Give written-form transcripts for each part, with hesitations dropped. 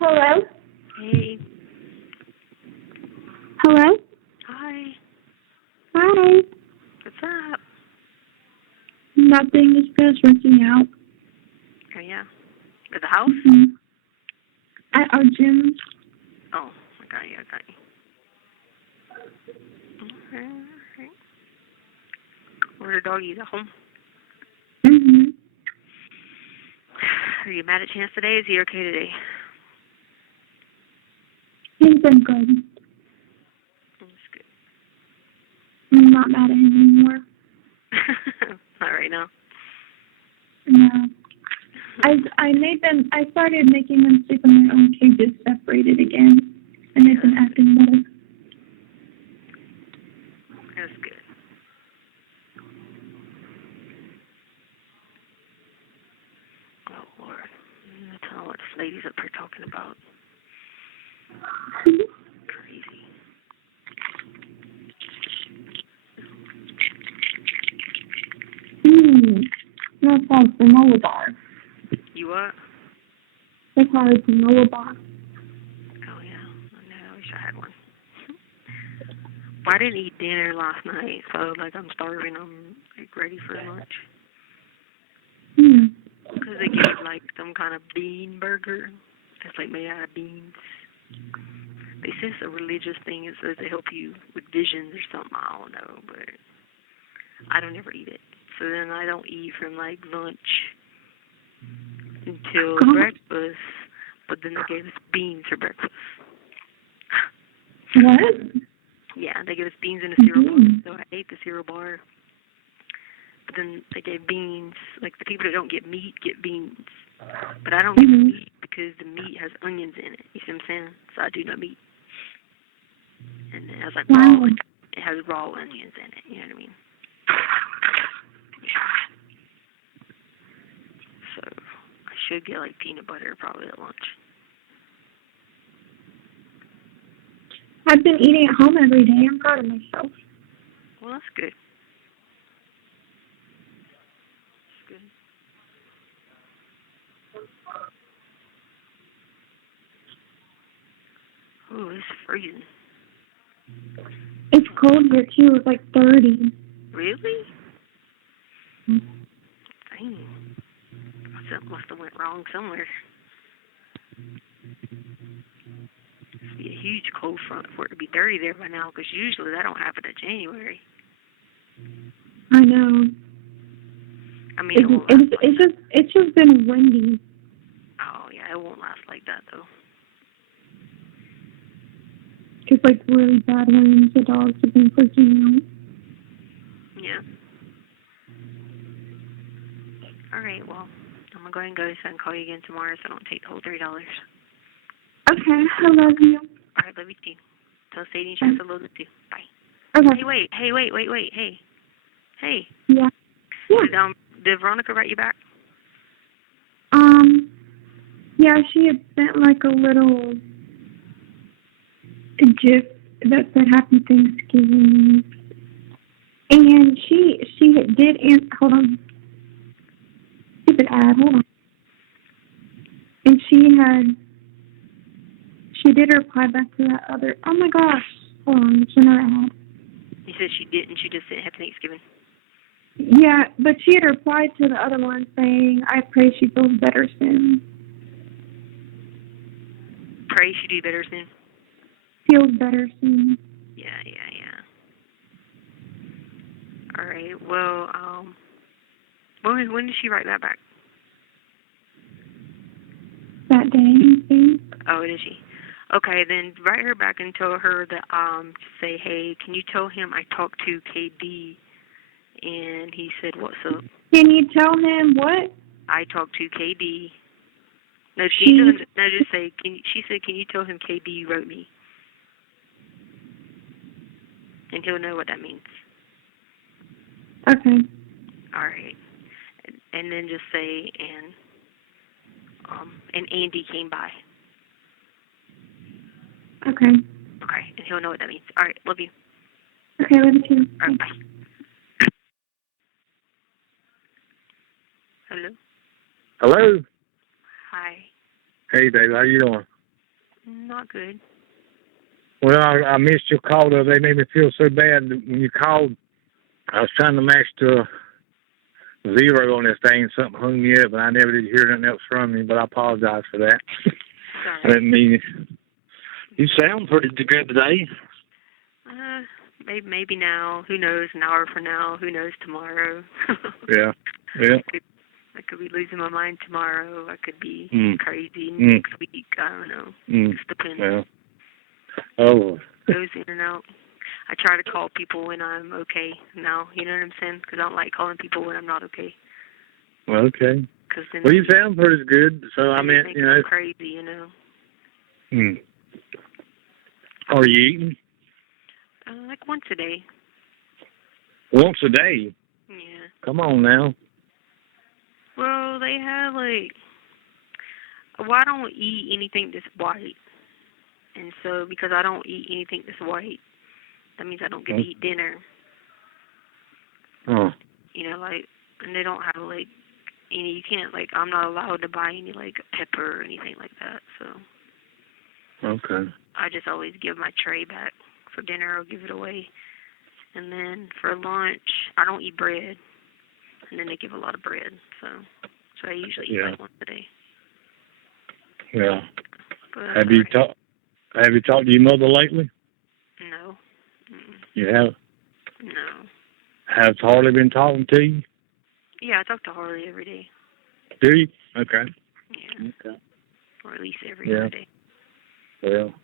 Hello? Hey. Hello? Hi. Hi. What's up? Nothing, just finished working out. Oh, yeah. At the house? Mm-hmm. At our gym. Oh, I got you. Okay. Where are the doggies? At home? Mm-hmm. Are you mad at Chance today? Is he okay today? He's been good. That's good. I'm not mad at him anymore. Not right now. No. I started making them sleep in their own cages separated again. And they've been acting better. That's good. Oh, Lord. I don't know what this lady's up here talking about. Crazy. That's called granola bar. You what? They call it granola bar. Oh, yeah. I wish I had one. Well, I didn't eat dinner last night, so, I'm starving. I'm, ready for lunch. Because they gave, some kind of bean burger. It's, made out of beans. They say it's a religious thing. It says to help you with visions or something. I don't know, but I don't ever eat it. So then I don't eat from, lunch until breakfast. But then they gave us beans for breakfast. What? Yeah, they gave us beans in a cereal bar. So I ate the cereal bar. But then they gave beans. The people that don't get meat get beans. But I don't get the meat because the meat has onions in it. You see what I'm saying? So I do no meat. And it has raw. It has raw onions in it. You know what I mean? Yeah. So I should get peanut butter probably at lunch. I've been eating at home every day. I'm proud of myself. Well, that's good. That's good. Oh, it's freezing. It's cold here too. It's 30. Really? Dang. Something must have went wrong somewhere. It'd be a huge cold front for it to be 30 there by now, because usually that don't happen in January. I know. I mean, it's just been windy. Oh yeah, it won't last like that though. Just really bad winds. The dogs have been freaking out. Yeah. All right. Well, I'm gonna go ahead and go so I can call you again tomorrow, so I don't take the whole $3. Okay. I love you. All right, love you too. Tell Sadie she said love you too. Bye. Okay. Hey, wait. Hey. Yeah. Yeah. Did Veronica write you back? Yeah, she had sent a little GIF that said Happy Thanksgiving. And she did answer, hold on. Stupid ad, hold on. And she did reply back to that other, oh my gosh, hold on, it's another ad. You said she didn't, she just said Happy Thanksgiving. Yeah, but she had replied to the other one saying, I pray she feels better soon. Pray she do better soon? Feels better soon. Yeah. All right, well, when did she write that back? That day, I think. Oh, did she? Okay, then write her back and tell her that, say, hey, can you tell him I talked to KB and he said, what's up? Can you tell him what? I talked to KB. No, just say, she said, can you tell him KB wrote me? And he'll know what that means. Okay. All right. And then just say, and Andy came by. Okay. Okay, and he'll know what that means. All right, love you. Okay, love you too. All right, bye. Hello? Hello? Hi. Hey, Dave. How you doing? Not good. Well, I missed your call, though. They made me feel so bad when you called. I was trying to match to 0 on this thing. Something hung me up, and I never did hear nothing else from you, but I apologize for that. Sorry. I didn't mean it. You sound pretty good today. Maybe now. Who knows? An hour from now. Who knows tomorrow? Yeah. I could be losing my mind tomorrow. I could be crazy Mm. next week. I don't know. Just depends. Yeah. Oh. Goes in and out. I try to call people when I'm okay now. You know what I'm saying? Because I don't like calling people when I'm not okay. Well, okay. Cause then Well, you sound pretty good. So I mean, you know. I'm crazy, you know. Are you eating? Like once a day. Once a day? Yeah. Come on now. Well, they have like, well, I don't eat anything that's white. And so because I don't eat anything that's white, that means I don't get to eat dinner. Oh. You know, like, and they don't have like any, you can't, like, I'm not allowed to buy any like pepper or anything like that, so. Okay. I just always give my tray back for dinner or give it away. And then for lunch, I don't eat bread. And then they give a lot of bread, so I usually eat like once a day. Yeah. But Have you talked to your mother lately? No. You have? No. Has Harley been talking to you? Yeah, I talk to Harley every day. Do you? Okay. Yeah. Okay. Or at least every other day. Well,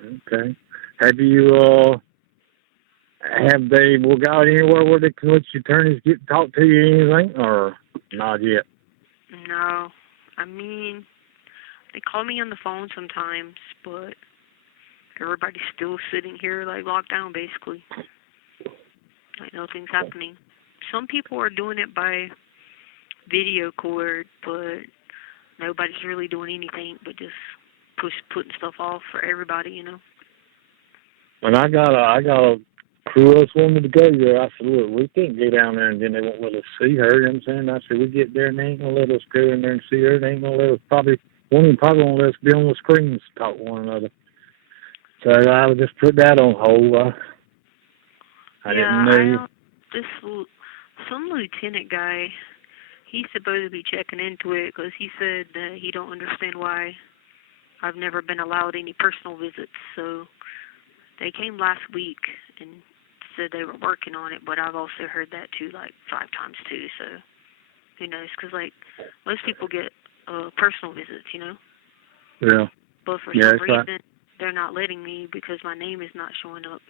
okay. Have you, have they got anywhere where they can let your attorneys get to talk to you or anything, or not yet? No. I mean, they call me on the phone sometimes, but everybody's still sitting here like locked down, basically. Like nothing's happening. Some people are doing it by video cord, but nobody's really doing anything but just putting stuff off for everybody, you know. When I got a crew of us wanted to go there, I said, look, we can't go down there and then they won't let us see her, you know what I'm saying? I said, we get there and they ain't gonna let us go in there and see her. They ain't gonna let us probably won't let us be on the screens to talk to one another. So I would just put that on hold. I didn't know. Some lieutenant guy, he's supposed to be checking into it because he said that he don't understand why I've never been allowed any personal visits. So they came last week and said they were working on it, but I've also heard that too, like 5 times too. So who knows? Because like most people get personal visits, you know. Yeah. But for some reason, they're not letting me because my name is not showing up.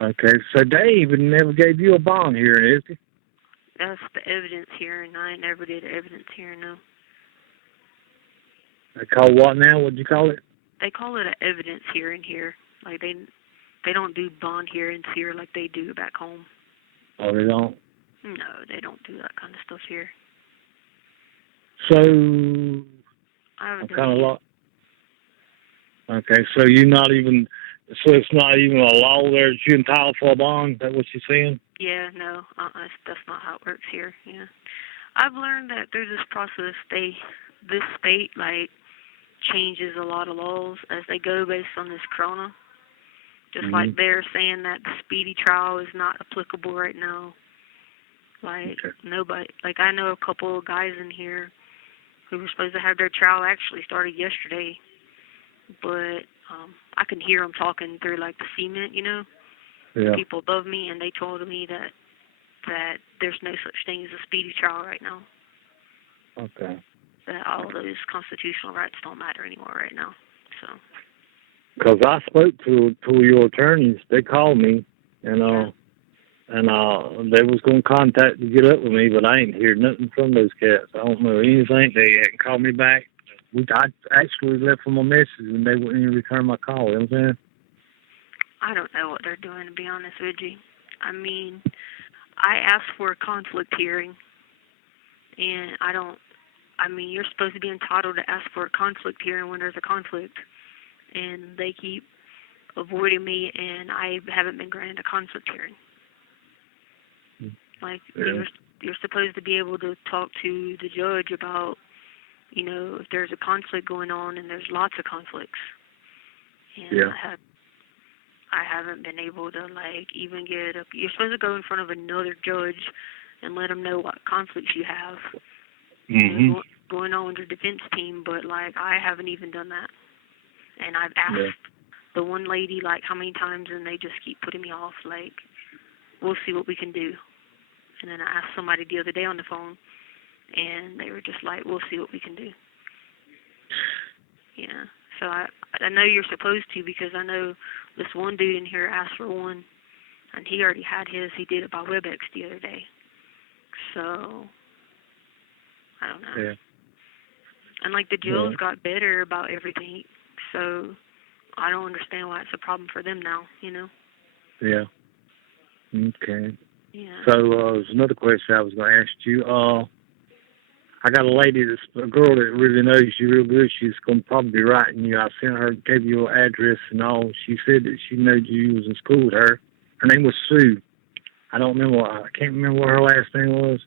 Okay, so Dave never gave you a bond hearing, is he? That's the evidence hearing. I never did an evidence hearing, no. They call what now? What'd you call it? They call it an evidence hearing here. Like they don't do bond hearings here like they do back home. Oh, they don't? No, they don't do that kind of stuff here. So, I'm kind of lost. Okay, so you're not even, so it's not even a law there that you entitled for a bond? Is that what you're saying? Yeah, no, that's not how it works here. Yeah, I've learned that through this process, this state like changes a lot of laws as they go based on this corona. Just like they're saying that the speedy trial is not applicable right now. Like nobody, like I know a couple of guys in here who were supposed to have their trial actually started yesterday, but I can hear them talking through like the cement, you know. Yeah. People above me, and they told me that there's no such thing as a speedy trial right now. Okay. That all those constitutional rights don't matter anymore right now. So. Because I spoke to your attorneys, they called me, and they was going to contact to get up with me, but I ain't heard nothing from those cats. I don't know anything. They hadn't called me back. I actually left them a message, and they wouldn't even return my call. You know what I'm saying? I don't know what they're doing, to be honest with you. I mean, I asked for a conflict hearing, and you're supposed to be entitled to ask for a conflict hearing when there's a conflict, and they keep avoiding me, and I haven't been granted a conflict hearing. Like, you're supposed to be able to talk to the judge about you know, if there's a conflict going on, and there's lots of conflicts. And Yeah. I haven't been able to, like, even get up. You're supposed to go in front of another judge and let them know what conflicts you have. Mm-hmm. Going on with your defense team, but, like, I haven't even done that. And I've asked the one lady, like, how many times, and they just keep putting me off, like, we'll see what we can do. And then I asked somebody the other day on the phone, and they were just like, we'll see what we can do. Yeah. So I know you're supposed to, because I know this one dude in here asked for one, and he already had his. He did it by WebEx the other day. So, I don't know. Yeah. And, like, the jails got better about everything, so I don't understand why it's a problem for them now, you know? Yeah. Okay. Yeah. So, there's another question I was going to ask you. I got a lady, a girl that really knows you real good. She's going to probably be writing you. I sent her, gave you her address and all. She said that she knew you was in school with her. Her name was Sue. I can't remember what her last name was.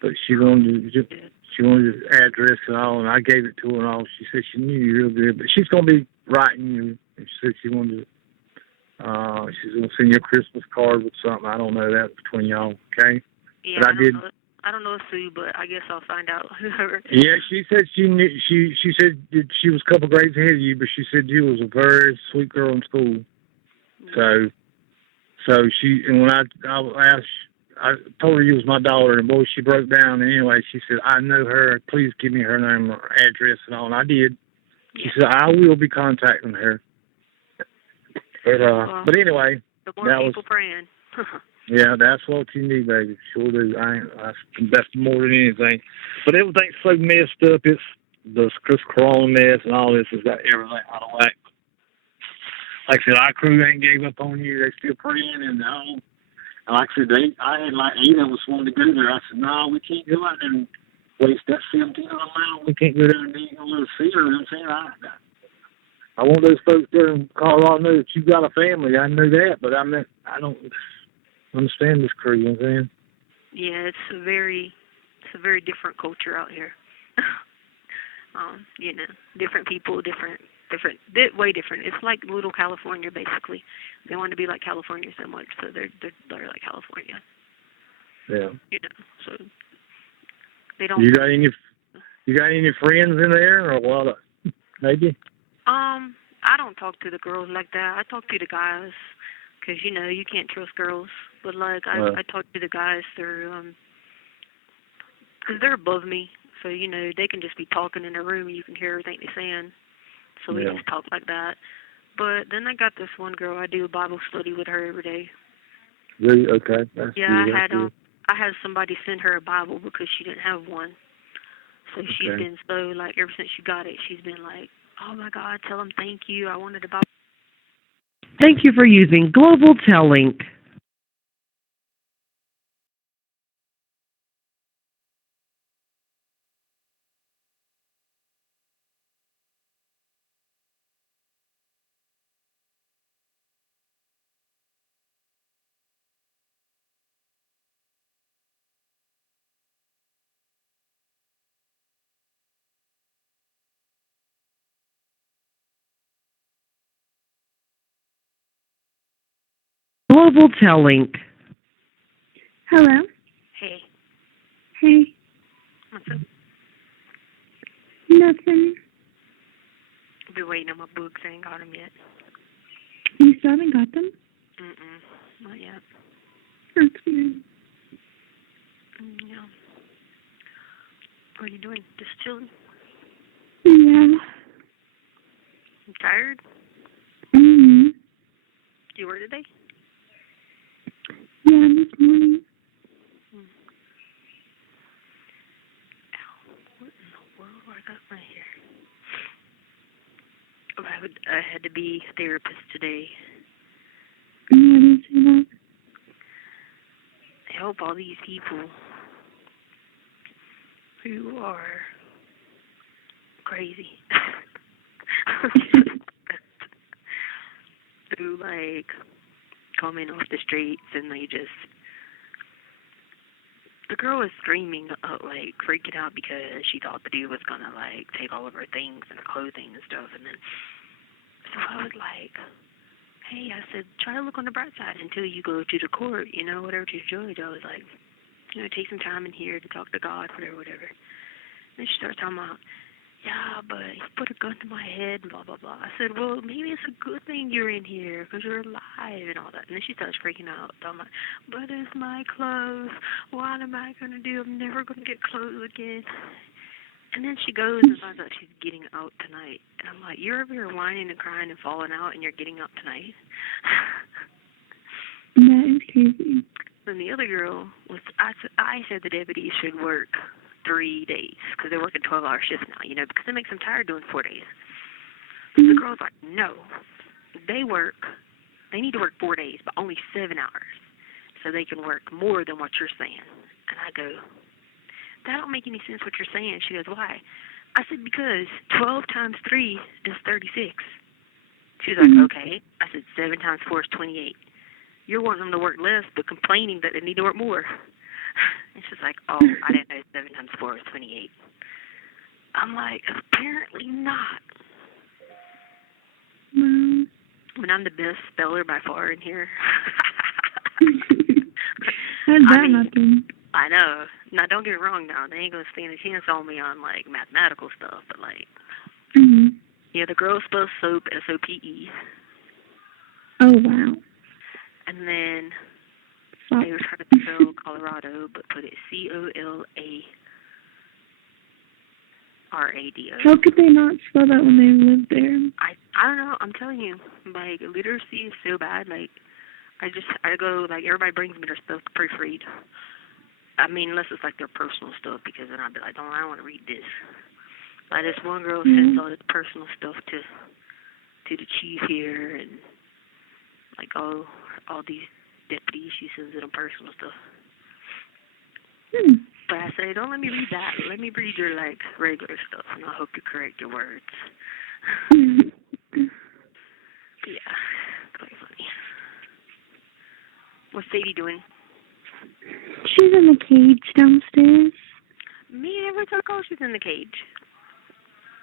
But she wanted the address and all, and I gave it to her and all. She said she knew you real good, but she's going to be writing you. And she said she's going to send you a Christmas card with something. I don't know that between y'all, okay? Yeah, but I don't know Sue, but I guess I'll find out who her. Yeah, she said she knew. She said that she was a couple grades ahead of you, but she said you was a very sweet girl in school. Mm-hmm. So she, and when I asked, I told her you was my daughter, and boy, she broke down. And anyway, she said, I know her. Please give me her name, or address, and all. And I did. She said I will be contacting her. But anyway, the more people praying. Yeah, that's what you need, baby. Sure do. That's more than anything. But everything's so messed up. It's this corona mess and all this has got everything out of whack. Like I said, our crew ain't gave up on you. They still praying and all. And like I said, I had like 8 of us wanted to go there. I said, no, we can't go out there and waste that 17 mile. We can't go there and eat a little see her. You know what I'm saying? I want those folks there in Colorado to know that you got a family. I know that, but I don't understand this crew, you know what I'm saying? Yeah, it's a very different culture out here. You know, different people, way different. It's like little California, basically. They want to be like California so much, so they're like California. Yeah. You know, so they don't. You got any friends in there, or what? Maybe. I don't talk to the girls like that. I talk to the guys. Because, you know, you can't trust girls. But, like, I talk to the guys through, because they're above me. So, you know, they can just be talking in their room and you can hear everything they're saying. So we just talk like that. But then I got this one girl. I do a Bible study with her every day. Really? Okay. That's good. I had somebody send her a Bible because she didn't have one. So she's been so, like, ever since she got it, she's been like, oh, my God, tell them thank you. I wanted a Bible. Thank you for using Global Tellink. Global Tellink. Hello. Hey. Hey. What's up? Nothing. I've been waiting on my books. I ain't got them yet. You still haven't got them? Not yet. That's good. Yeah. What are you doing? Just chilling? Yeah. You tired? Mm-hmm. You work today? Yeah, this morning. Ow, what in the world do I got my hair? Oh, I had to be a therapist today. Yeah, I didn't see that. Help all these people who are crazy. Who, like, come in off the streets and they just the girl was screaming, like, freaking out because she thought the dude was going to, like, take all of her things and her clothing and stuff. And then, so I was like, hey, I said, try to look on the bright side until you go to the court, you know, whatever to judge. I was like, you know, take some time in here to talk to God, whatever. Then she starts talking about, yeah, but he put a gun to my head and blah, blah, blah. I said, well, maybe it's a good thing you're in here because you're alive and all that. And then she starts freaking out, talking about, but it's my clothes. What am I going to do? I'm never going to get clothes again. And then she goes and finds out she's getting out tonight. And I'm like, you're over here whining and crying and falling out and you're getting out tonight? That is crazy. And the other girl, I said the deputies should work 3 days because they're working 12-hour shifts now, you know, because it makes them tired doing 4 days. So the girl's like, no, they need to work 4 days, but only 7 hours so they can work more than what you're saying. And I go, that don't make any sense what you're saying. She goes, why? I said, because 12 times 3 is 36. She was like, okay. I said, 7 times 4 is 28. You're wanting them to work less, but complaining that they need to work more. And she's like, oh, I didn't know 7 times 4 was 28. I'm like, apparently not. Wow. I mean, I'm the best speller by far in here. How's that happen? I know. Now, don't get it wrong now. They ain't going to stand a chance on me on, like, mathematical stuff, but, like, yeah, the girl spells soap, S-O-P-E. Oh, wow. And then they were trying to spell Colorado, but put it Colorado. How could they not spell that when they lived there? I don't know. I'm telling you, like, literacy is so bad. Like, I go, like, everybody brings me their stuff to proofread. I mean, unless it's, like, their personal stuff, because then I'd be like, I don't want to read this. Like, this one girl sends all this personal stuff to the chief here, and, like, all these deputies, she sends them personal stuff. But I say, don't let me read that. Let me read your, like, regular stuff, and I hope you correct your words. Yeah, quite funny. What's Sadie doing? She's in the cage downstairs. Me, every time I call, she's in the cage.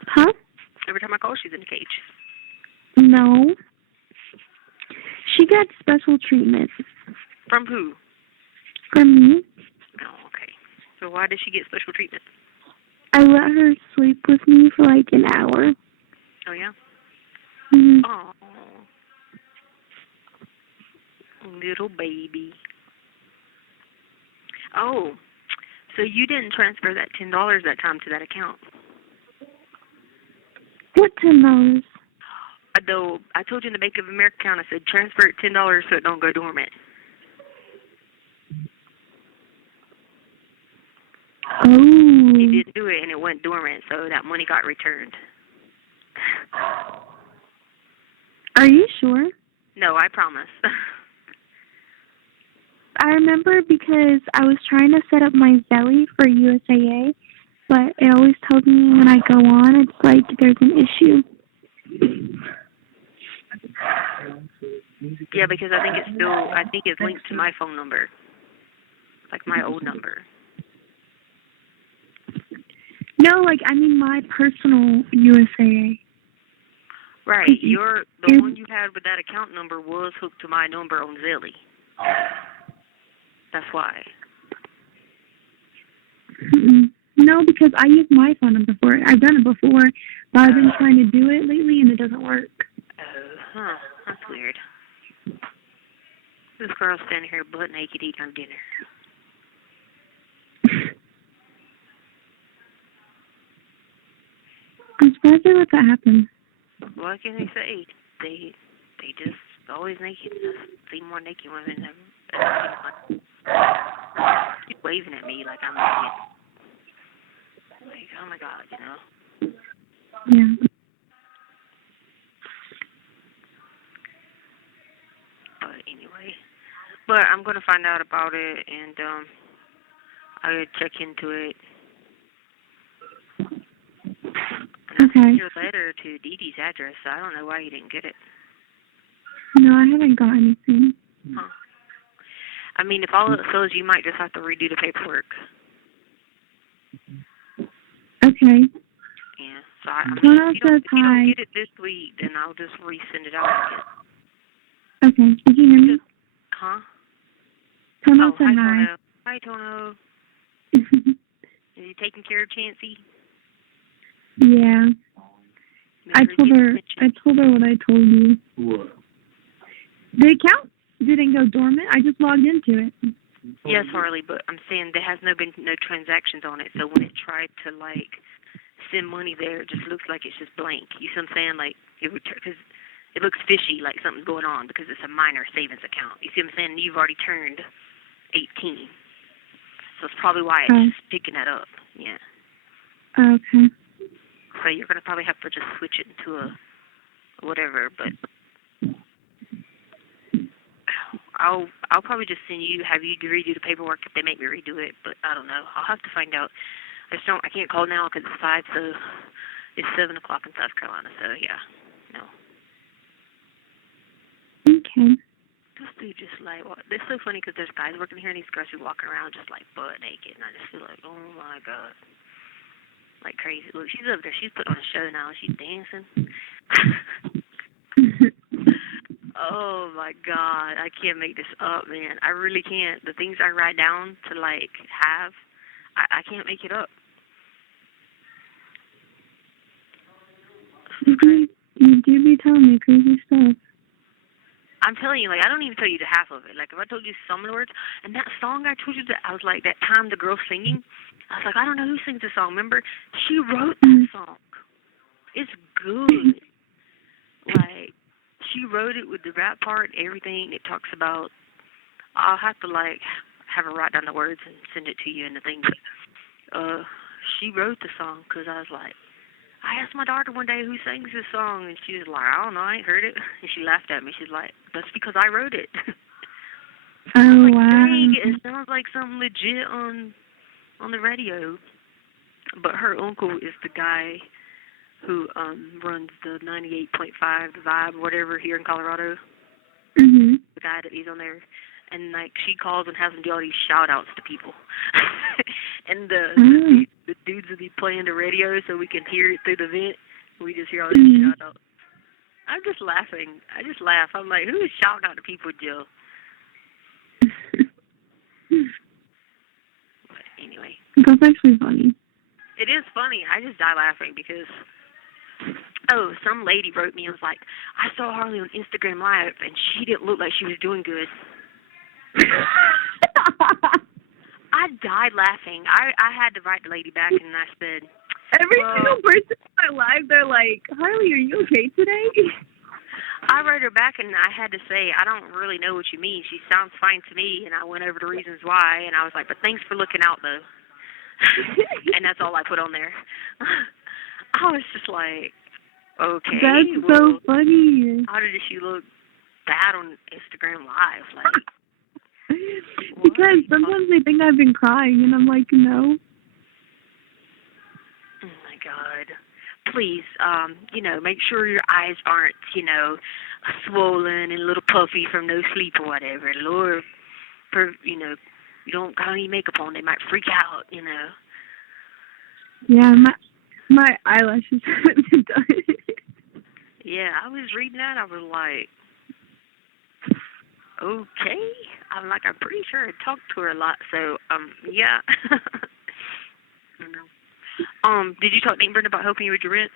Huh? Every time I call, she's in the cage. No. She got special treatment. From who? From me. Oh, okay. So why did she get special treatment? I let her sleep with me for like an hour. Oh, yeah? Oh, little baby. Oh, so you didn't transfer that $10 that time to that account? What $10? Though I told you in the Bank of America account, I said transfer it $10 so it don't go dormant. Oh. You didn't do it and it went dormant, so that money got returned. Are you sure? No, I promise. I remember because I was trying to set up my Zelly for USAA, but it always tells me when I go on, it's like there's an issue. Yeah, because I think it's linked to my phone number, like my old number. No, like, I mean my personal USAA. Right, the one you had with that account number was hooked to my number on Zelly. That's why. No, because I use my phone number before. I've done it before, but I've been trying to do it lately and it doesn't work. Oh, huh. That's weird. This girl's standing here butt naked eating her dinner. I'm surprised they let that happen. What can they say? They just always naked. I've seen more naked women than I've seen. She's waving at me like I'm naked. Like, oh my God, you know? Yeah. But anyway. But I'm going to find out about it, and I'll check into it. And I sent your letter to Dee Dee's address, so I don't know why you didn't get it. No, I haven't got anything. Huh. I mean, if all else fails, you might just have to redo the paperwork. Okay. Yeah. So I mean, Tono if you says hi. don't get it this week, then I'll just resend it out again. Okay. Did you hear me? Huh? Tono Oh, said hi, hi. Tono. Hi, Tono. Are you taking care of Chancey? Yeah. I told her what I told you. What? The account didn't go dormant. I just logged into it. Yes, Harley, but I'm saying there has been no transactions on it, so when it tried to, like, send money there, it just looks like it's just blank. You see what I'm saying? Like, because it looks fishy, like something's going on, because it's a minor savings account. You see what I'm saying? You've already turned 18. So it's probably why it's just picking that up. Yeah. Okay. So you're going to probably have to just switch it into a whatever, but I'll probably just have you redo the paperwork if they make me redo it, but I don't know. I'll have to find out. I can't call now because it's 5, so it's 7 o'clock in South Carolina, so yeah, no. Okay. This dude just like, it's so funny because there's guys working here and these girls who walking around just like butt naked, and I just feel like, oh my God. Like crazy. Look, she's up there. She's put on a show now. She's dancing. Oh my God, I can't make this up, man. I really can't. The things I write down to like have, I can't make it up. You do be telling me crazy stuff. I'm telling you, like, I don't even tell you the half of it. Like, if I told you some of the words, and that song I told you that I was like, that time the girl singing, I was like, I don't know who sings the song. Remember, she wrote that song. It's good. Like, she wrote it with the rap part and everything. It talks about, I'll have to, like, have her write down the words and send it to you and the thing. But she wrote the song because I was like, I asked my daughter one day who sings this song, and she was like, I don't know, I ain't heard it. And she laughed at me. She's like, that's because I wrote it. Oh, like, wow. dang, it sounds like something legit on the radio. But her uncle is the guy who runs the 98.5, the Vibe, whatever, here in Colorado. Mm-hmm. The guy that he's on there. And, like, she calls and has him do all these shout-outs to people. And the dudes will be playing the radio so we can hear it through the vent. We just hear all these shout-outs. I'm just laughing. I just laugh. I'm like, who is shouting out to people, Jill? But anyway. That's actually funny. It is funny. I just die laughing because, some lady wrote me and was like, I saw Harley on Instagram Live and she didn't look like she was doing good. I died laughing. I had to write the lady back and I said, every single person in my life, they're like, Harley, are you okay today? I wrote her back and I had to say, I don't really know what you mean. She sounds fine to me, and I went over the reasons why, and I was like, but thanks for looking out, though. And that's all I put on there. I was just like, okay. That's so funny. How did she look bad on Instagram Live? Like, because sometimes they think I've been crying, and I'm like, no. Oh, my God. Please, make sure your eyes aren't, swollen and a little puffy from no sleep or whatever. Lord, you don't got any makeup on, they might freak out, Yeah, my eyelashes haven't been done. Yeah, I was reading that. I was like, okay. I'm pretty sure I talked to her a lot, so, yeah. I don't know. Did you talk to Ingrid about helping you with your rent?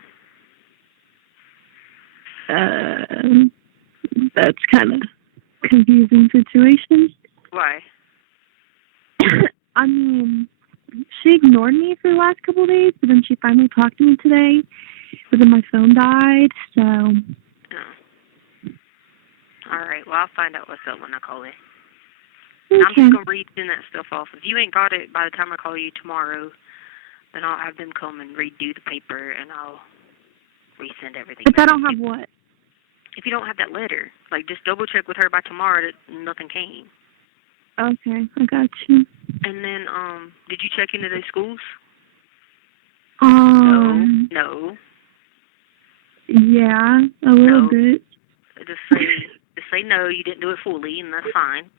That's kind of confusing situation. Why? I mean, she ignored me for the last couple of days, but then she finally talked to me today. But then my phone died, so. Oh. All right. Well, I'll find out what's up when I call in. Okay. I'm just gonna send that stuff off. If you ain't got it by the time I call you tomorrow, then I'll have them come and redo the paper, and I'll resend everything. If I don't have what? If you don't have that letter, like, just double check with her by tomorrow that nothing came. Okay, I got you. And then, did you check into those schools? No. Yeah, a little bit. Just say no, you didn't do it fully, and that's fine.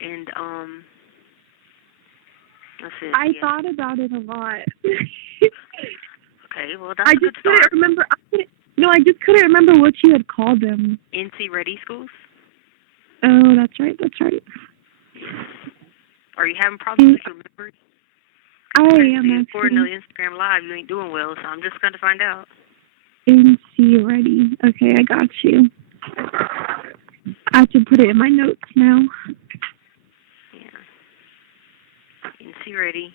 And let's see. I thought about it a lot. Okay, well that's I a good just start. couldn't remember. I just couldn't remember what you had called them. NC Ready schools. Oh, that's right. That's right. Are you having problems with your memory? I am See, actually. according to Instagram Live, you ain't doing well, so I'm just going to find out. NC Ready. Okay, I got you. I have to put it in my notes now. Yeah. NC Ready.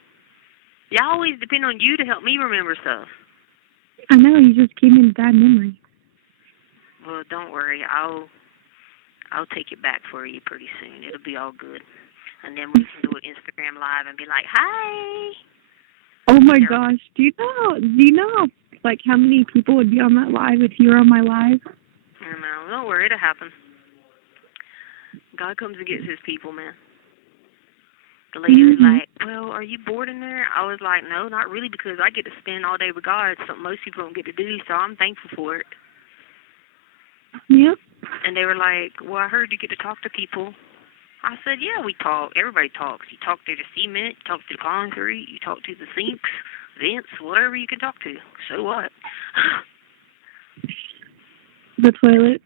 Yeah, I always depend on you to help me remember stuff. I know, you just gave me a bad memory. Well, don't worry. I'll take it back for you pretty soon. It'll be all good. And then we can do an Instagram Live and be like, hi. Oh my gosh. Do you know like how many people would be on that live if you were on my live? I don't know. Don't worry, it'll happen. God comes and gets his people, man. The lady was like, well, are you bored in there? I was like, no, not really, because I get to spend all day with God. It's something most people don't get to do, so I'm thankful for it. Yep. And they were like, well, I heard you get to talk to people. I said, yeah, we talk. Everybody talks. You talk to the cement, you talk to the concrete, you talk to the sinks, vents, whatever you can talk to. So what? The toilet.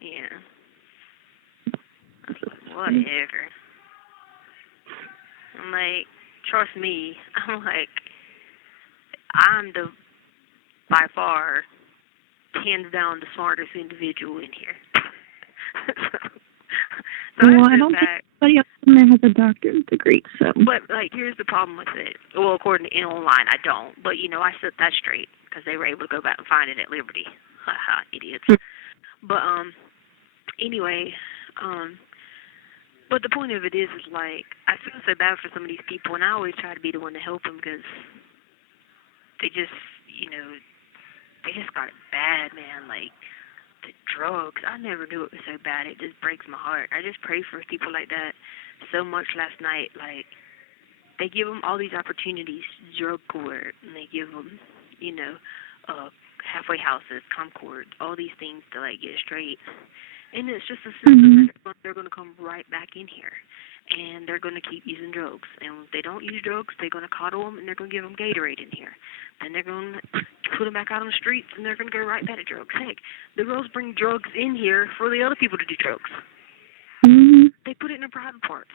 Yeah. I was like, whatever. I'm like, trust me. I'm like, I'm by far, hands down, the smartest individual in here. so Well, I sit don't back. think anybody else in there has a doctorate degree, so. But, like, here's the problem with it. Well, according to online, I don't. But, I set that straight because they were able to go back and find it at Liberty. Haha, idiots. But, anyway, but the point of it is like, I feel so bad for some of these people, and I always try to be the one to help them because they just, they just got it bad, man. Like, the drugs, I never knew it was so bad. It just breaks my heart. I just pray for people like that so much last night. Like, they give them all these opportunities, drug court, and they give them, halfway houses, Concord, all these things to, like, get straight. And it's just a system that they're going to come right back in here. And they're going to keep using drugs. And if they don't use drugs, they're going to coddle them, and they're going to give them Gatorade in here. Then they're going to put them back out on the streets, and they're going to go right back to drugs. Heck, the girls bring drugs in here for the other people to do drugs. Mm-hmm. They put it in their private parts.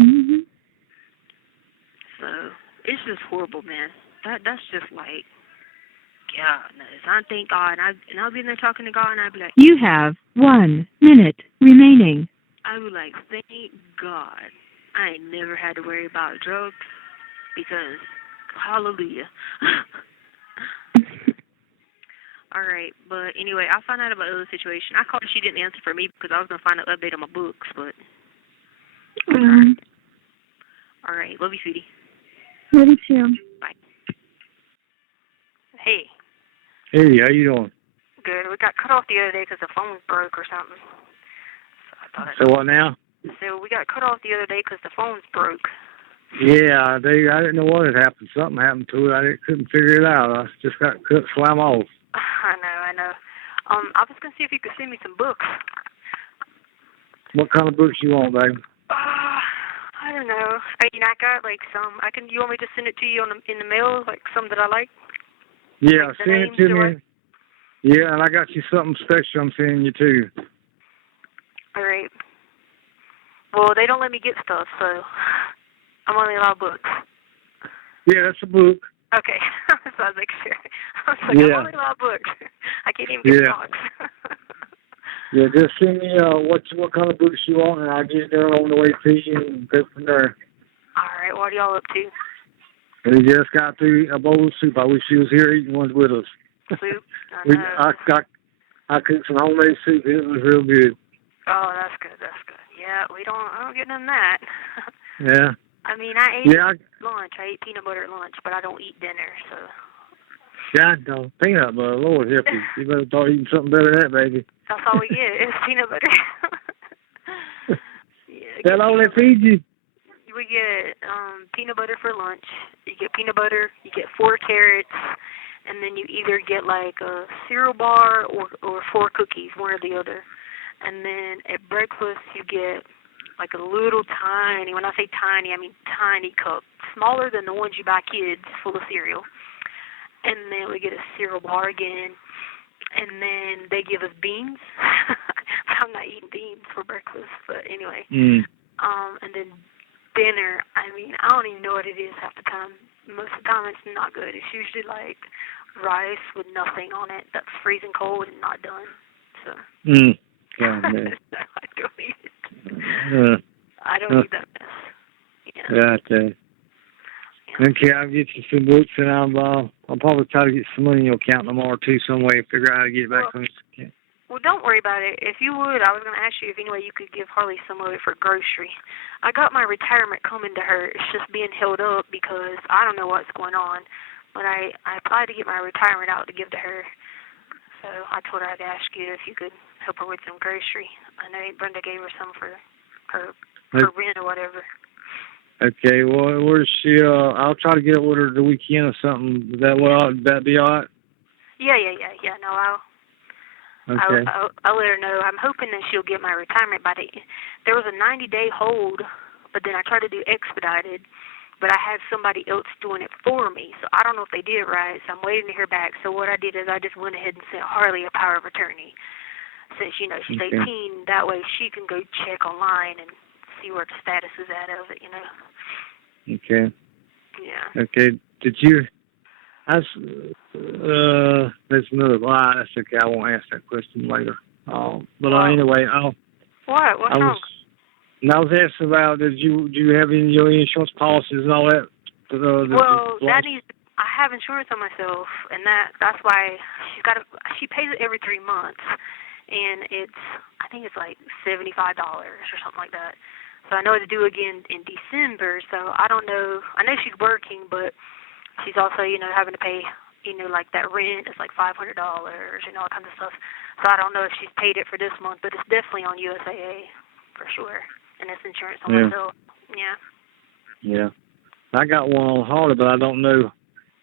Mm-hmm. So it's just horrible, man. That's just like, God knows. I thank God, and I'll be in there talking to God, and I'll be like, You have 1 minute remaining. I was like, thank God I ain't never had to worry about drugs because, hallelujah. All right, but anyway, I'll find out about the other situation. I called her. She didn't answer for me because I was going to find an update on my books, but. All right, love you, sweetie. Love you too. Bye. Hey. Hey, how you doing? Good. We got cut off the other day because the phone broke or something. So what now? So we got cut off the other day because the phones broke. Yeah, I didn't know what had happened. Something happened to it. I couldn't figure it out. I just got slam off. I know. I was gonna see if you could send me some books. What kind of books you want, babe? I don't know. I mean, I got like some. You want me to send it to you in the mail, like some that I like? Yeah, like send it to me. Yeah, and I got you something special I'm sending you too. All right. Well, they don't let me get stuff, so I'm only allowed books. Yeah, that's a book. Okay. So I was like, sure. I was like, I'm only allowed books. I can't even get books. Yeah, just send me what kind of books you want, and I'll get there on the way to you and go from there. All right. What are y'all up to? We just got through a bowl of soup. I wish she was here eating one with us. Soup? I cooked some homemade soup. It was real good. Oh, that's good. Yeah, I don't get none of that. Yeah. I mean, I ate lunch. I ate peanut butter at lunch, but I don't eat dinner, so. God, don't peanut butter. Lord help you. You better start eating something better than that, baby. That's all we get is peanut butter. That's all they feed you. We get peanut butter for lunch. You get peanut butter. You get 4 carrots, and then you either get like a cereal bar or 4 cookies, one or the other. And then at breakfast you get like a little tiny, when I say tiny, I mean tiny cup, smaller than the ones you buy kids, full of cereal. And then we get a cereal bar again, and then they give us beans. I'm not eating beans for breakfast, but anyway. And then dinner, I mean, I don't even know what it is half the time. Most of the time it's not good. It's usually like rice with nothing on it that's freezing cold and not done. So God, man. I don't eat it. I don't eat that mess. Yeah. Okay. Okay, I'll get you some books, and I'll probably try to get some money in your account tomorrow too, some way. Figure out how to get back on this account. Well, don't worry about it. If you would, I was going to ask you if any way you could give Harley some of it for grocery. I got my retirement coming to her. It's just being held up because I don't know what's going on. But I applied to get my retirement out to give to her. So I told her I'd ask you if you could help her with some grocery. I know Brenda gave her some for her rent or whatever. Okay, well, where's she? I'll try to get it with her the weekend or something. Would that be all right? Yeah. No, Okay. I'll let her know. I'm hoping that she'll get my retirement by there was a 90-day hold, but then I tried to do expedited, but I had somebody else doing it for me, so I don't know if they did it right, so I'm waiting to hear back. So what I did is I just went ahead and sent Harley a power of attorney. Since, she's 18, that way she can go check online and see where the status is at of it, Okay. Yeah. Okay. Did you? There's another. Well, that's okay. I won't ask that question later. But anyway, What? What's wrong? I was asking about. Do you have any of your insurance policies and all that? I have insurance on myself, and that's why she pays it every 3 months, and I think it's like $75 or something like that. So I know it's due again in December, so I don't know. I know she's working, but she's also, having to pay, like that rent is like $500, all kinds of stuff. So I don't know if she's paid it for this month, but it's definitely on USAA for sure, and it's insurance on myself. Yeah. Yeah. I got one on Harley, but I don't know.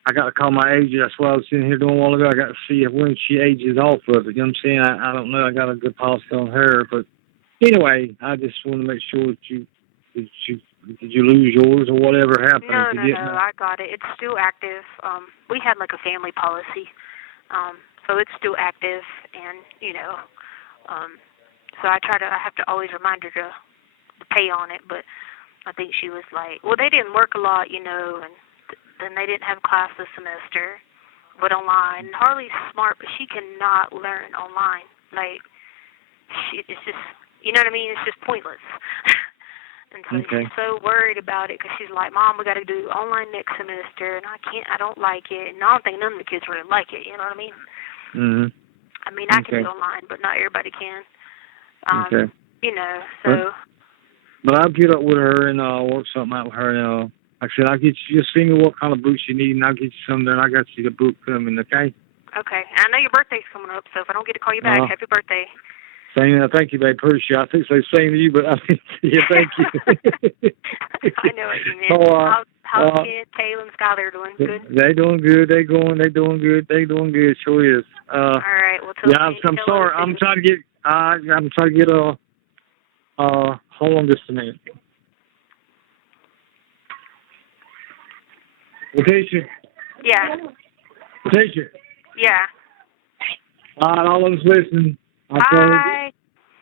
I got to call my agent. That's what I was sitting here doing a while ago. I got to see when she ages off of it. You know what I'm saying? I don't know. I got a good policy on her, but anyway, I just want to make sure that did you lose yours or whatever happened? No, I got it. It's still active. We had like a family policy, so it's still active, and so I have to always remind her to pay on it, but I think she was like, well, they didn't work a lot, and then they didn't have class this semester, but online. Harley's smart, but she cannot learn online. Like, it's just, you know what I mean? It's just pointless. And so she's so worried about it because she's like, Mom, we got to do online next semester, and I don't like it. And I don't think none of the kids really like it, you know what I mean? Mm-hmm. I mean, I can do online, but not everybody can. So. But I'll get up with her and work something out with her. Like I said, I'll get you, just see me what kind of boots you need, and I'll get you some there, and I got you the boot coming, okay? Okay. I know your birthday's coming up, so if I don't get to call you back, happy birthday. Thank you, babe. Appreciate it. I think so. Same to you, but thank you. I know what you mean. How's Kid, Taylor, and Skylar doing? Good? They doing good. They doing good. Sure is. All right. Well, I'm sorry. I'm trying to get hold on just a minute. Letecia. Yeah. Letecia. Yeah. All of us listening. Hi.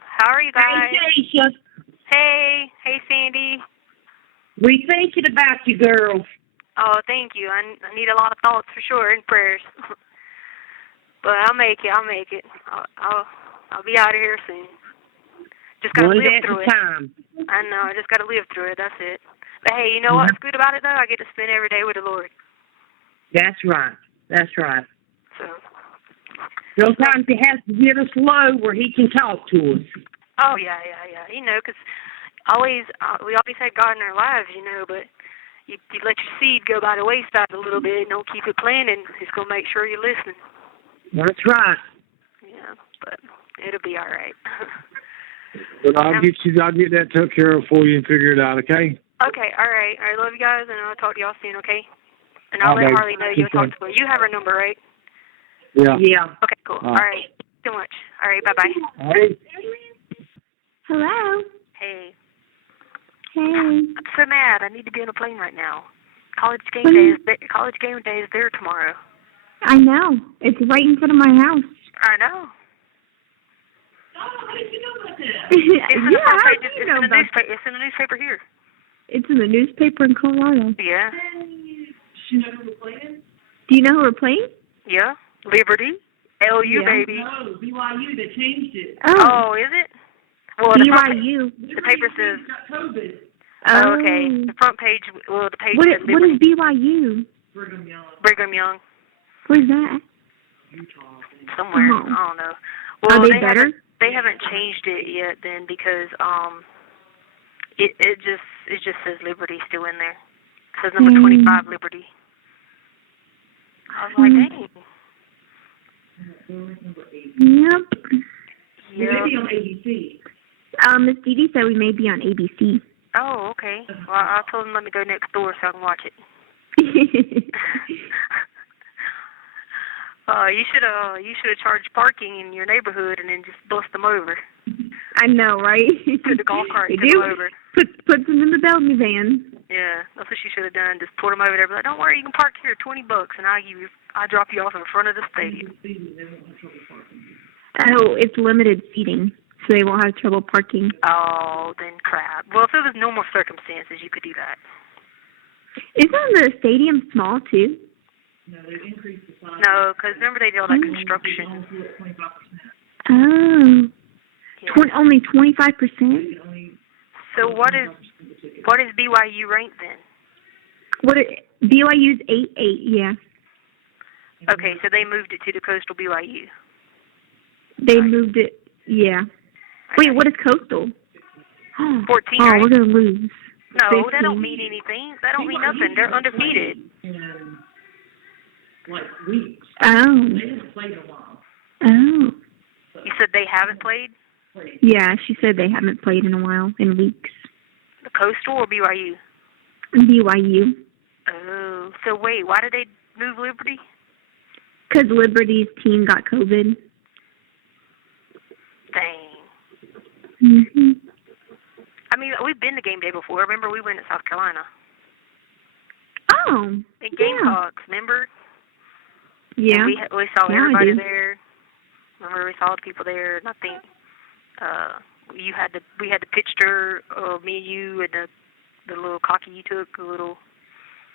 How are you guys? Hey, Letecia. Hey, Sandy. We thinking about you, girls. Oh, thank you. I need a lot of thoughts for sure and prayers. But I'll make it. I'll be out of here soon. Just gotta live through it. Time. I know. I just gotta live through it. That's it. But hey, you know what's good about it though? I get to spend every day with the Lord. That's right. So. Sometimes he has to get us low where he can talk to us. Oh yeah. Because we always had God in our lives, but you let your seed go by the wayside a little bit and don't keep it planted. He's gonna make sure you're listening. That's right. Yeah, but it'll be all right. But I'll get that took care of for you and figure it out, okay? Okay, all right. I love you guys, and I'll talk to y'all soon, okay? And I'll let Harley know you'll talk to her. You have her number, right? Yeah. Okay, cool. All right. So much. All right, bye-bye. Hey. Hello. Hey. Hey. I'm so mad. I need to be on a plane right now. College game What day is- is there tomorrow. I know. It's right in front of my house. I know. Oh, how did you know about that? It's in the front page. I know about that. It's in the newspaper here. It's in the newspaper in Colorado. Yeah. She know who we're playing? Do you know who we're playing? Yeah. Liberty. LU, Yeah. baby. No, BYU, they changed it. Oh, is it? Well, the front BYU. the paper says. Got COVID. Oh, okay. The front page. Well, the page What says is Liberty. BYU? Brigham Young, Brigham Young. Where's that? Utah. I think. Somewhere. Oh. I don't know. Well, Are they better? They haven't changed it yet then because it just says Liberty still in there. It says number 25 Liberty. I was like, dang. Yep. Yeah. Maybe on ABC. Miss Dee Dee said we may be on ABC. Oh, okay. Well, I told him let me go next door so I can watch it. You should have charged parking in your neighborhood and then just bust them over. I know, right? Put the golf cart and They took do. them over. Put them in the Bellevue van. Yeah, that's what she should have done. Just put them over there. Be like, don't worry, you can park here, $20, and I drop you off in front of the stadium. Oh, it's limited seating, so they won't have trouble parking. Oh, then crap. Well, if it was normal circumstances, you could do that. Isn't the stadium small too? No, they've increased the size. No, because remember they did all that construction. Oh. Yeah. Only 25%? So what is BYU ranked then? BYU's 8-8, yeah. Okay, so they moved it to the coastal BYU. They moved it, yeah. Wait, what is coastal? 14, oh, right? we're going to lose. No, 15. that don't mean anything. That don't mean nothing. They're undefeated. In, like, weeks. Oh. They haven't played in a while. Oh. You said they haven't played? Yeah, she said they haven't played in a while, in weeks. The coastal or BYU? BYU. Oh, so wait, why did they move Liberty? Because Liberty's team got COVID. Dang. Mhm. I mean, we've been to game day before. Remember, we went to South Carolina. Oh. In Gamecocks, remember? Yeah. And we saw Yeah, I everybody do. there. Remember, we saw the people there, and I think we had the picture of me and you and the little cocky you took, the little.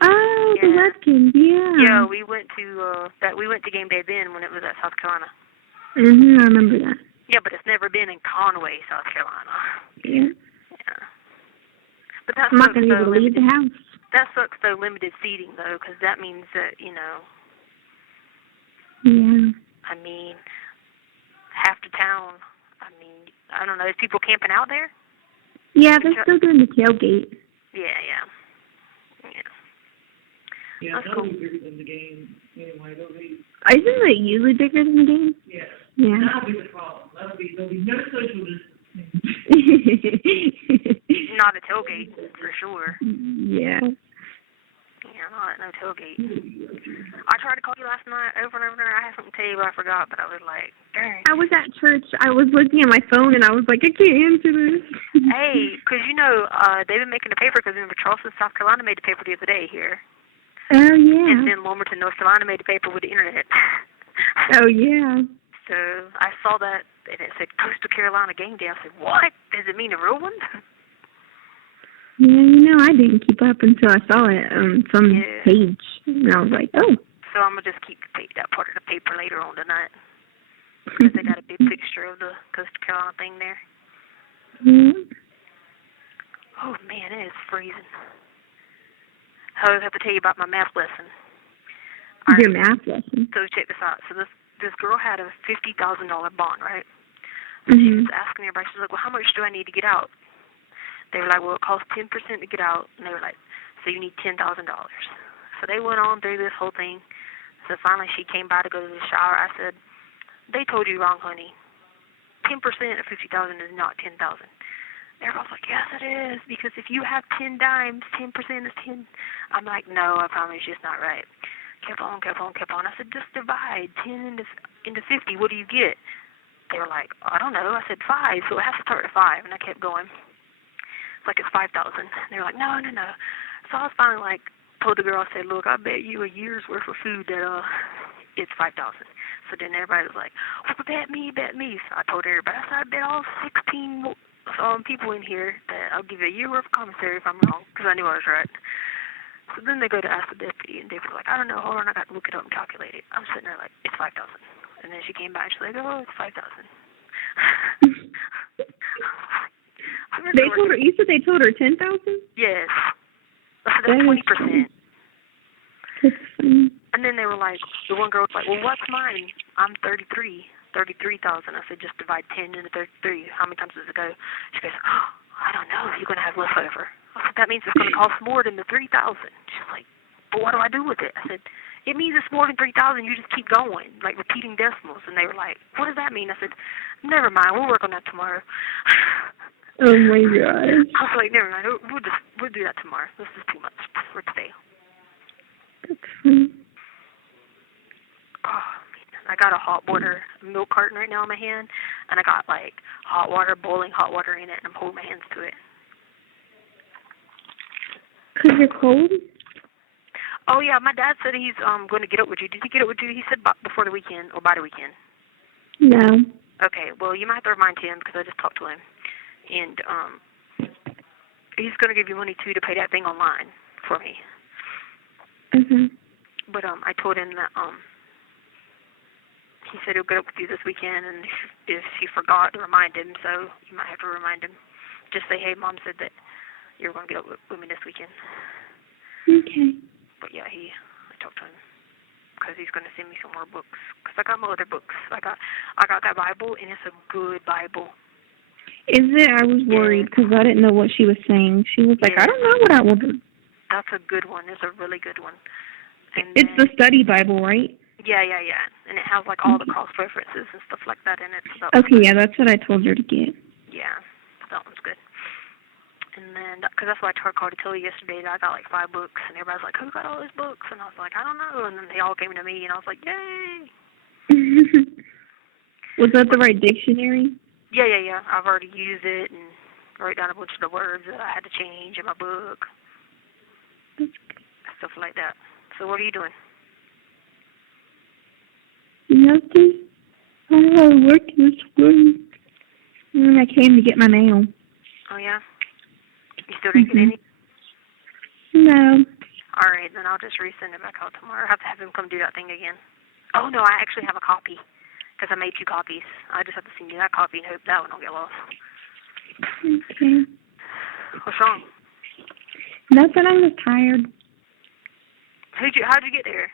Oh, Yeah. the Redskins, yeah. Yeah, we went to game day then when it was at South Carolina. Mhm, I remember that. Yeah, but it's never been in Conway, South Carolina. Yeah. Yeah. But that I'm not sucks, going to be able though. to leave the house. That sucks, though, limited seating, though, because that means that, Yeah. I mean, half the town, I don't know, is people camping out there? Yeah, they're still doing the tailgate. Yeah. Yeah, That's that'll cool. be bigger than the game anyway. It'll be, Isn't it usually bigger than the game? yeah. Yeah. That'll be the problem. There'll be no social distancing. Not a tailgate, for sure. Yeah. Yeah, no tailgate. I tried to call you last night over and over, and I had something to tell you, but I forgot, but I was like, dang. I was at church. I was looking at my phone, and I was like, I can't answer this. Hey, because, they've been making the paper, because remember, Charleston, South Carolina made the paper the other day here. Oh, yeah. And then Wilmington, North Carolina made the paper with the internet. Oh, yeah. So I saw that, and it said Coastal Carolina game day. I said, what? Does it mean a real one? Yeah, I didn't keep up until I saw it on some page. And I was like, oh. So I'm going to just keep that part of the paper later on tonight. Because they got a big picture of the Coastal Carolina thing there. Yeah. Oh, man, it is freezing. I have to tell you about my math lesson. Your math lesson? So check this out. So this girl had a $50,000 bond, right? Mm-hmm. She was asking everybody, she was like, well, how much do I need to get out? They were like, well, it costs 10% to get out. And they were like, so you need $10,000. So they went on through this whole thing. So finally she came by to go to the shower. I said, they told you wrong, honey. 10% of $50,000 is not $10,000. Everyone's like, yes, it is, because if you have 10 dimes, 10% is 10. I'm like, no, I promise you it's not right. Kept on. I said, just divide 10 into 50. What do you get? They were like, I don't know. I said 5, so it has to start at 5, and I kept going. like it's 5,000. And they were like, no. So I was finally like, told the girl, I said, look, I bet you a year's worth of food that it's 5,000. So then everybody was like, well, bet me. So I told everybody, I said, I bet all 16 people in here that I'll give you a year worth of commissary if I'm wrong, because I knew I was right. So then they go to ask the deputy, and they were like, I don't know, hold on, I got to look it up and calculate it. I'm sitting there like, it's 5,000. And then she came back, she's like, oh, it's 5,000. They told her. You said they told her 10,000. Yes. That's 20%. That's funny. And then they were like, the one girl was like, well, what's mine? I'm 33,000. I said, just divide 10 into 33. How many times does it go? She goes, oh, I don't know. You're going to have leftover. I said, that means it's going to cost more than the 3,000. She's like, but what do I do with it? I said, it means it's more than 3,000. You just keep going, like repeating decimals. And they were like, what does that mean? I said, never mind. We'll work on that tomorrow. Oh my gosh. I was like, never mind. We'll do that tomorrow. This is too much for today. That's funny. Oh, man. I got a hot water milk carton right now in my hand, and I got like hot water, boiling hot water in it, and I'm holding my hands to it. 'Cause you're cold? Oh yeah, my dad said he's going to get up with you. Did he get up with you? He said before the weekend or by the weekend. No. Okay, well you might have to remind him because I just talked to him, and he's going to give you money too to pay that thing online for me. Mhm. But I told him that he said he'll get up with you this weekend, and if he forgot to remind him, so you might have to remind him. Just say, hey, Mom said that you're going to get up with me this weekend. Okay. But yeah, I talked to him because he's going to send me some more books. Because I got my other books. I got that Bible, and it's a good Bible. Is it? I was worried because I didn't know what she was saying. She was like, I don't know what I ordered. That's a good one. It's a really good one. And it's the study Bible, right? Yeah. And it has like all the cross references and stuff like that in it. So okay, yeah, that's what I told her to get. Yeah, that one's good. And then, because that's what I called to tell you yesterday, that I got like 5 books, and everybody's like, who got all those books? And I was like, I don't know. And then they all came to me, and I was like, yay! Was that the right dictionary? Yeah. I've already used it and wrote down a bunch of the words that I had to change in my book. Stuff like that. So what are you doing? Nothing. I worked this morning. And I came to get my mail. Oh, yeah? You still didn't get any? No. All right, then I'll just resend it back out tomorrow. I have to have him come do that thing again. Oh, no, I actually have a copy because I made 2 copies. I just have to send you that copy and hope that one don't get lost. Okay. What's wrong? Nothing. I'm just tired. How'd you get there?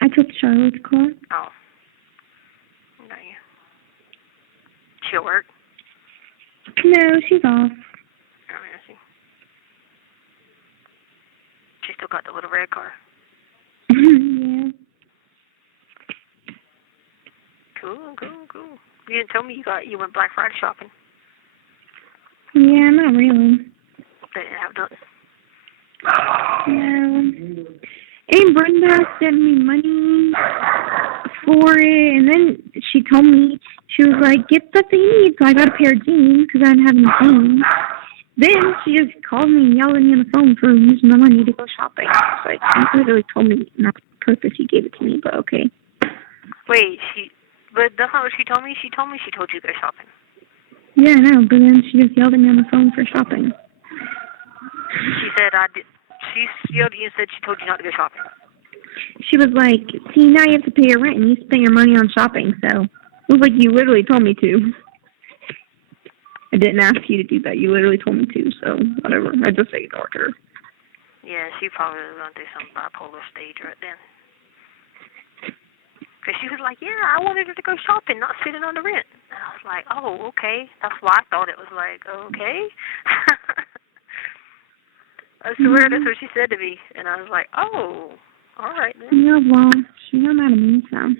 I took Charlotte's car. Oh. No, yeah. She at work? No, she's off. Oh, I see. She still got the little red car. Yeah. Cool. You didn't tell me you went Black Friday shopping. Yeah, not really. They didn't have nothing. No. And Brenda sent me money for it, and then she told me, she was like, get stuff that you need. So I got a pair of jeans because I didn't have any jeans. Then she just called me and yelled at me on the phone for using my money to go shopping. So she literally told me not on purpose she gave it to me, but okay. Wait, but that's not what she told me. She told me she told you to go shopping. Yeah, I know, but then she just yelled at me on the phone for shopping. She said she yelled at you and said she told you not to go shopping. She was like, see, now you have to pay your rent and you spend your money on shopping, so. It was like, you literally told me to. I didn't ask you to do that. You literally told me to, so whatever. I just ignored her. Yeah, she probably was going through some bipolar stage right then. Because she was like, yeah, I wanted her to go shopping, not sitting on the rent. And I was like, oh, okay. That's why I thought it was like, okay. I swear that's what she said to me. And I was like, oh, all right then. Yeah, well, she got mad at me, so.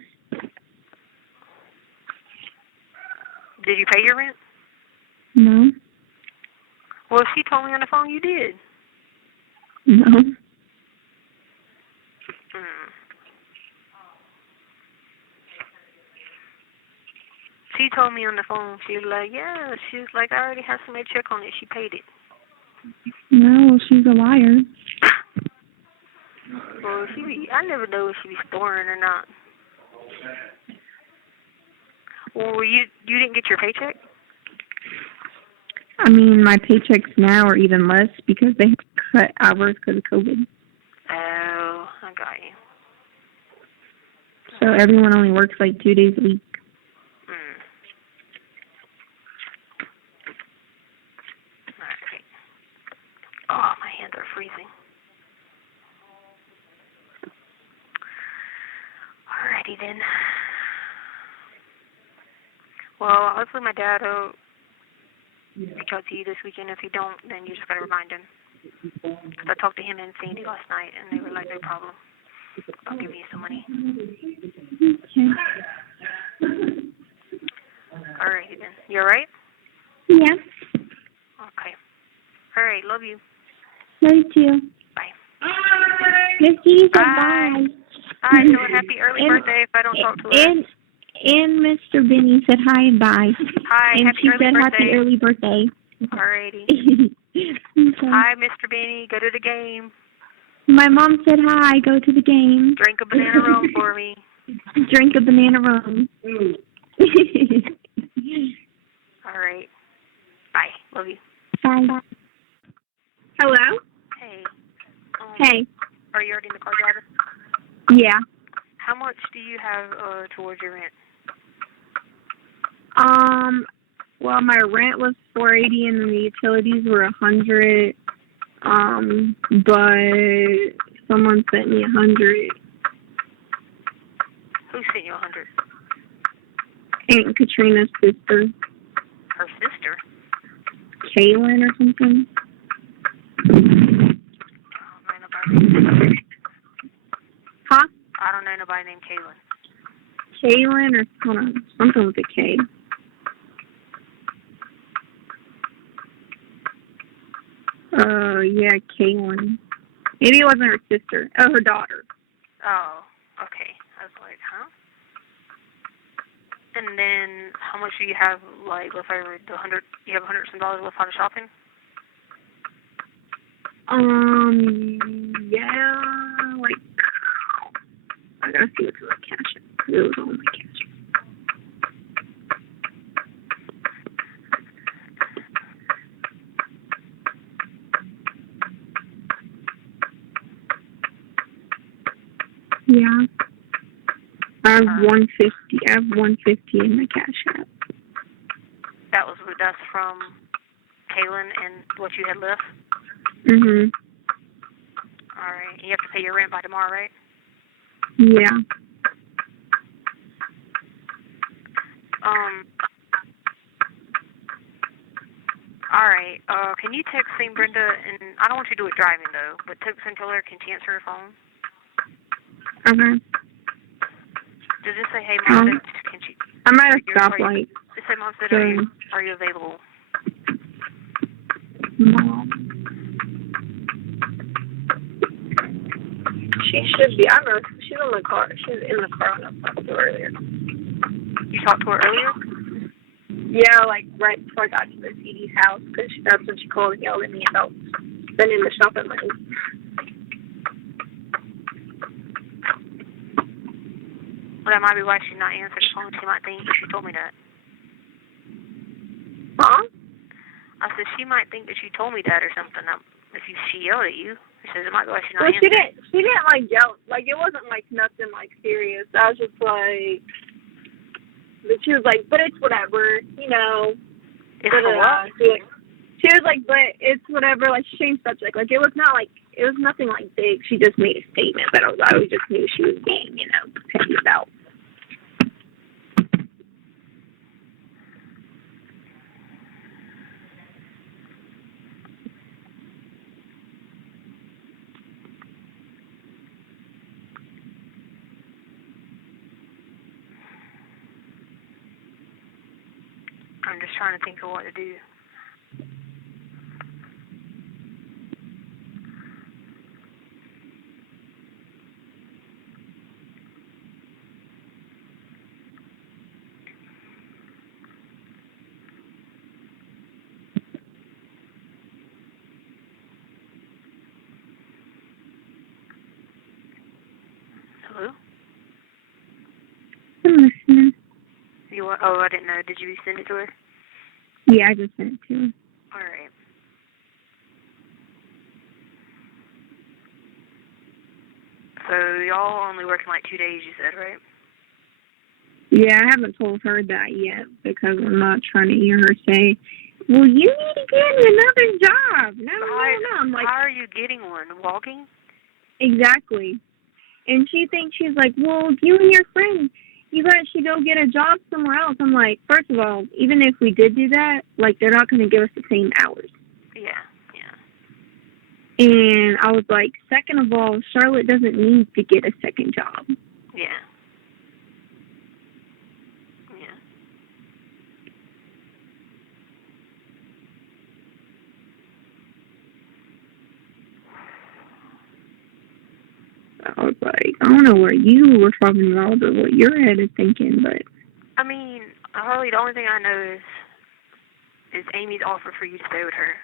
Did you pay your rent? No. Well, she told me on the phone you did. No. See, she told me on the phone, she was like, yeah, she was like, I already had somebody check on it. She paid it. No, she's a liar. Well, I never know if she be storing or not. Well, you didn't get your paycheck? I mean, my paychecks now are even less because they cut hours because of COVID. Oh, I got you. So everyone only works like 2 days a week. Alright. Oh, my hands are freezing. Alrighty then. Well, hopefully my dad will reach out to you this weekend. If he don't, then you just gotta remind him. Because I talked to him and Sandy last night, and they were like, no problem. I'll give you some money. Okay. Alrighty then. You alright? Yeah. Okay. Alright, love you. Love you too. Bye. Miss G said Bye. bye. Bye. So happy early birthday if I don't talk to her. And Mr. Benny said hi and bye. Hi, and happy she early said birthday. happy early birthday. Alrighty. Okay. Hi, Mr. Benny. Go to the game. My mom said hi. Go to the game. Drink a banana rum for me. Drink a banana rum. Alright. Bye. Love you. Bye. Hello? Hey. Hey. Are you already in the car driving? Yeah. How much do you have towards your rent? Well, my rent was $480 and the utilities were $100. But someone sent me $100. Who sent you $100? Aunt Katrina's sister. Her sister? Kaylin or something. Huh? I don't know nobody named Kaylin. Kaylin or something with a K. Yeah, Kaylin. Maybe it wasn't her sister. Oh, her daughter. Oh, okay. I was like, huh? And then, how much do you have, like, left over? You have $100 some dollars left out of shopping? Yeah, like, I gotta see what's in my cash app, 'cause it was all in my cash app. Yeah. I have $150. I have $150 in my cash app. That's from Kaylin and what you had left? Mhm. All right. You have to pay your rent by tomorrow, right? Yeah. All right. Can you text St. Brenda, and I don't want you to do it driving, though, but text and tell her, can she answer her phone? Okay. Does it say, hey, Mom, can she... I'm at a stoplight. It say, Mom said, So, are you available? Mom. She should be. I don't know. She's in the car. She's in the car when I talked to her earlier. You talked to her earlier? Yeah, like right before I got to the CD's house, because that's when she called and yelled at me about spending the shopping money. Well, that might be why she's not answering the phone. She might think she told me that. Huh? I said, she might think that you told me that or something. If she yelled at you. She says, it might be why she's not Well, answering. she didn't like yell. Like, it wasn't like nothing like serious. I was just like, but she was like, but it's whatever, you know. It's for what? She was like, but it's whatever. Like, she changed subject. Like, it was nothing like big. She just made a statement, but I just knew she was being, you know, petty about. I'm just trying to think of what to do. Oh, I didn't know. Did you send it to her? Yeah, I just sent it to her. All right. So y'all only working like 2 days, you said, right? Yeah, I haven't told her that yet because I'm not trying to hear her say, well, you need to get another job. No. I'm like, how are you getting one? Walking? Exactly. And she thinks, she's like, well, you and your friend, you guys should go get a job somewhere else. I'm like, first of all, even if we did do that, like, they're not going to give us the same hours. Yeah. And I was like, second of all, Charlotte doesn't need to get a second job. Yeah. I was like, I don't know what you were talking about or what your head is thinking, but... I mean, Harley, the only thing I know is Amy's offer for you to stay with her.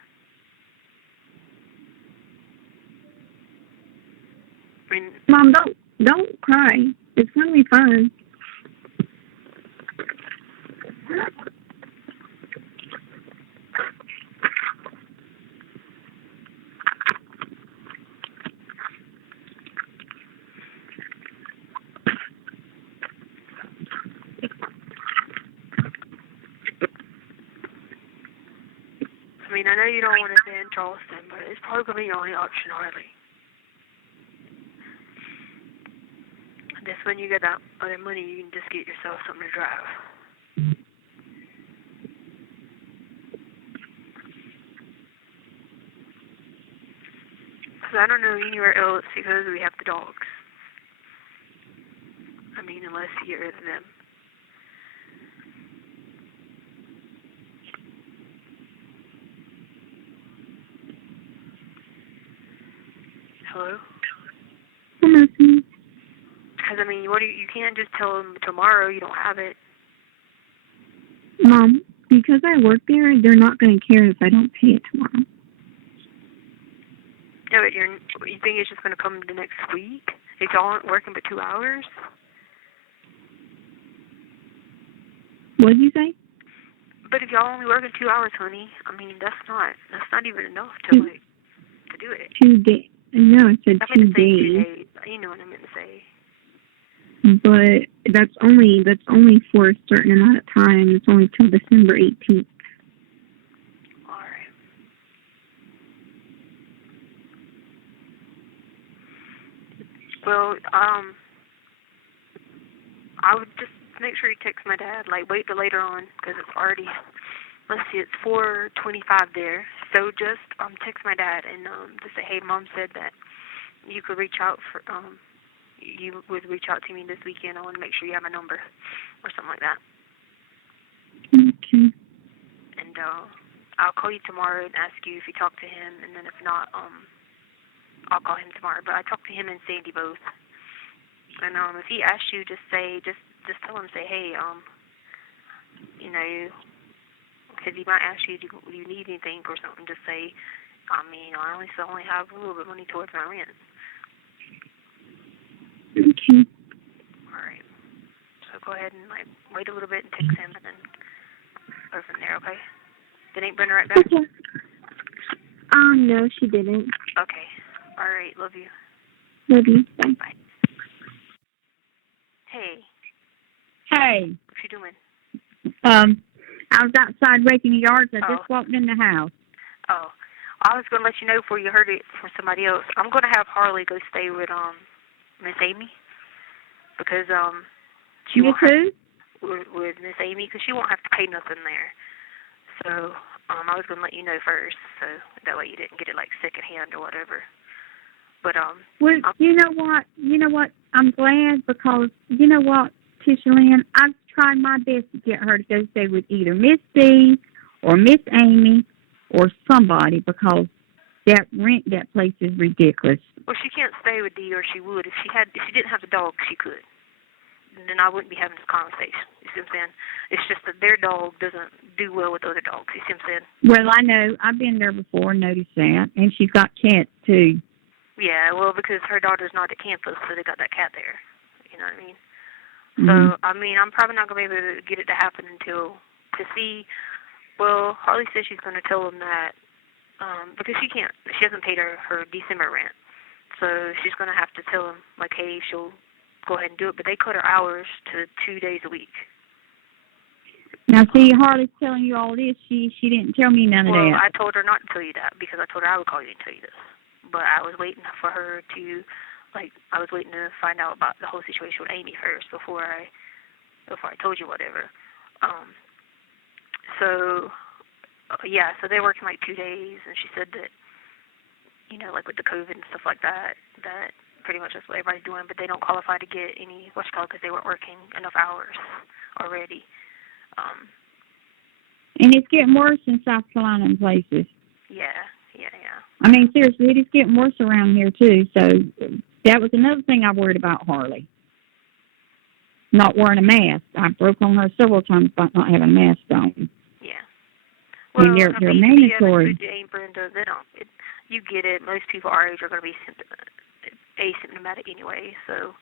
I mean, Mom, don't cry. It's gonna be fine. I mean, I know you don't want to stay in Charleston, but it's probably going to be your only option, Harley. This when you get that other money, you can just get yourself something to drive. Because I don't know anywhere else because we have the dogs. I mean, unless you get rid of them. Hello? I'm listening. Because, I mean, you can't just tell them tomorrow you don't have it. Mom, because I work there, they're not going to care if I don't pay it tomorrow. Yeah, but you think it's just going to come the next week? If y'all aren't working but 2 hours? What did you say? But if y'all only working 2 hours, honey, I mean, that's not even enough to do it. 2 days. No, I said I 2 meant to say days. 2 days. You know what I meant to say. But that's only for a certain amount of time. It's only till December 18th. All right. Well, I would just make sure you text my dad. Like, wait till later on because it's already. Let's see, it's 4:25 there. So just text my dad and just say, hey, Mom said that you could reach out for you would reach out to me this weekend. I want to make sure you have my number or something like that. Okay. And I'll call you tomorrow and ask you if you talk to him, and then if not, I'll call him tomorrow. But I talked to him and Sandy both. And if he asks you, just tell him, say, hey, you know, because he might ask you, do you need anything or something. Just say, I mean, I only have a little bit of money towards my rent. Okay. All right. So go ahead and wait a little bit and text him, and then go from there. Okay. Did Aunt Brenda write back? Okay. No, she didn't. Okay. All right. Love you. Love you. Bye. Bye. Hey. Hey, What you doing? I was outside raking the yards. I Oh. just walked in the house. Oh, I was going to let you know before you heard it from somebody else. I'm going to have Harley go stay with Miss Amy because she You won't have too? with Miss Amy because she won't have to pay nothing there. So I was going to let you know first, so that way you didn't get it like secondhand or whatever. But Well, you know what? I'm glad because you know what, Tisha Lynn, I've tried my best to get her to go stay with either Miss B or Miss Amy or somebody because that place is ridiculous. well, she can't stay with Dee, or she would if she didn't have the dog. She could. And then I wouldn't be having this conversation. You see what I'm saying? It's just that their dog doesn't do well with other dogs. You see what I'm saying? Well, I know. I've been there before and noticed that. And she's got cats, too. Yeah, well, because her daughter's not at campus, so they got that cat there. You know what I mean? So, I mean, I'm probably not going to be able to get it to happen well, Harley says she's going to tell them that, because she hasn't paid her December rent. So she's going to have to tell them, like, hey, she'll go ahead and do it. But they cut her hours to 2 days a week. Now, see, Harley's telling you all this. She didn't tell me none of that. Well, I told her not to tell you that because I told her I would call you and tell you this. But I was waiting for her to, I was waiting to find out about the whole situation with Amy first before I told you whatever. So they're working 2 days, and she said that, with the COVID and stuff like that, that pretty much that's what everybody's doing, but they don't qualify to get any, because they weren't working enough hours already. And it's getting worse in South Carolina in places. Yeah. I mean, seriously, it is getting worse around here, too. So that was another thing I worried about Harley. Not wearing a mask. I broke on her several times about not having a mask on. Yeah. Well, and they're mandatory. Brenda, you get it. Most people our age are going to be asymptomatic anyway. So,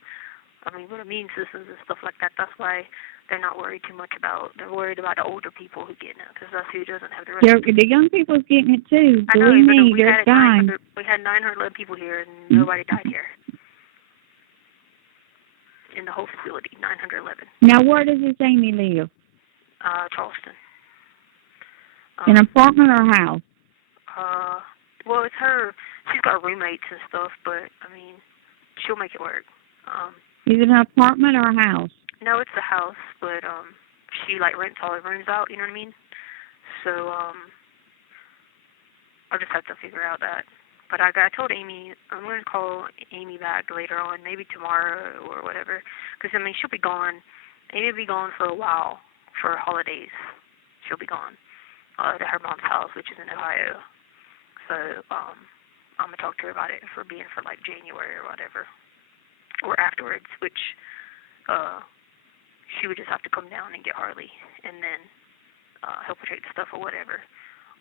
I mean, with immune systems and stuff like that, that's why they're not worried too much about. They're worried about the older people who get it, because that's who doesn't have the rest. The young people's getting it too. I know, Believe me, they're dying. We had 911 people here, and nobody died here. In the whole facility, 911. Now, where does this Amy live? Charleston. An apartment or a house? Well, it's her. She's got roommates and stuff, but I mean, she'll make it work. Is it an apartment or a house? No, it's a house, but she rents all her rooms out. You know what I mean? So I'll just have to figure out that. But I told Amy I'm going to call Amy back later on, maybe tomorrow or whatever, because I mean she'll be gone. Amy will be gone for a while for holidays. She'll be gone to her mom's house, which is in Ohio. So I'm gonna talk to her about it for being for January or whatever, or afterwards, which she would just have to come down and get Harley and then help her take the stuff or whatever,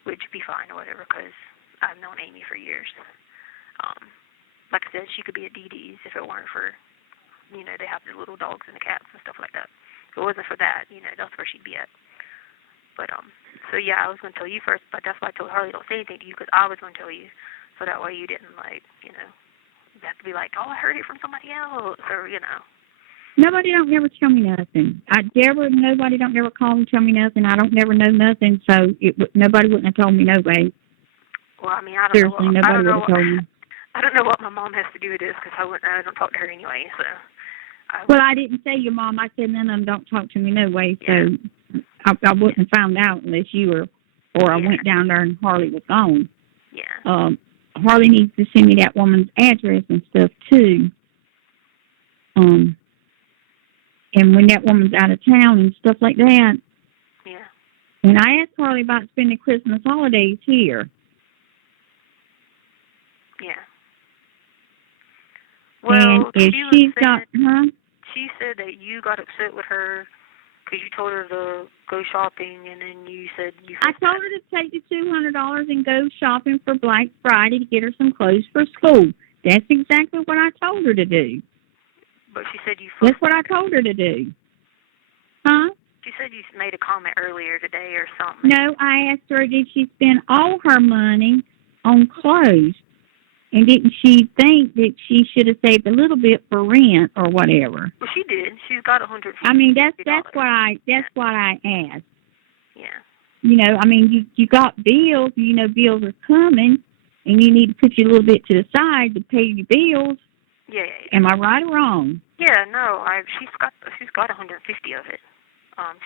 which would be fine or whatever, because I've known Amy for years. Like I said, she could be at Dee Dee's if it weren't for, they have the little dogs and the cats and stuff like that. If it wasn't for that, that's where she'd be at. But, so yeah, I was going to tell you first, but that's why I told Harley don't say anything to you, because I was going to tell you, so that way you didn't, you have to be like, oh, I heard it from somebody else, or, Nobody don't never tell me nothing. Nobody don't never call and tell me nothing. I don't never know nothing, so nobody wouldn't have told me no way. Well, I mean, I don't Seriously, know. Nobody would have told me. I don't know what my mom has to do with this, because I don't talk to her anyway. So. Well, I didn't say your mom. I said none of them don't talk to me no way. So I wouldn't have found out unless you were, or I went down there and Harley was gone. Yeah. Harley needs to send me that woman's address and stuff too. And when that woman's out of town and stuff like that. Yeah. And I asked Harley about spending Christmas holidays here. Yeah. Well, and if she said that you got upset with her because you told her to go shopping, and then you said you. I told her to take the $200 and go shopping for Black Friday to get her some clothes for school. That's exactly what I told her to do. But she said you. That's what I told her to do. Huh? She said you made a comment earlier today or something. No, I asked her, did she spend all her money on clothes? And didn't she think that she should have saved a little bit for rent or whatever? Well, she did. She's got $150. I mean, that's what I asked. Yeah. I mean, you got bills. Bills are coming, and you need to put your little bit to the side to pay your bills. Yeah. Am I right or wrong? Yeah. No. She's got 150 of it.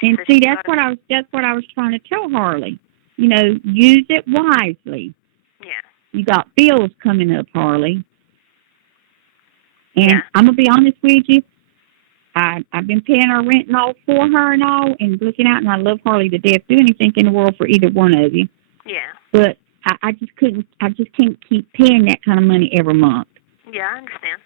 And see, that's what I was trying to tell Harley. Use it wisely. Yeah. You got bills coming up, Harley. And I'm going to be honest with you. I've been paying her rent and all for her and all, and looking out, and I love Harley to death. Do anything in the world for either one of you. Yeah. But I just can't keep paying that kind of money every month. Yeah, I understand.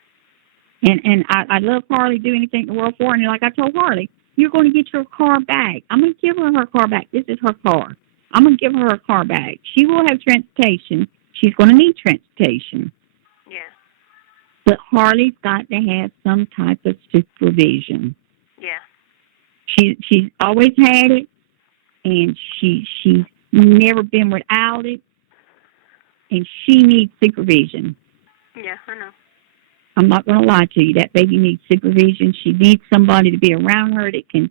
And I love Harley, do anything in the world for her. And like I told Harley, you're going to get your car back. I'm going to give her car back. This is her car. I'm going to give her car back. She will have transportation. She's going to need transportation. Yeah. But Harley's got to have some type of supervision. Yeah. She's always had it, and she's never been without it, and she needs supervision. Yeah, I know. I'm not going to lie to you. That baby needs supervision. She needs somebody to be around her that can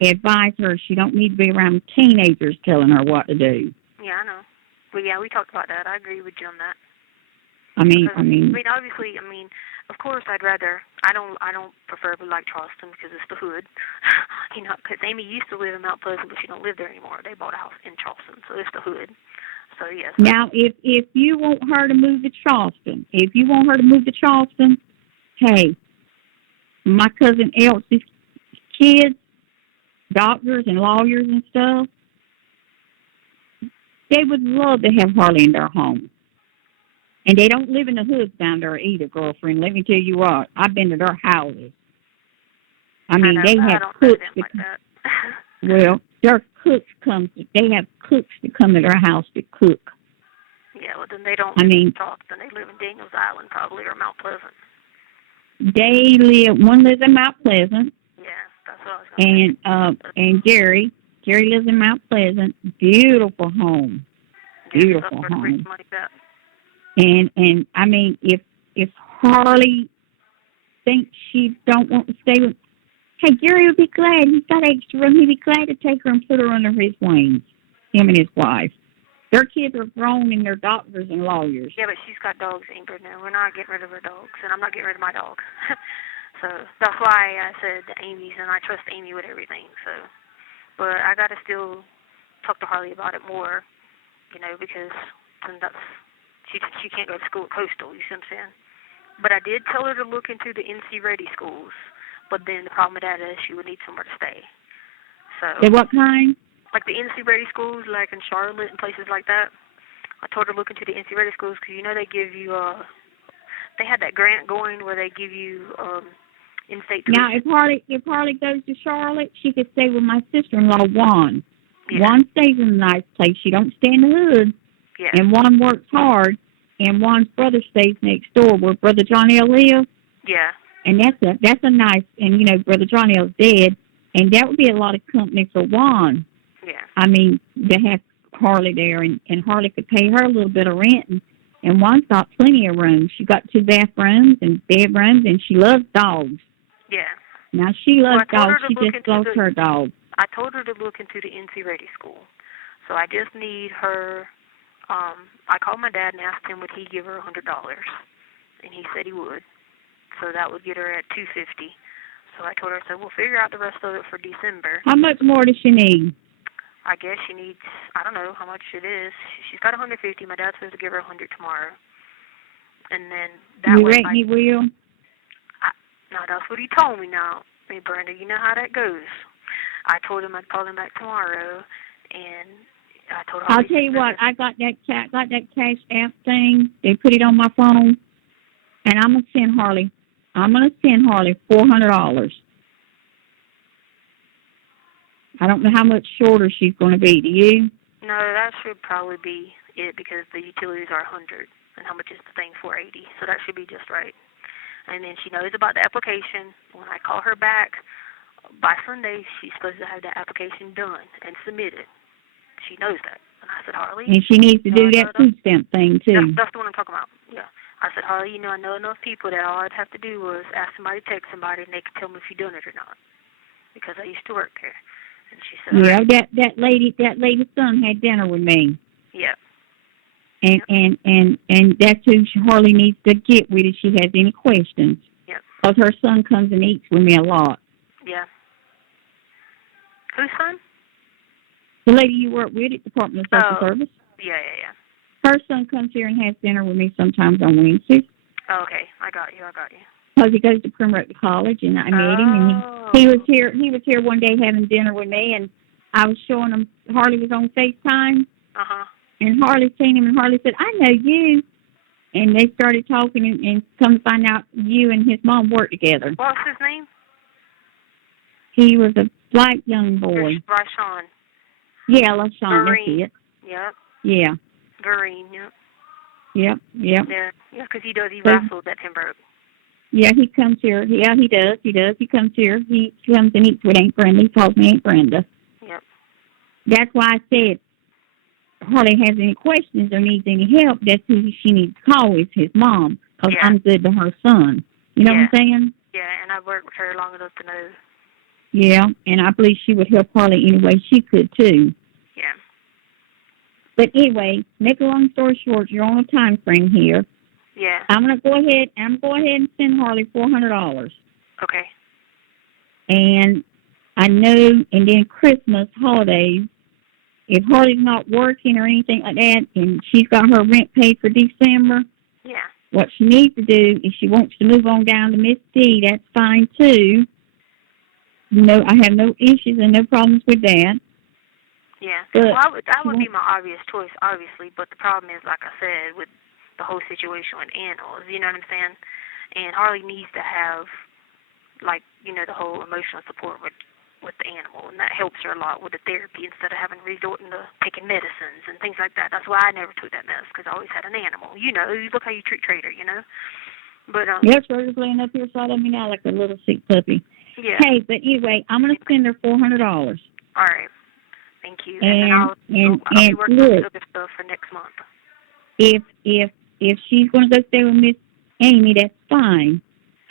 advise her. She don't need to be around teenagers telling her what to do. Yeah, I know. Well, yeah, we talked about that. I agree with you on that. I mean, obviously, of course, I don't preferably like Charleston because it's the hood, because Amy used to live in Mount Pleasant, but she don't live there anymore. They bought a house in Charleston, so it's the hood. So, yes. Now, if you want her to move to Charleston, hey, my cousin Elsie's kids, doctors and lawyers and stuff, they would love to have Harley in their home. And they don't live in the hoods down there either, girlfriend. Let me tell you what. I've been to their houses. They have cooks. Well, their cooks they have cooks that come to their house to cook. Yeah, well, then they don't talk. Then they live in Daniels Island probably, or Mount Pleasant. One lives in Mount Pleasant. Yeah, that's what I was going to say. And Gary lives in Mount Pleasant. Beautiful home. Beautiful home. Like that. And if Harley thinks she don't want to stay with, hey, Gary would be glad. He's got extra room. He'd be glad to take her and put her under his wings, him and his wife. Their kids are grown and they're doctors and lawyers. Yeah, but she's got dogs, Amber. No, we're not getting rid of her dogs, and I'm not getting rid of my dog. So that's why I said Amy's, and I trust Amy with everything. So, but I got to still talk to Harley about it more, because that's she can't go to school at Coastal. You see what I'm saying? But I did tell her to look into the NC Ready schools. But then the problem with that is she would need somewhere to stay. So. What kind? Like the NC Ready schools, like in Charlotte and places like that. I told her to look into the NC Ready schools because they give you they had that grant going where they give you in-state tuition. Now, if Harley goes to Charlotte, she could stay with my sister-in-law, Juan. Yeah. Juan stays in a nice place. She don't stay in the hood. Yeah. And Juan works hard. And Juan's brother stays next door where Brother John L. lives. Yeah. And that's a nice, and Brother John L's dead, and that would be a lot of company for Juan. Yeah. To have Harley there, and Harley could pay her a little bit of rent, and Juan's got plenty of rooms. She got 2 bathrooms and bedrooms, and she loves dogs. Yeah. Now, she loves dogs. She just loves her dog. I told her to look into the NC Ready school. So I just need her, I called my dad and asked him would he give her $100, and he said he would. So that would get her at $250. So I told her, we'll figure out the rest of it for December. How much more does she need? I guess she needs, I don't know how much it is. She's got $150. My dad's supposed to give her $100 tomorrow. And then that you reckon he will? No, that's what he told me now. Hey, Brenda, you know how that goes. I told him I'd call him back tomorrow, and I told her. I'll tell you what, I got that Cash App thing. They put it on my phone, and I'm gonna send Harley $400. I don't know how much shorter she's going to be. Do you? No, that should probably be it because the utilities are $100, and how much is the thing? $480. So that should be just right. And then she knows about the application. When I call her back by Sunday, she's supposed to have that application done and submitted. She knows that. And I said, Harley. And she needs to do that food stamp thing too. That's the one I'm talking about. Yeah. I said, Harley, I know enough people that all I'd have to do was ask somebody to text somebody, and they could tell me if you're doing it or not, because I used to work there. And she said, yeah, right. that lady's son had dinner with me. Yeah. And that's who Harley needs to get with if she has any questions. Yep. Because her son comes and eats with me a lot. Yeah. Whose son? The lady you work with at Department of Social Service. Yeah. Her son comes here and has dinner with me sometimes on Wednesdays. Oh, okay. I got you. Because he goes to Primrose College, and I met him, and he was here. He was here one day having dinner with me, and I was showing him. Harley was on FaceTime. And Harley seen him, and Harley said, "I know you." And they started talking, and come to find out you and his mom worked together. What's his name? He was a black young boy. LaShawn. Yeah, LaShawn. That's it. Yep. Yeah. Vereen. Yep. Yep. Yeah, because he wrestled at Pembroke. Yeah, he comes here. Yeah, he does. He does. He comes here. He comes and eats with Aunt Brenda. He calls me Aunt Brenda. Yep. That's why I said Harley has any questions or needs any help, that's who she needs to call is his mom, because I'm good to her son. You know what I'm saying? Yeah, and I've worked with her long enough to know. Yeah, and I believe she would help Harley any way she could, too. Yeah. But anyway, make a long story short, you're on a time frame here. Yeah. I'm going to go ahead and send Harley $400. Okay. And I know, and then Christmas, holidays, if Harley's not working or anything like that, and she's got her rent paid for December, what she needs to do, if she wants to move on down to Miss D, that's fine too. No, I have no issues and no problems with that. Yeah. But well, that would be my obvious choice, obviously, but the problem is, like I said, with the whole situation with animals, you know what I'm saying? And Harley needs to have, like, you know, the whole emotional support with the animal, and that helps her a lot with the therapy instead of having resorting to taking medicines and things like that. That's why I never took that mess, because I always had an animal. You know, you look how you treat Trader, you know? But, yes, Trader's laying up here side of me now like a little sick puppy. Yeah. Hey, but anyway, I'm going to send her $400. All right. Thank you. And I'll be working on other stuff for next month. If she's going to go stay with Miss Amy, that's fine.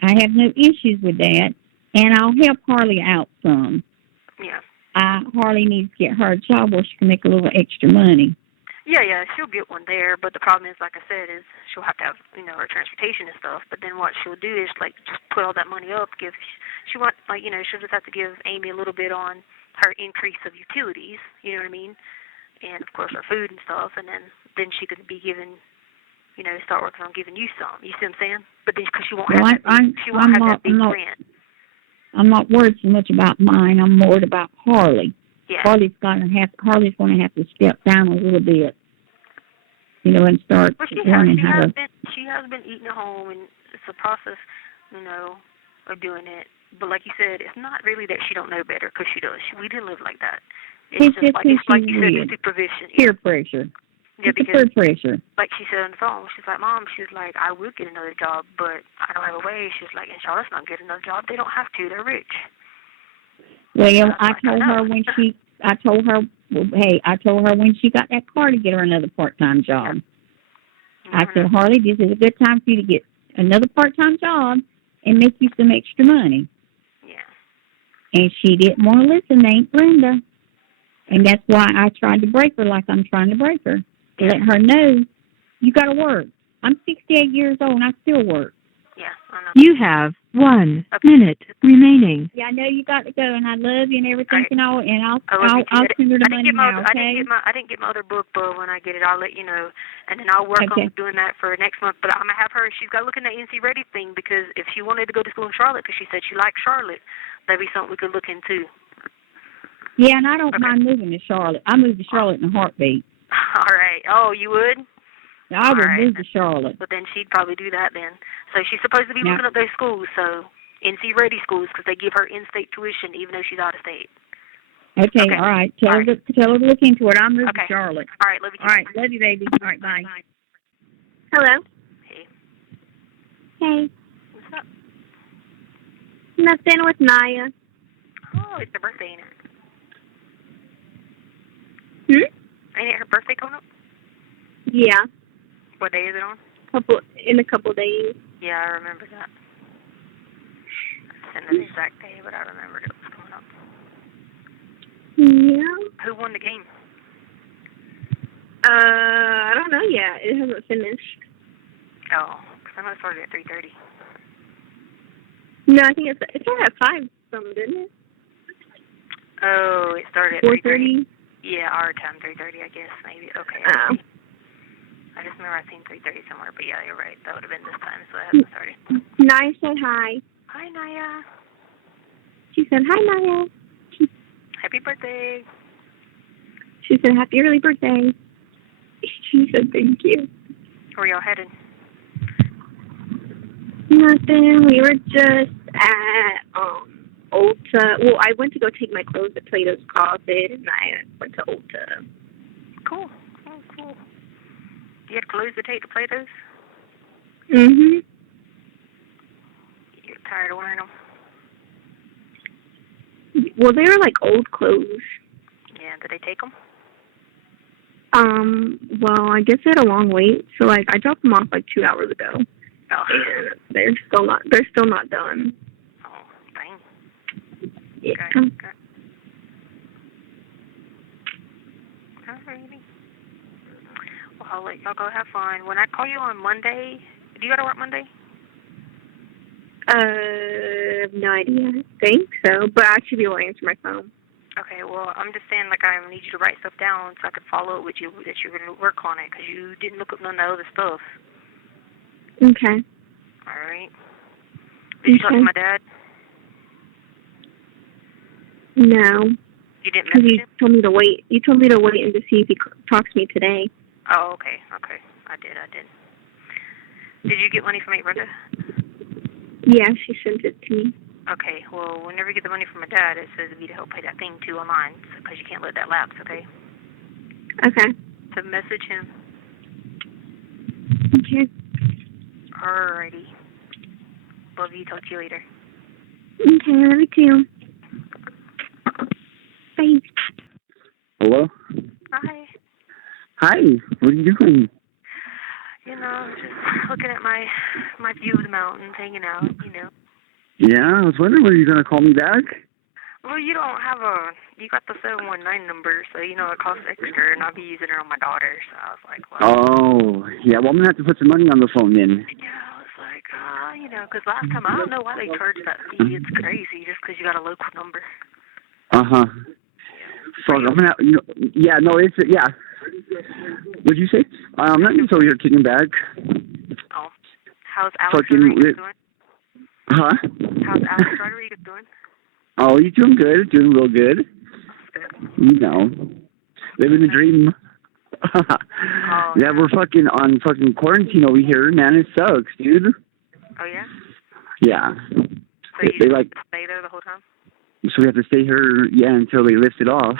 I have no issues with that. And I'll help Harley out some. Yeah. Harley needs to get her a job where she can make a little extra money. Yeah, she'll get one there, but the problem is, like I said, is she'll have to have, you know, her transportation and stuff, but then what she'll do is, like, just put all that money up, she wants, like, you know, she'll just have to give Amy a little bit on her increase of utilities, you know what I mean, and, of course, her food and stuff, and then she could be given, you know, start working on giving you some, you see what I'm saying? But then, because she won't have that big rent. I'm not worried so much about mine. I'm worried about Harley. Yeah. Harley's going to have to step down a little bit, you know, and start learning how to. She has been eating at home, and it's a process, you know, of doing it. But like you said, it's not really that she don't know better, because she does. We didn't live like that. It's just like you said, the supervision. Peer pressure. Yeah, it's peer pressure. Like she said on the phone, she's like, Mom, she's like, I will get another job, but I don't have a way. She's like, and Charlotte's not getting another job. They don't have to. They're rich. Well, I told her when she got that car to get her another part-time job. Mm-hmm. I said, Harley, this is a good time for you to get another part-time job and make you some extra money. Yeah. And she didn't want to listen to Aunt Brenda. And that's why I tried to break her like I'm trying to break her. To let her know, you got to work. I'm 68 years old and I still work. Yeah, I know. You have 1 minute remaining. Yeah, I know you got to go, and I love you and everything, and I'll send her the money now. Okay. I didn't get my other book, but when I get it, I'll let you know, and then I'll work on doing that for next month. But I'm gonna have her. She's got to look in the NC Ready thing, because if she wanted to go to school in Charlotte, because she said she liked Charlotte, that'd be something we could look into. Yeah, and I don't mind moving to Charlotte. I move to Charlotte in a heartbeat. All right. Oh, you would? I would move to Charlotte. But then she'd probably do that then. So she's supposed to be looking up those schools, so NC Ready schools, because they give her in-state tuition even though she's out of state. Okay. All right. Tell her to look into it. I'll move to Charlotte. All right, love you too. All right, love you, baby. All right, bye. Hello. Hey. Hey. What's up? Nothing with Naya. Oh, it's her birthday, ain't it? Ain't it her birthday coming up? Yeah. What day is it on? In a couple days. Yeah, I remember that. I didn't know the exact day, but I remembered it was coming up. Yeah. Who won the game? I don't know yet. It hasn't finished. Oh, because I know it started at 3:30. No, I think it started at 5 something, didn't it? Oh, it started at 4:30. Yeah, our time, 3:30, I guess, maybe. Okay. Oh. I just remember I seen 3:30 somewhere, but yeah, you're right. That would have been this time, so it hasn't started. Naya said hi. Hi, Naya. She said, hi, Naya. Happy birthday. She said, happy early birthday. She said, thank you. Where y'all headed? Nothing. We were just at Ulta. Well, I went to go take my clothes at Plato's Closet, and I went to Ulta. Cool. Cool. You had clothes to take to Plato's? Mm-hmm. Well, they were like old clothes. Yeah, did they take them? Well, I guess they had a long wait, so like I dropped them off like 2 hours ago. Oh. And they're still not done. Oh, dang. Yeah. Okay. Alrighty. Well, I'll let y'all go have fun. When I call you on Monday, do you go to work Monday? No idea. I think so, but I should be able to answer my phone. Okay, well, I'm just saying, like, I need you to write stuff down so I can follow up with you that you're going to work on it, because you didn't look up none of the other stuff. Okay. All right. Did you talk to my dad? No. You didn't Because message you him? told me to wait. You told me to wait and to see if he talks to me today. Oh, okay. I did. Did you get money from Aunt Brenda? Yeah, she sent it to me. Okay, well, whenever you get the money from my dad, it says it'd be to help pay that thing too online, because you can't let that lapse, okay? Okay. So message him. Okay. Alrighty. Love you. Talk to you later. Okay, love you too. Bye. Hello? Hi. Hi, what are you doing? You know, just looking at my view of the mountains, hanging out, you know. Yeah, I was wondering when you were going to call me back. Well, you don't have you got the 719 number, so, you know, it costs extra, and I'll be using it on my daughter, so I was like, well. Oh, yeah, well, I'm going to have to put some money on the phone then. Yeah, I was like, you know, because last time, I don't know why they charge that fee. It's crazy, just because you got a local number. Uh-huh. So I'm going to, yeah, no, it's, yeah. What'd you say? I'm not even over here kicking back. Oh. How's Alex Rodriguez doing? Huh? How's Alex Rodriguez doing? Oh, he's doing good. Doing real good. You know, living the dream. Yeah, we're fucking on fucking quarantine over here, man. It sucks, dude. Oh, yeah? Yeah. So you they just stay there the whole time? So we have to stay here, yeah, until they lift it off.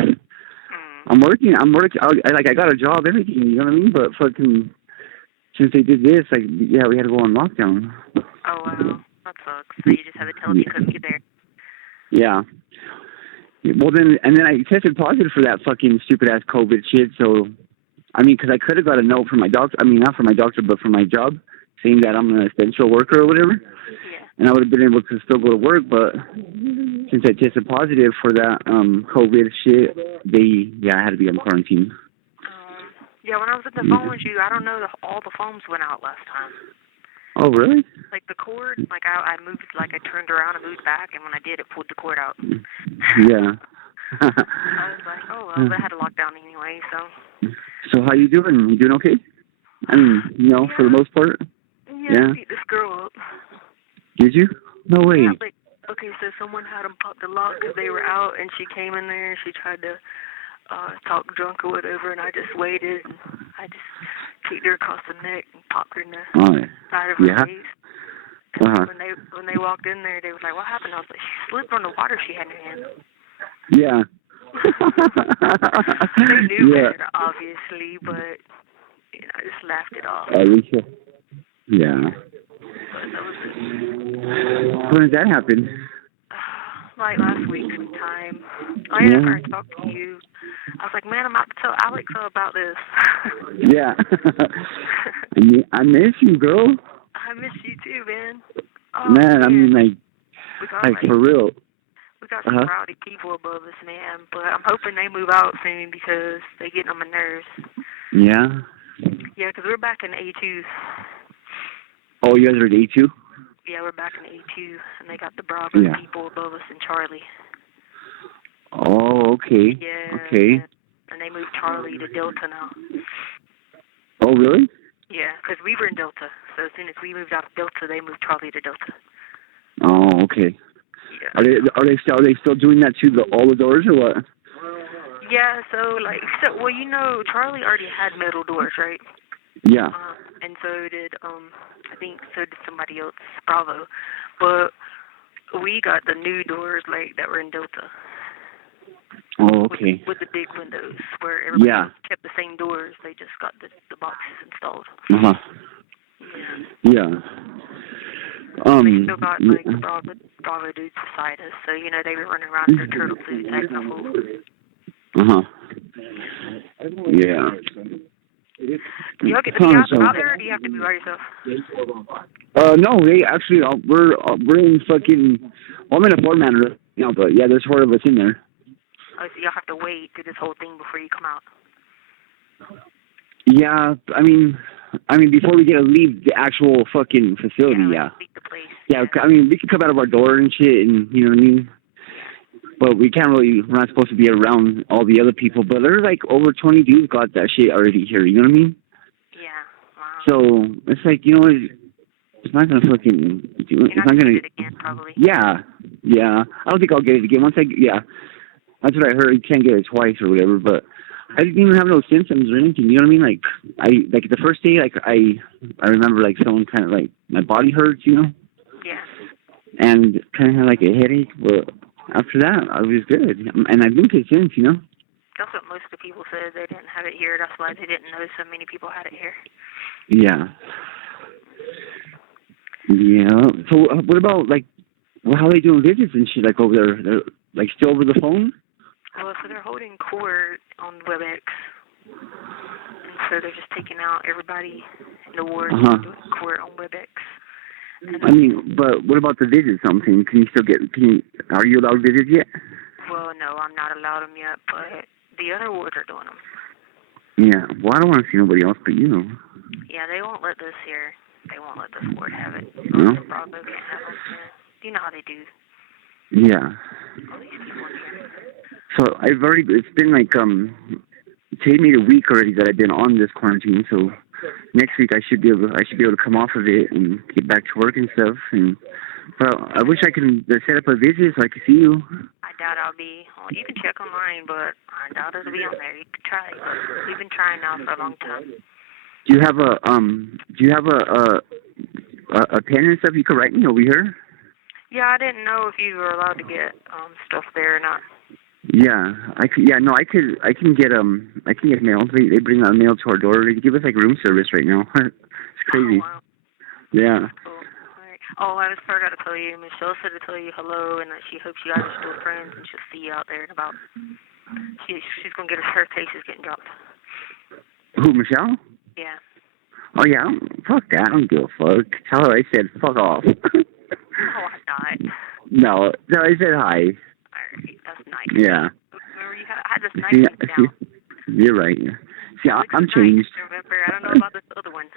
I'm working. I got a job, everything, you know what I mean? But fucking, since they did this, like, yeah, we had to go on lockdown. Oh, wow. That sucks. So you just had to tell them you couldn't get there. Yeah. Well, then I tested positive for that fucking stupid-ass COVID shit, so, I mean, because I could have got a note from my doctor, I mean, not from my doctor, but from my job, saying that I'm an essential worker or whatever. Yeah. And I would have been able to still go to work, but since I tested positive for that COVID shit, I had to be on quarantine. Yeah, when I was at the phone with you, I don't know, all the phones went out last time. Oh, really? Like the cord, like I moved, like I turned around and moved back, and when I did, it pulled the cord out. Yeah. I was like, oh, well, they had a lockdown anyway, so. So how you doing? You doing okay? I mean, for the most part? Yeah, I beat this girl up. Did you? No way. Yeah, like, okay, so someone had them pop the lock because they were out, and she came in there, and she tried to talk drunk or whatever, and I just waited, and I just kicked her across the neck and popped her in the side of her face. Uh-huh. When they walked in there, they was like, what happened? I was like, she slipped on the water she had in her hand. Yeah. They knew better, obviously, but I just laughed it off. Yeah. When did that happen? Like last week sometime. After I talked to you, I was like, man, I'm about to tell Alex about this. Yeah. I miss you, girl. I miss you too, man. Oh, man, I mean, like for real. We got some rowdy people above us, man, but I'm hoping they move out soon because they get on my nerves. Yeah? Yeah, because we're back in A2. Oh, you guys are at A2? Yeah, we're back in A2, and they got the Bravo people above us in Charlie. Oh, okay. Yeah. Okay. And they moved Charlie to Delta now. Oh, really? Yeah, because we were in Delta, so as soon as we moved out of Delta, they moved Charlie to Delta. Oh, okay. Yeah. Are they still doing that to all the doors or what? Yeah, so Charlie already had metal doors, right? Yeah. And so did I think somebody else, Bravo. But we got the new doors like that were in Delta. Oh, okay. With the big windows where everybody kept the same doors. They just got the boxes installed. Uh-huh. Yeah. Yeah. They still got, like, Bravo dudes beside us, so, you know, they were running around in their turtle suits acting a fool. Uh-huh. Yeah. Do y'all get to be out there, or do you have to be by yourself? No, they actually, we're in fucking, well, I'm in a four-man now, but yeah, there's 4 of us in there. Oh, so y'all have to wait through this whole thing before you come out. Yeah, I mean, before we get to leave the actual fucking facility, yeah. Leave the place. Yeah, I mean, we can come out of our door and shit, and you know what I mean? But we can't really, we're not supposed to be around all the other people, but there's like over 20 dudes got that shit already here, you know what I mean? Yeah, wow. So, it's like, you know, it's not gonna fucking, it's not gonna get it again, probably. Yeah. I don't think I'll get it again. That's what I heard. You can't get it twice or whatever, but I didn't even have no symptoms or anything, you know what I mean? Like the first day, like, I remember, like, feeling kind of like my body hurts, you know? Yeah. And kind of had, like, a headache, but after that, I was good. And I've been good since, you know? That's what most of the people said. They didn't have it here. That's why they didn't know so many people had it here. Yeah. Yeah. So what about, like, how are they doing visits and shit, like, over there? They're, like, still over the phone? Well, so they're holding court on WebEx. And so they're just taking out everybody in the ward and doing court on WebEx. I mean, but what about the visits? Something? Are you allowed visits yet? Well, no, I'm not allowed them yet, but the other wards are doing them. Yeah. Well, I don't want to see nobody else but you. Yeah, they won't let this here. They won't let this ward have it. No? Bravo can't have them. Yeah. You know how they do. Yeah. All these people in here. So it's been like, it's made a week already that I've been on this quarantine, so next week I should be able to come off of it and get back to work and stuff. But I wish I could set up a visit so I could see you. I doubt I'll be. Well, you can check online, but I doubt it'll be on there. You can try. We've been trying now for a long time. Do you have a pen and stuff you could write me over here? Yeah, I didn't know if you were allowed to get stuff there or not. Yeah, I could. Yeah, no, I can get mail. They bring mail to our door. They give us like room service right now. It's crazy. Oh, wow. Yeah. Cool. All right. Oh, I forgot to tell you. Michelle said to tell you hello, and that she hopes you guys are still friends, and she'll see you out there in about. She's gonna get her case is getting dropped. Who, Michelle? Yeah. Oh yeah. Fuck that. I don't give a fuck. Tell her I said fuck off. No, I'm not. No, I said hi. Alright, that's nice. Yeah. Remember, you had this nice down. You're right. See, I'm changed. Nice, remember, I don't know about this other one.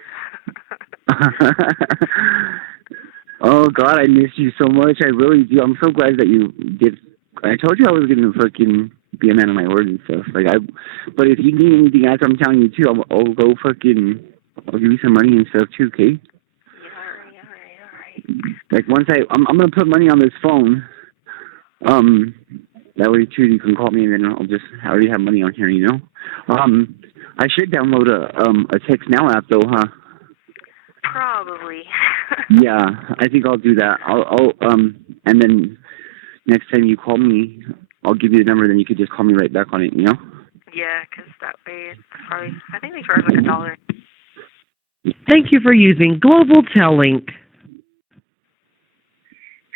Oh, God, I miss you so much. I really do. I'm so glad that you did. I told you I was going to fucking be a man of my word and stuff. But if you need anything else, I'm telling you, too, I'll go fucking, I'll give you some money and stuff, too, okay? All right. Like, once I'm going to put money on this phone. That way, too, you can call me, and then I already have money on here, you know? I should download a Text Now app, though, huh? Probably. Yeah, I think I'll do that. I'll and then next time you call me, I'll give you the number, then you could just call me right back on it, you know? Yeah, because that way, probably, I think they charge like $1. Thank you for using Global Tellink.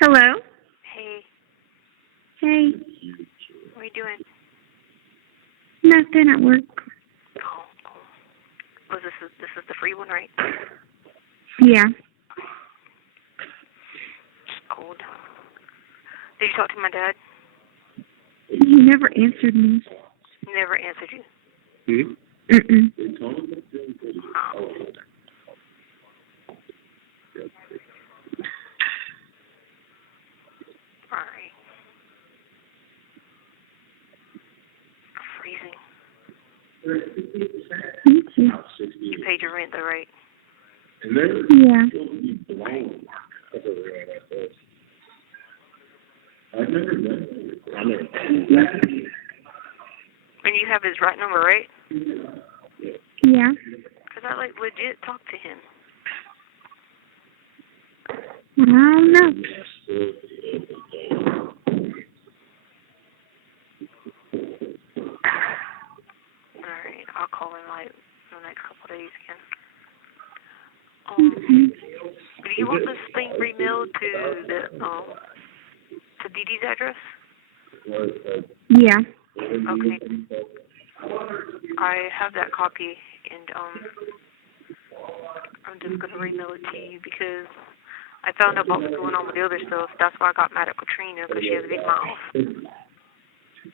Hello? Hey, Hey. what are you doing? Nothing at work. Oh. Was this is the free one, right? Yeah. Cold. Did you talk to my dad? He never answered me. Never answered you. Mm-mm. Oh. Alright. Freezing. Me too. You paid your rent though, right? Yeah. And you have his right number, right? Yeah. Because I legit talked to him. I don't know. Alright, I'll call him in the next couple of days again. Do you want this thing remilled? bill to Dee Dee's address? Yeah. Okay. I have that copy, and I'm just gonna remail it to you because I found out what was going on with the other stuff. That's why I got mad at Katrina, because she has a big mouth.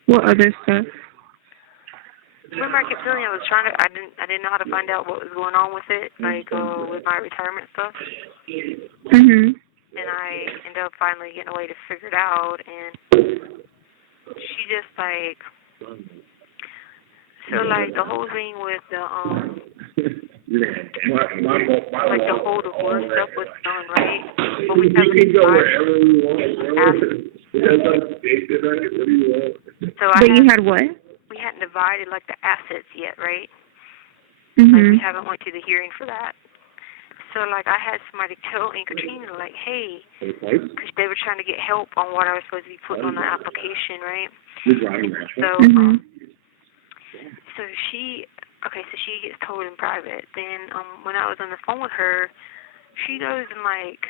What other stuff? Remember, I kept telling you I didn't know how to find out what was going on with it, like with my retirement stuff. Mhm. And I ended up finally getting a way to figure it out, and she just like, so like the whole thing with the like the whole divorce stuff was done, right? But we haven't divided. But you had what? We hadn't divided like the assets yet, right? Mhm. Like we haven't went to the hearing for that. So like I had somebody tell Aunt Katrina like, hey, because they were trying to get help on what I was supposed to be putting on the application, right? So so she gets told in private. Then when I was on the phone with her, she goes and like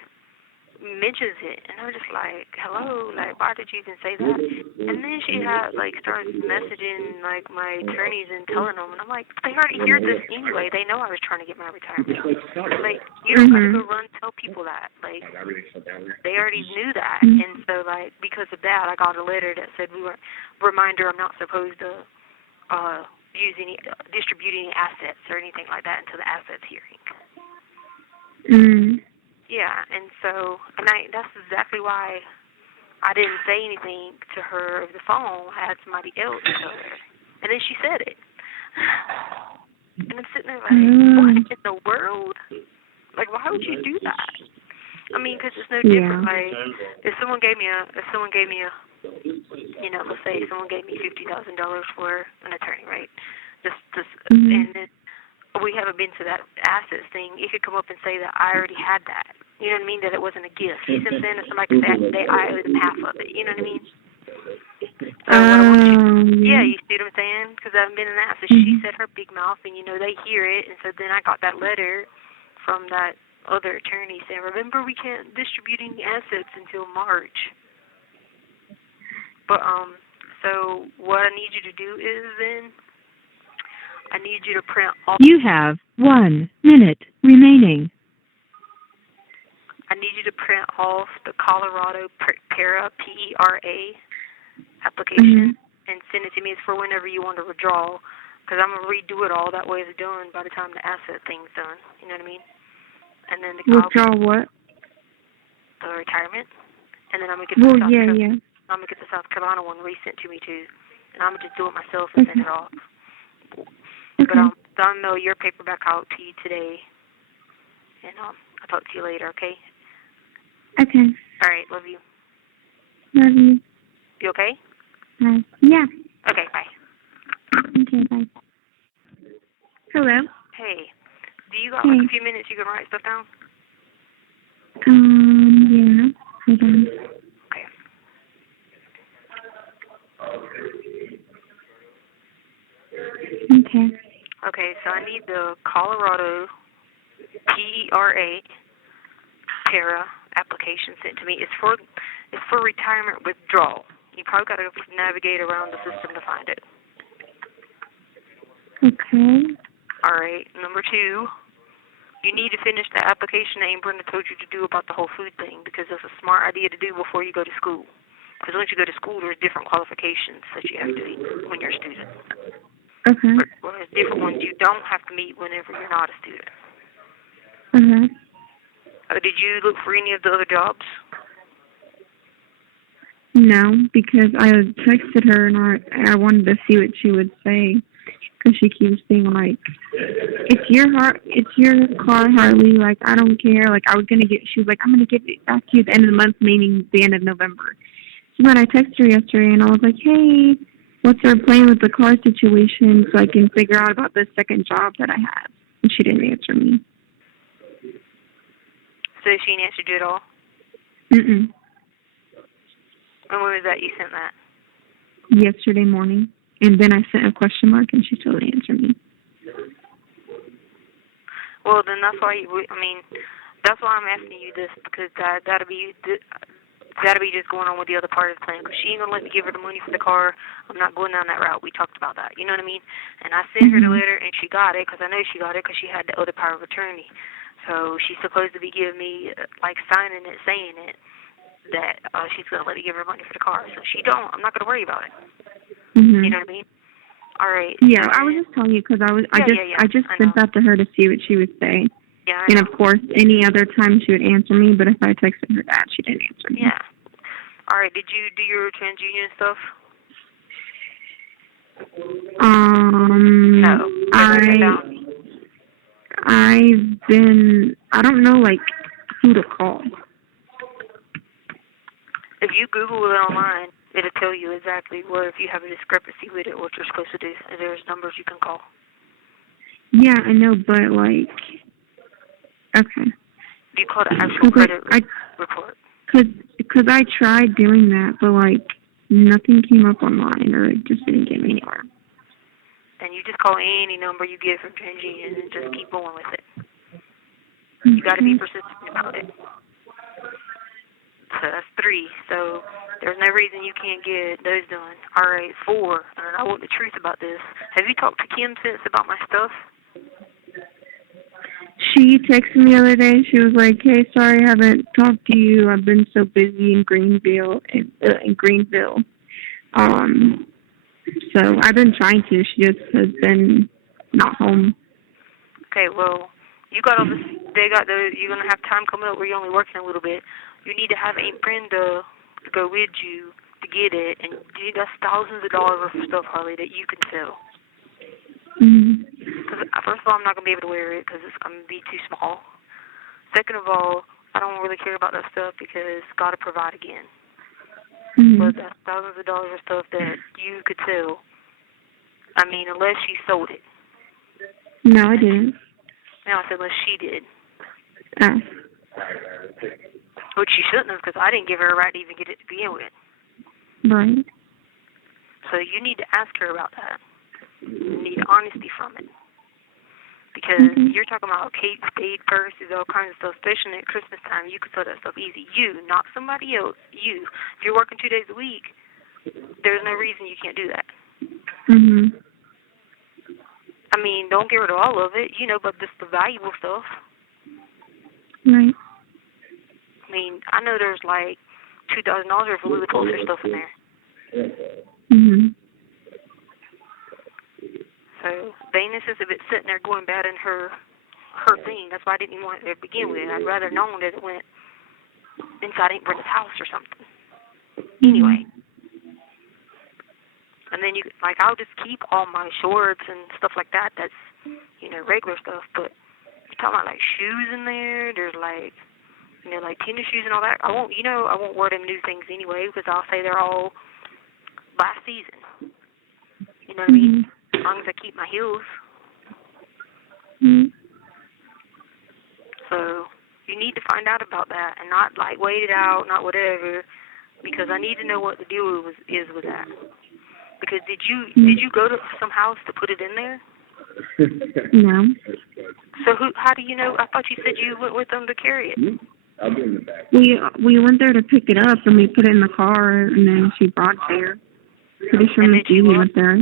mentions it, and I was just like, hello, like why did you even say that? And then she had like started messaging like my attorneys and telling them, and I'm like, they already hear this anyway. They know I was trying to get my retirement. Like you don't have to go run tell people that. Like they already knew that, and so like because of that, I got a letter that said reminder I'm not supposed to use any distribute any assets or anything like that until the assets hearing. Yeah, and so, that's exactly why I didn't say anything to her over the phone. I had somebody else tell her. And then she said it. And I'm sitting there like, what in the world? Like, why would you do that? I mean, because it's no different. Like, if someone gave me a, you know, let's say someone gave me $50,000 for an attorney, right? And then we haven't been to that assets thing. It could come up and say that I already had that. You know what I mean? That it wasn't a gift. You see what I'm saying? That somebody could say I owe them half of it. You know what I mean? So yeah, you see what I'm saying? Because I haven't been in that. So she said her big mouth, and you know they hear it. And so then I got that letter from that other attorney saying, remember, we can't distribute any assets until March. But so what I need you to do is then I need you to print all. You have 1 minute remaining. I need you to print off the Colorado PERA, PERA application and send it to me. It's for whenever you want to withdraw, because I'm going to redo it all. That way it's done by the time the asset thing's done. You know what I mean? And then withdraw what? The retirement. And then I'm going to get the I'm going to get the South Carolina one resent to me too. And I'm going to just do it myself and send it off. But I'll mail your paperback out to you today. And I'll talk to you later, okay? Okay. All right, love you. Love you. You okay? Bye. Yeah. Okay, bye. Okay, bye. Hello? Hey, do you got like a few minutes you can write stuff down? Yeah. Hold on. Okay. Okay, so I need the Colorado PERA application sent to me. It's for retirement withdrawal. You probably got to navigate around the system to find it. Okay. All right. Number 2, you need to finish the application that Aunt Brenda told you to do about the whole food thing, because that's a smart idea to do before you go to school. Because once you go to school, there's different qualifications that you have to meet when you're a student. Okay. Or there's different ones you don't have to meet whenever you're not a student. Okay. Did you look for any of the other jobs? No, because I texted her and I wanted to see what she would say, because she keeps being like, "It's your car, Harley. Like, I don't care. Like, she was like, I'm gonna give it back to you at the end of the month, meaning the end of November." So then I texted her yesterday and I was like, "Hey, what's our plan with the car situation so I can figure out about the second job that I have?" And she didn't answer me. So she didn't answer you at all? Mm-mm. And when was that you sent that? Yesterday morning. And then I sent a question mark and she still didn't answer me. Well, then that's why, That's why I'm asking you this, because that'll be just going on with the other part of the plan. Because she ain't gonna let me give her the money for the car. I'm not going down that route. We talked about that. You know what I mean? And I sent her the letter, and she got it, because I know she got it, because she had the other power of attorney. So she's supposed to be giving me, like, signing it, saying it, that she's gonna let me give her money for the car. So if she don't, I'm not gonna worry about it. Mm-hmm. You know what I mean? All right. Yeah, I was just telling you because I just sent that to her to see what she would say. Yeah, and of course, any other time she would answer me, but if I texted her that, she didn't answer me. Yeah. All right. Did you do your TransUnion stuff? No. I don't know, like, who to call. If you Google it online, it'll tell you exactly where, if you have a discrepancy with it, what you're supposed to do. And there's numbers you can call. Yeah, I know, but, like, okay. You call the actual credit report. Because I tried doing that, but, like, nothing came up online, or it just didn't get me anywhere. Then you just call any number you get from TransUnion and just keep going with it. You got to be persistent about it. So that's 3. So there's no reason you can't get those done. All right, 4. And I want the truth about this. Have you talked to Kim since about my stuff? She texted me the other day. She was like, "Hey, sorry I haven't talked to you. I've been so busy in Greenville. So I've been trying to. She just has been not home." Okay, well, you got all this. You're gonna have time coming up where you're only working a little bit. You need to have Aunt Brenda to go with you to get it, and that's thousands of dollars worth of stuff, Harley, that you can sell. Because first of all, I'm not gonna be able to wear it because it's gonna be too small. Second of all, I don't really care about that stuff because gotta provide again. But that's thousands of dollars of stuff that you could sell. I mean, unless she sold it. No, I didn't. No, I said unless she did. Oh. Which she shouldn't have, because I didn't give her a right to even get it to begin with. Right. So you need to ask her about that. You need honesty from it. Because you're talking about Kate Spade purses, all kinds of stuff, especially at Christmas time. You can sell that stuff easy. You, not somebody else. You. If you're working 2 days a week, there's no reason you can't do that. I mean, don't get rid of all of it, but just the valuable stuff. Right. I mean, I know there's like $2,000 worth of Louis Pulitzer stuff in there. So Venus is a bit sitting there going bad in her thing. That's why I didn't even want it to begin with. I'd rather known that it went inside Aunt Brenda's house or something. Anyway. And then I'll just keep all my shorts and stuff like that. That's, regular stuff. But you're talking about like shoes in there. There's like tennis shoes and all that. I won't wear them new things anyway because I'll say they're all last season. You know what I mean? As long as I keep my heels. So you need to find out about that and not like wait it out, not whatever, because I need to know what the deal is with that. Because did you go to some house to put it in there? No. So how do you know? I thought you said you went with them to carry it. I'll be in the back. We went there to pick it up and we put it in the car and then she brought it there. Pretty sure Miss Dee went there.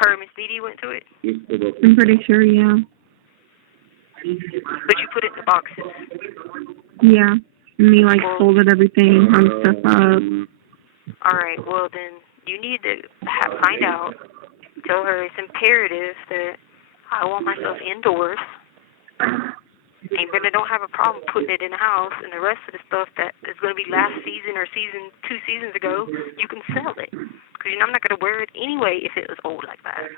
Her Miss Dee went to it? I'm pretty sure, yeah. But you put it in the boxes? Yeah. And we folded everything, hung stuff up. All right, well then you need to find out, tell her it's imperative that I want myself indoors. And Brenda don't have a problem putting it in the house, and the rest of the stuff that is going to be last season or 2 seasons ago, you can sell it. Because I'm not going to wear it anyway if it was old like that.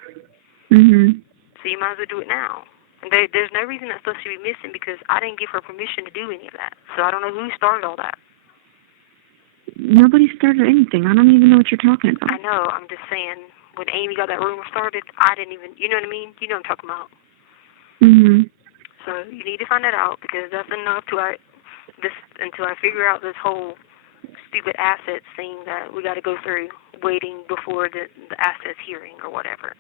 So you might as well do it now. And there's no reason that stuff should be missing because I didn't give her permission to do any of that. So I don't know who started all that. Nobody started anything. I don't even know what you're talking about. I know. I'm just saying, when Amy got that rumor started, I didn't even, you know what I mean? You know what I'm talking about. So you need to find that out because that's enough until I figure out this whole stupid assets thing that we got to go through waiting before the assets hearing or whatever.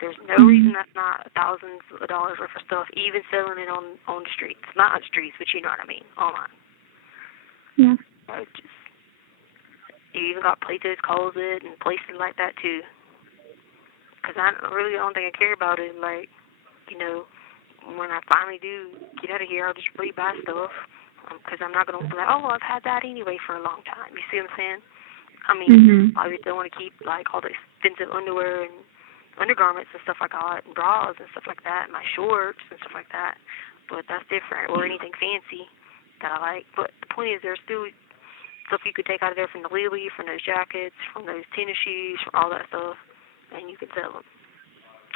There's no reason that's not thousands of dollars worth of stuff, even selling it on the streets. Not on the streets, but you know what I mean, online. Yeah. So you even got Plato's Closet and places like that too. Because I really don't think I care about it. Like, you know, when I finally do get out of here, I'll just re-buy stuff. Because I'm not going to be like, oh, I've had that anyway for a long time. You see what I'm saying? I mean, obviously I want to keep, like, all the expensive underwear and undergarments and stuff I got, and bras and stuff like that, and my shorts and stuff like that. But that's different. Or anything fancy that I like. But the point is, there's still stuff you could take out of there from the Lily, from those jackets, from those tennis shoes, from all that stuff, and you could sell them.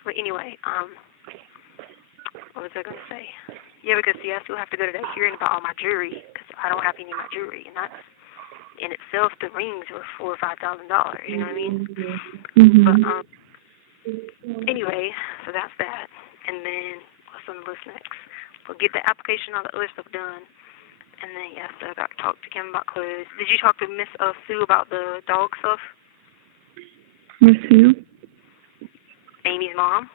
But anyway, what was I going to say? Yeah, because, see, I still have to go to that hearing about all my jewelry, because I don't have any of my jewelry, and that's, in itself, the rings were $4,000 or $5,000, you know what I mean? But, anyway, so that's that. And then, what's on the list next? We'll get the application, all the other stuff done. And then, yeah, so I got to talk to Kim about clothes. Did you talk to Miss Sue about the dog stuff? Miss who? Amy's mom.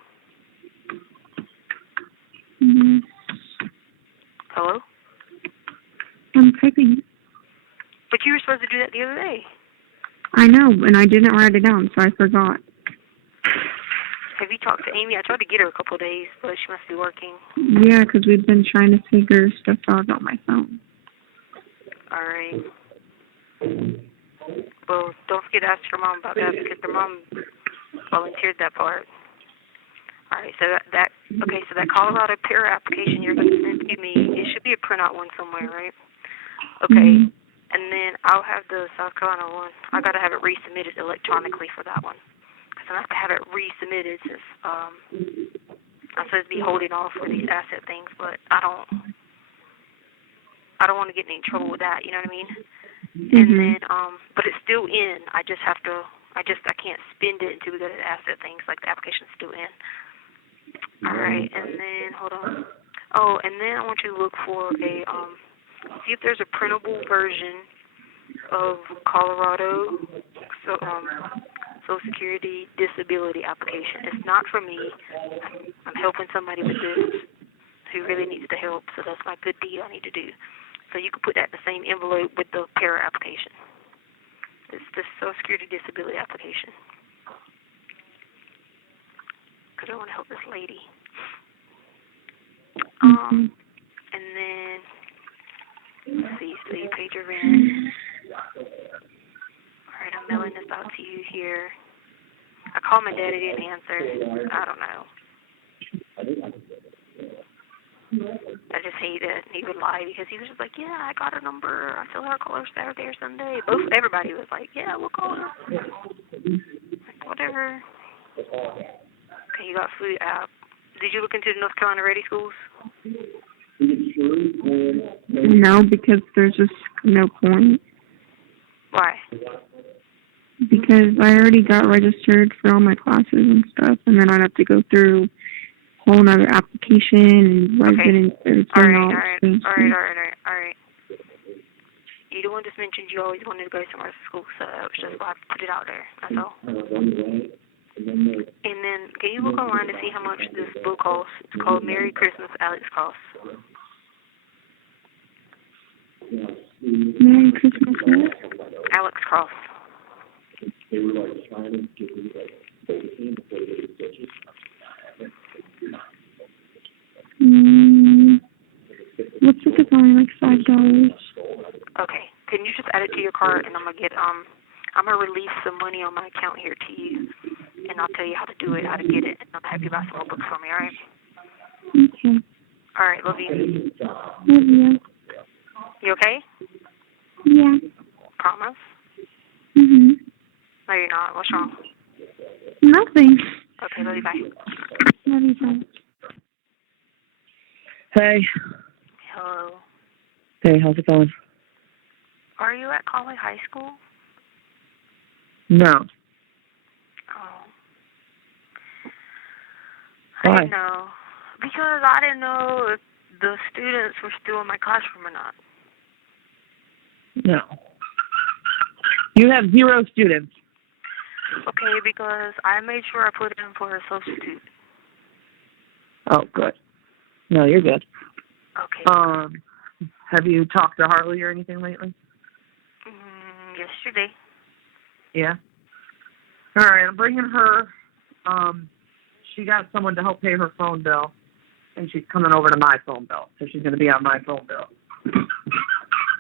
Hello? I'm typing. But you were supposed to do that the other day. I know, and I didn't write it down, so I forgot. Have you talked to Amy? I tried to get her a couple of days, but she must be working. Yeah, because we've been trying to figure stuff out on my phone. All right. Well, don't forget to ask your mom about that, because her mom volunteered that part. All right, so that Colorado Para application you're going to send to me, it should be a printout one somewhere, right? Okay, and then I'll have the South Carolina one. I got to have it resubmitted electronically for that one, because I have to have it resubmitted since I'm supposed to be holding off for these asset things, but I don't want to get in any trouble with that. You know what I mean? And then, but it's still in. I can't spend it until we go to the asset things. Like the application's still in. All right, and then hold on. Oh, and then I want you to look for a see if there's a printable version of Colorado Social Security disability application. It's not for me. I'm helping somebody with this who really needs the help, so that's my good deed I need to do. So you can put that in the same envelope with the para application. It's the Social Security disability application. Because I want to help this lady. And then, let's see, so you paid your rent. Alright, I'm mailing this out to you here. I called my dad, he didn't answer. I don't know. I just hate that he would lie, because he was just like, yeah, I got her number. I tell her I'll call her Saturday or Sunday. Everybody was like, yeah, we'll call her. Like, whatever. Okay, you got food app. Did you look into the North Carolina Ready schools? No, because there's just no point. Why? Because I already got registered for all my classes and stuff, and then I'd have to go through a whole other application and residence. All right. You the one just mentioned you always wanted to go somewhere to school, so it was just why I put it out there. That's all. And then, can you look online to see how much this book costs? It's called Merry Christmas, Alex Cross. Merry Christmas, Alex Cross. Looks like it's only like $5. Okay. Can you just add it to your cart, and I'm gonna release some money on my account here to you, and I'll tell you how to do it, how to get it, and I'll have you buy some more books for me, all right? Okay. All right, love you. Love you. You okay? Yeah. Promise? No, you're not. What's wrong? Nothing. Okay, love you, bye. Love you, bye. Hey. Hello. Hey, how's it going? Are you at Conway High School? No. Oh. Why? I didn't know. Because I didn't know if the students were still in my classroom or not. No. You have 0 students. Okay, because I made sure I put in for a substitute. Oh, good. No, you're good. Okay. Have you talked to Harley or anything lately? Yesterday. Yeah. All right, I'm bringing her. She got someone to help pay her phone bill, and she's coming over to my phone bill, so she's going to be on my phone bill.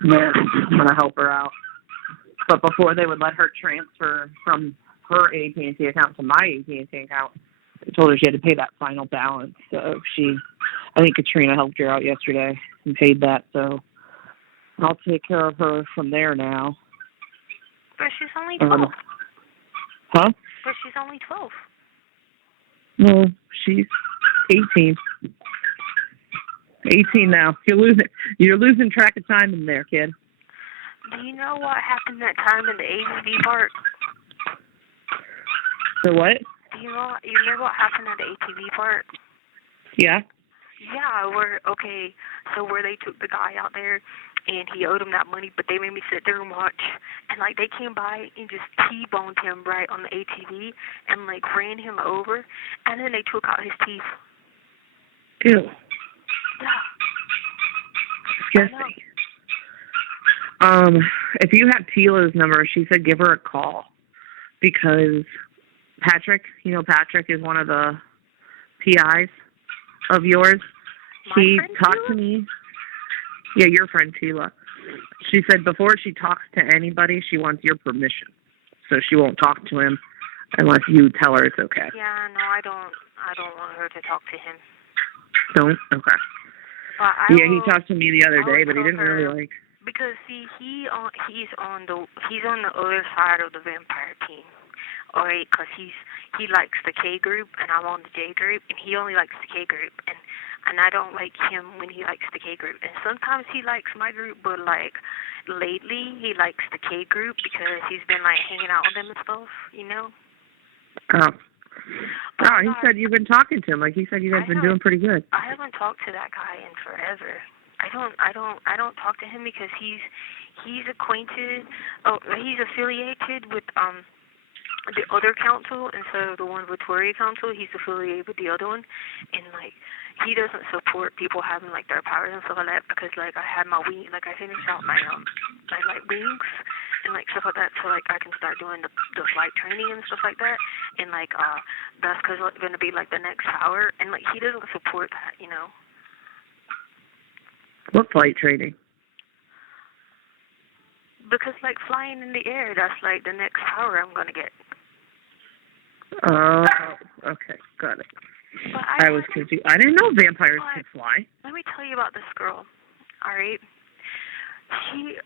Yeah, I'm going to help her out. But before they would let her transfer from her AT&T account to my AT&T account, they told her she had to pay that final balance. So I think Katrina helped her out yesterday and paid that. So I'll take care of her from there now. But she's only 12. Huh? But she's only 12. No, she's 18. 18 now. You're losing track of time in there, kid. Do you know what happened that time in the ATV park? The what? You remember what happened at the ATV park? Yeah. Yeah, where they took the guy out there and he owed him that money, but they made me sit there and watch. And, like, they came by and just T-boned him right on the ATV and, like, ran him over. And then they took out his teeth. Ew. Yeah. Disgusting. If you have Tila's number, she said give her a call. Because Patrick is one of the PIs of yours. He talked to me. Yeah, your friend Tila. She said before she talks to anybody, she wants your permission. So she won't talk to him unless you tell her it's okay. Yeah, no, I don't want her to talk to him. Don't? Okay. He talked to me the other day, but he didn't really like. Because see, he's on the other side of the vampire team. Alright, because he likes the K group and I'm on the J group, and he only likes the K group, and I don't like him when he likes the K group. And sometimes he likes my group, but like lately he likes the K group because he's been like hanging out with them and stuff, you know. Oh. He said you've been talking to him. Like he said, you guys been doing pretty good. I haven't talked to that guy in forever. I don't talk to him because he's acquainted. Oh, he's affiliated with the other council, and so the one Victoria Council, he's affiliated with the other one, and like he doesn't support people having like their powers and stuff like that because like I had my wing, like I finished out my like wings and like stuff like that, so like I can start doing the flight training and stuff like that, and like that's because it's gonna be like the next power, and like he doesn't support that, you know. What flight training? Because like flying in the air, that's like the next power I'm gonna get. Oh, okay, got it. But I was confused. I didn't know vampires could fly. Let me tell you about this girl. All right, she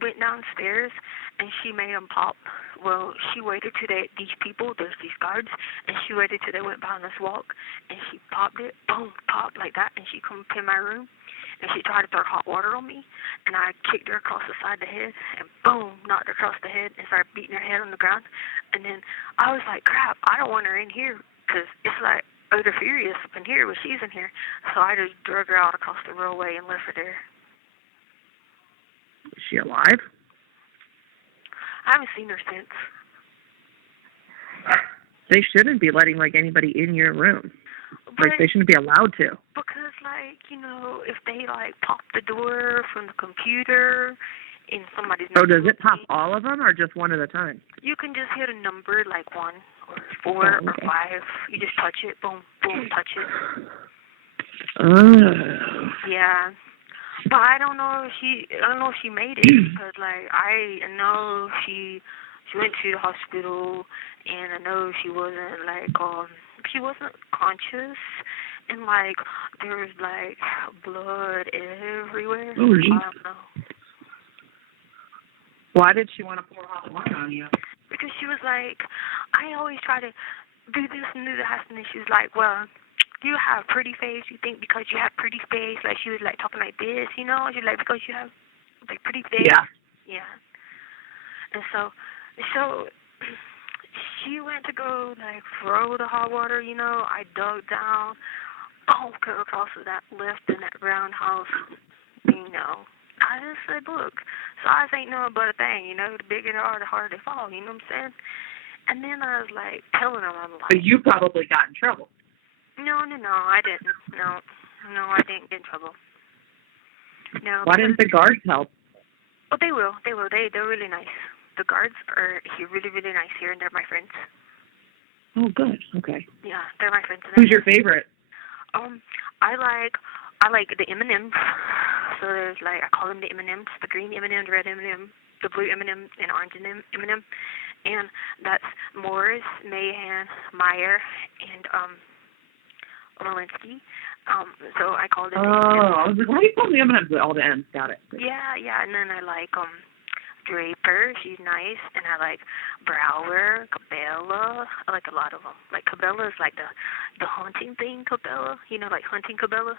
went downstairs and she made them pop. Well, she waited till these people, there's these guards, and she waited till they went down this walk, and she popped it, boom, pop like that, and she come up in my room. And she tried to throw hot water on me, and I kicked her across the side of the head, and boom, knocked her across the head, and started beating her head on the ground. And then I was like, crap, I don't want her in here, because it's like Odor Furious up in here, but she's in here. So I just drug her out across the railway and left her there. Is she alive? I haven't seen her since. They shouldn't be letting like anybody in your room. Like they shouldn't be allowed to. Because like, you know, if they like pop the door from the computer in somebody's does it pop all of them or just one at a time? You can just hit a number like 1 or 4 or 5. You just touch it, boom, boom, touch it. Yeah. But I don't know if she made it because like I know she went to the hospital, and I know she wasn't conscious, and like there was like blood everywhere. Oh, I don't know. Why did she want to pour hot water on you? Because she was like, I always try to do this and do that, and then she was like, well, you have pretty face. You think because you have pretty face, like she was like talking like this, you know? She's like, because you have like pretty face. Yeah. Yeah. And so she went to go like throw the hot water, you know. I dug down, cut across to that lift in that roundhouse, you know. I just said, look, size ain't nothing but a thing, you know. The bigger they are, the harder they fall, you know what I'm saying? And then I was like telling him, I'm like, But you probably got in trouble. no, I didn't. No, I didn't get in trouble. No. Why didn't the guards help? Oh, they will. They're really nice. The guards are really, really nice here, and they're my friends. Oh, good. Okay. Yeah, they're my friends. Who's your favorite? I like the M&Ms. So there's like, I call them the M&Ms, the green M&M, the red M&M, the blue M&M, and orange M&M. And that's Morris, Mahan, Meyer, and Walensky. So I call them Oh, I was like, why do you call me M&M's with all the M's? Got it. Yeah, and then I like Draper, she's nice, and I like Brower, Cabela. I like a lot of them. Like Cabela is like the hunting thing, Cabela. You know, like hunting Cabela.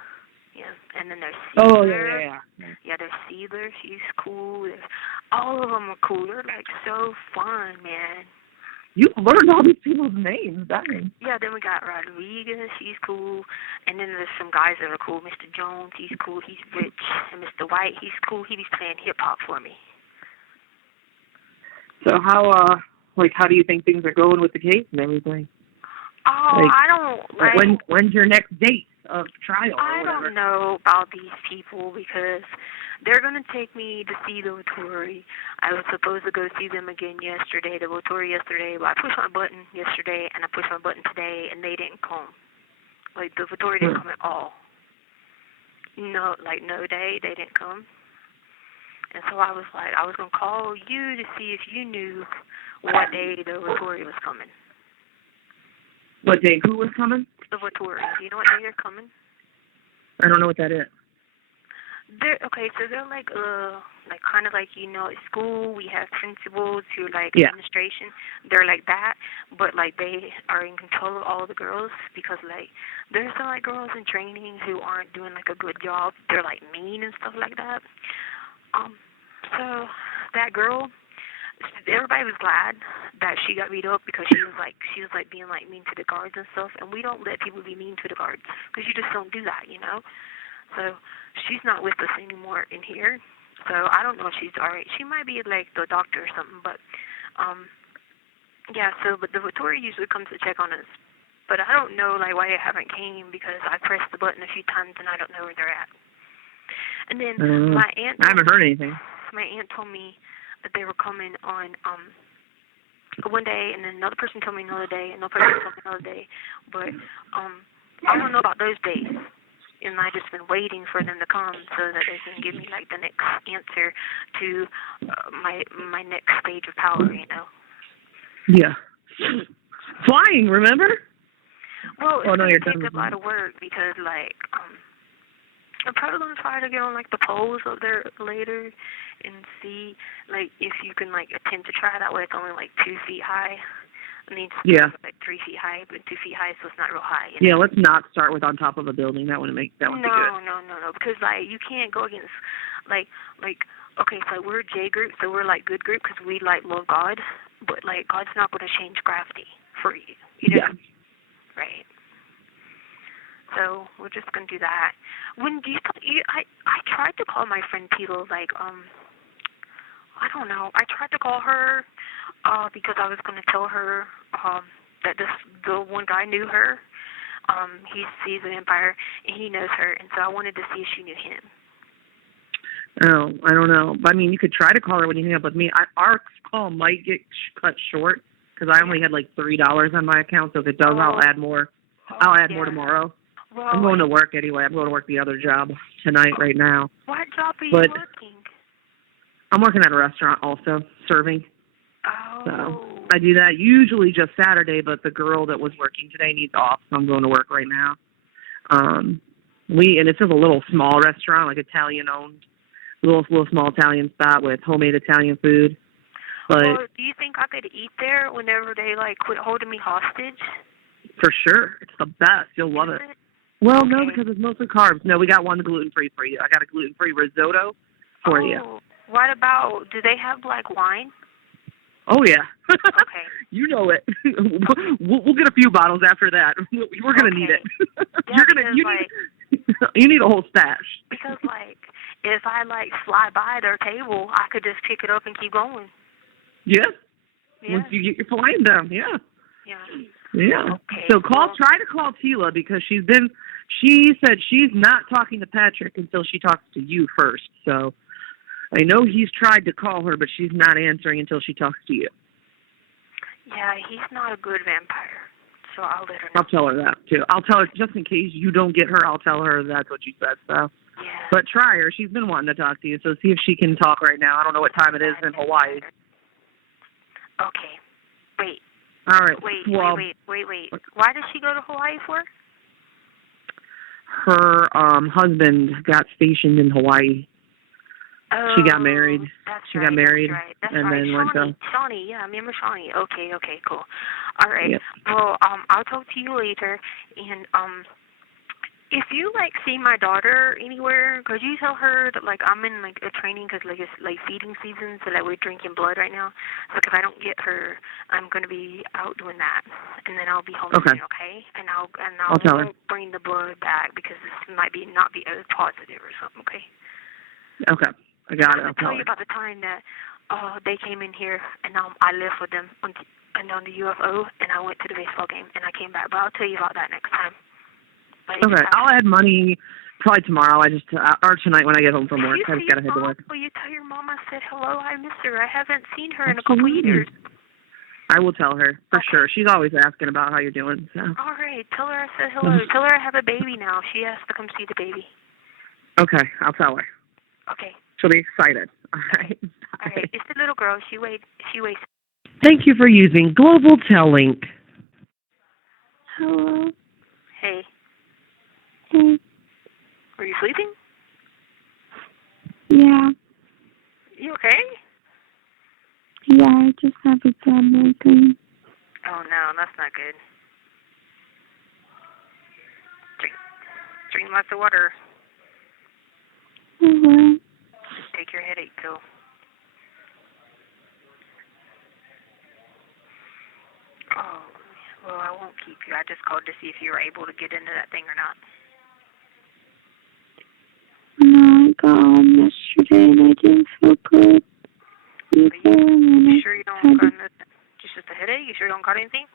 Yeah, and then there's Sealer. Oh, yeah. Yeah, there's Sealer. She's cool. All of them are cool. They're like so fun, man. You learned all these people's names. Dang. Yeah, then we got Rodriguez. She's cool. And then there's some guys that are cool. Mr. Jones, he's cool. He's rich. And Mr. White, he's cool. He was playing hip-hop for me. So how do you think things are going with the case and everything? Oh, like, I don't like. When's your next date of trial? I don't know about these people because they're going to take me to see the Vittori. I was supposed to go see them again yesterday, the Vittori yesterday, but I pushed my button yesterday and I pushed my button today and they didn't come. Like, the Vittori didn't come at all. No, like, no day, they didn't come. And so I was like, I was going to call you to see if you knew what day the Vittori was coming. What day? Who was coming? The Vittori. Do you know what day they're coming? I don't know what that is. They're so they're like kind of like, you know, at school we have principals who are like administration. They're like that, but like they are in control of all the girls because like there's some like girls in training who aren't doing like a good job. They're like mean and stuff like that. So that girl, everybody was glad that she got beat up because she was like being like mean to the guards and stuff, and we don't let people be mean to the guards because you just don't do that, you know. So she's not with us anymore in here. So I don't know if she's alright. She might be like the doctor or something, but yeah. So but the Vittori usually comes to check on us, but I don't know like why they haven't came because I pressed the button a few times and I don't know where they're at. And then my aunt. I haven't heard anything. My aunt told me that they were coming on one day, and then another person told me another day, and another person told me another day. But I don't know about those days, and I just been waiting for them to come so that they can give me like the next answer to my next stage of power, you know. Yeah. Flying, remember? Well, it's no, going to take a lot of work because like I'm probably going to try to get on like the poles up there later and see like if you can like attempt to try that way. It's only like 2 feet high. I mean, it's like 3 feet high, but 2 feet high, so it's not real high. You know? Yeah, let's not start with on top of a building. That wouldn't be good. No, because like you can't go against like okay, so we're J group, so we're like good group because we like love God, but like God's not going to change gravity for you. You know? Yeah. Right. So we're just gonna do that. When do I tried to call my friend Tito, like I don't know. I tried to call her because I was gonna tell her that the one guy knew her. He's a vampire and he knows her, and so I wanted to see if she knew him. Oh, I don't know. I mean, you could try to call her when you hang up with me. Our call might get cut short because I only had like $3 on my account. So if it does, I'll add more. I'll add more tomorrow. Well, I'm going to work anyway. I'm going to work the other job tonight, right now. What job are you working? I'm working at a restaurant also, serving. Oh. So I do that usually just Saturday, but the girl that was working today needs off, so I'm going to work right now. And it's just a little small restaurant, like Italian-owned, little small Italian spot with homemade Italian food. But well, do you think I could eat there whenever they like quit holding me hostage? For sure, it's the best. You'll love it. Well, no, because it's mostly carbs. No, we got one gluten-free for you. I got a gluten-free risotto for you. What about, do they have, like, wine? Oh, yeah. Okay. You know it. We'll get a few bottles after that. We're going to need it. Yeah, you need a whole stash. Because, like, if I, like, fly by their table, I could just pick it up and keep going. Yeah. once you get your flying down. Yeah. Yeah. Okay. So try to call Tila because she said she's not talking to Patrick until she talks to you first. So I know he's tried to call her, but she's not answering until she talks to you. Yeah, he's not a good vampire. So I'll let her know. I'll tell her that, too. I'll tell her, just in case you don't get her, I'll tell her that's what you said, so. Yeah. But try her. She's been wanting to talk to you, so see if she can talk right now. I don't know what time it is in Hawaii. Okay. Wait. All right. Wait. Why did she go to Hawaii for? Her husband got stationed in Hawaii. Oh, she got married. She got married. That's and right. then went to... Shawnee, yeah, I remember Shawnee. Okay, cool. All right. Yep. Well, I'll talk to you later. And if you see my daughter anywhere, could you tell her that I'm in a training because it's feeding season, so we're drinking blood right now. So if I don't get her, I'm going to be out doing that, and then I'll be home soon, okay? And I'll tell her. bring the blood back because this might not be as positive or something, okay? Okay. I got it. I'll tell you about the time that they came in here and I left with them on the UFO and I went to the baseball game and I came back. But I'll tell you about that next time. Okay, I'll add money probably tomorrow. Or tonight when I get home from work. I just gotta head to work. Will you tell your mom I said hello? I miss her. I haven't seen her in a couple years. I will tell her for sure. She's always asking about how you're doing. So. All right, tell her I said hello. Tell her I have a baby now. She has to come see the baby. Okay, I'll tell her. Okay. She'll be excited. All right. All right. It's the little girl. She weighs. Thank you for using Global Telink. Hello. Hey. Hey. Were you sleeping? Yeah. You okay? Yeah, I just have a bad migraine. Oh no, that's not good. Drink lots of water. Okay. Take your headache pill. Oh, well, I won't keep you. I just called to see if you were able to get into that thing or not. No, I got home yesterday and I didn't feel good. You sure you don't got nothing? Just a headache? You sure you don't got anything?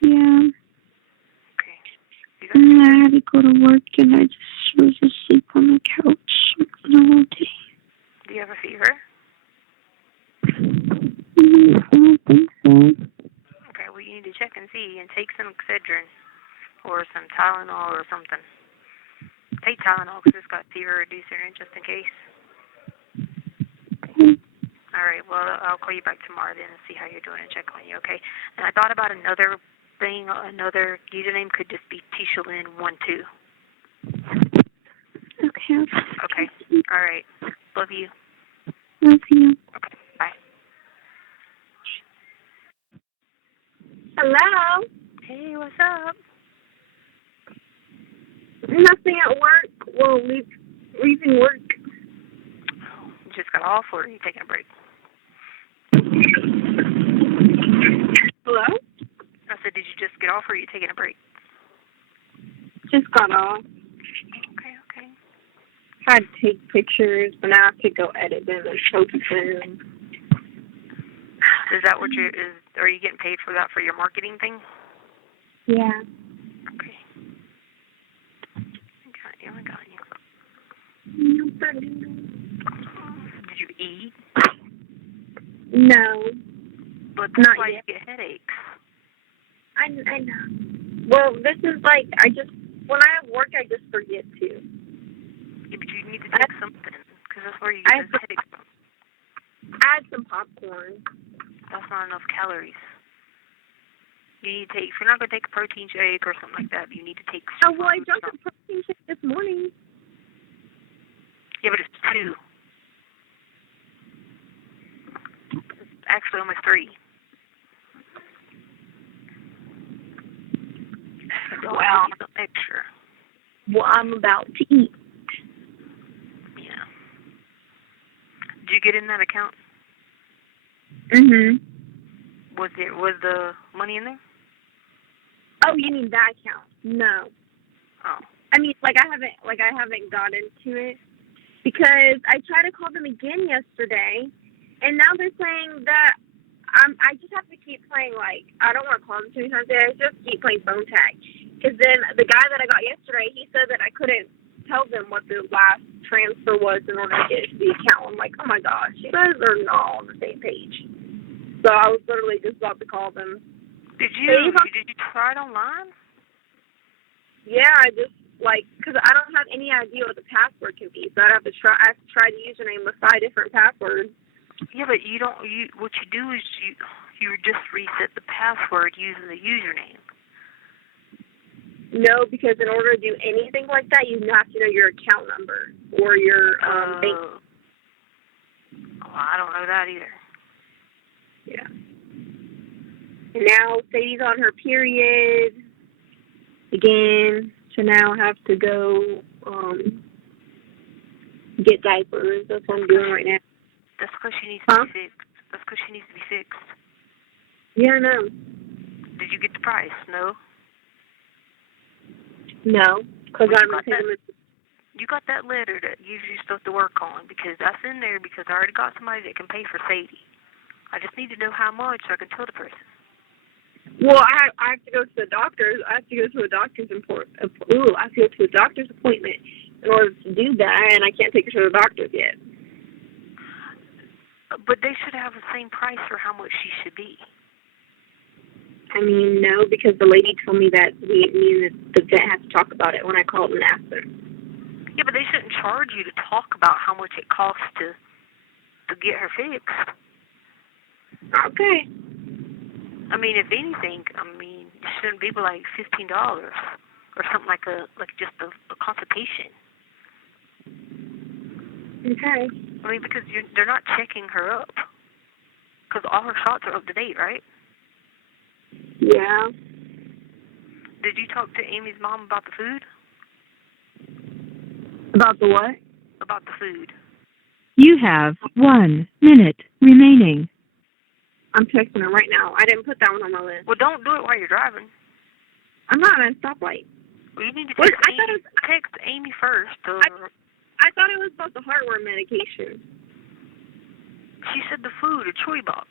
Yeah. Okay. And I had to go to work and I just was asleep on the couch the whole day. Do you have a fever? I don't think so. Okay, well, you need to check and see and take some Excedrin or some Tylenol or something. Take Tylenol because it's got fever reducer in it just in case. All right, well, I'll call you back tomorrow then and see how you're doing and check on you, okay? And I thought about another thing, another username could just be Tishalyn12. Okay. Okay, all right. Love you. Love you. Okay, bye. Hello. Hey, what's up? Nothing at work. Well, leaving work. Oh, you just got off or are you taking a break? Hello? I said, did you just get off or are you taking a break? Just got off. Okay. I had to take pictures, but now I have to go edit them and post them. Is that what are you getting paid for that for your marketing thing? Yeah. Okay. I got you. Did you eat? No. But that's Not why yet. you get headaches. I know. Well, this is when I have work, I just forget to. Yeah, but you need to take something, because that's where you get the headaches from. I had some popcorn. That's not enough calories. You need to take, if you're not going to take a protein shake or something like that, you need to take Oh, well, I drank a protein shake this morning. Yeah, but it's 2. It's actually almost 3. Well, extra. Well, I'm about to eat. Yeah. Did you get in that account? Mhm. Was the money in there? Oh, you mean that account? No. Oh. I mean, I haven't got into it because I tried to call them again yesterday, and now they're saying that I just have to keep playing, like, I don't want to call them 2 times a day. I just keep playing phone tag. Because then the guy that I got yesterday, he said that I couldn't tell them what the last transfer was in order to get it to the account. I'm like, oh my gosh, you guys are not on the same page. So I was literally just about to call them. Did you try it online? Yeah, I just, like, because I don't have any idea what the password can be, so I have to try the username with 5 different passwords. Yeah, but what you do is you just reset the password using the username. No, because in order to do anything like that, you have to know your account number or your bank. Oh, I don't know that either. Yeah. And now Sadie's on her period again, so now I have to go get diapers. That's what I'm doing right now. That's because she needs to be fixed. That's because she needs to be fixed. Yeah, I know. Did you get the price? No? No, because you got that letter that gives you stuff to work on, because that's in there because I already got somebody that can pay for Sadie. I just need to know how much so I can tell the person. Well, I have to go to the doctor's. I have to go to a doctor's I have to go to a doctor's appointment in order to do that, and I can't take her to the doctor's yet. But they should have the same price for how much she should be. I mean, no, because the lady told me that me and the vet have to talk about it when I called and asked her. Yeah, but they shouldn't charge you to talk about how much it costs to get her fixed. Okay. I mean, if anything, it shouldn't be like $15 or something like just a consultation. Okay. I mean, because they're not checking her up, because all her shots are up to date, right? Yeah. Did you talk to Amy's mom about the food? About the what? About the food. You have 1 minute remaining. I'm texting her right now. I didn't put that one on my list. Well, don't do it while you're driving. I'm not at a stoplight. Well, you need to text Amy first. I thought it was about the heartworm medication. She said the food, a chewy box.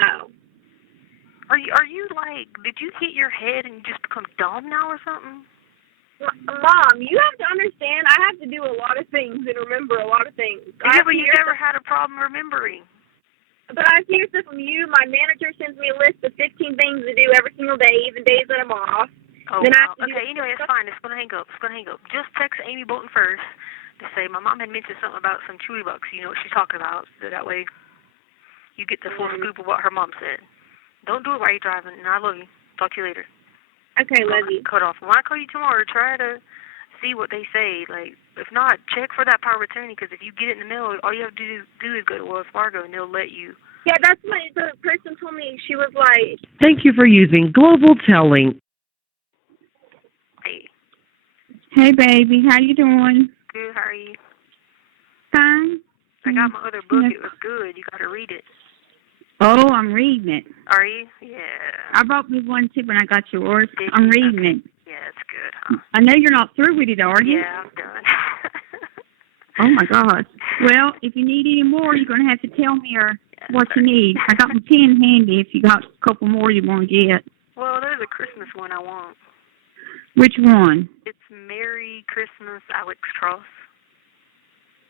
Oh. Are you like, did you hit your head and you just become dumb now or something? Mom, you have to understand, I have to do a lot of things and remember a lot of things. Yeah, but you never had a problem remembering. But I hear stuff from you. My manager sends me a list of 15 things to do every single day, even days that I'm off. Oh, then wow. Okay, anyway, it's fine. It's going to hang up. Just text Amy Bolton first to say, my mom had mentioned something about some chewy bucks. You know what she's talking about. So that way you get the full scoop of what her mom said. Don't do it while you're driving, and I love you. Talk to you later. Okay, love you. Cut off. When I call you tomorrow, try to see what they say. Like, if not, check for that power of attorney, because if you get it in the mail, all you have to do is go to Wells Fargo, and they'll let you. Yeah, that's what the person told me. She was like... Thank you for using Global Telling. Hey. Hey, baby. How you doing? Good. How are you? Fine. I got my other book. It was good. You got to read it. Oh, I'm reading it. Are you? Yeah. I brought me one too when I got yours. I'm reading it. Yeah, it's good, huh? I know you're not through with it, are you? Yeah, I'm done. Oh, my gosh. Well, if you need any more, you're going to have to tell me what you need. I got my pen handy if you got a couple more you want to get. Well, there's a Christmas one I want. Which one? It's Merry Christmas, Alex Cross.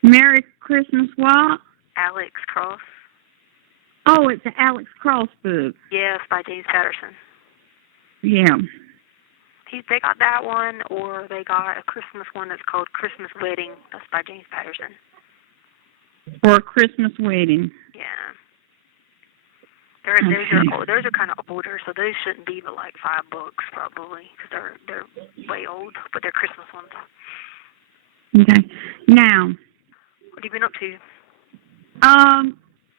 Merry Christmas what? Alex Cross. Oh, it's an Alex Cross book. Yeah, it's by James Patterson. Yeah. They got that one, or they got a Christmas one that's called Christmas Wedding. That's by James Patterson. Or a Christmas Wedding. Yeah. Those are kind of older, so those shouldn't be but like $5 probably, because they're way old, but they're Christmas ones. Okay. Now. What have you been up to?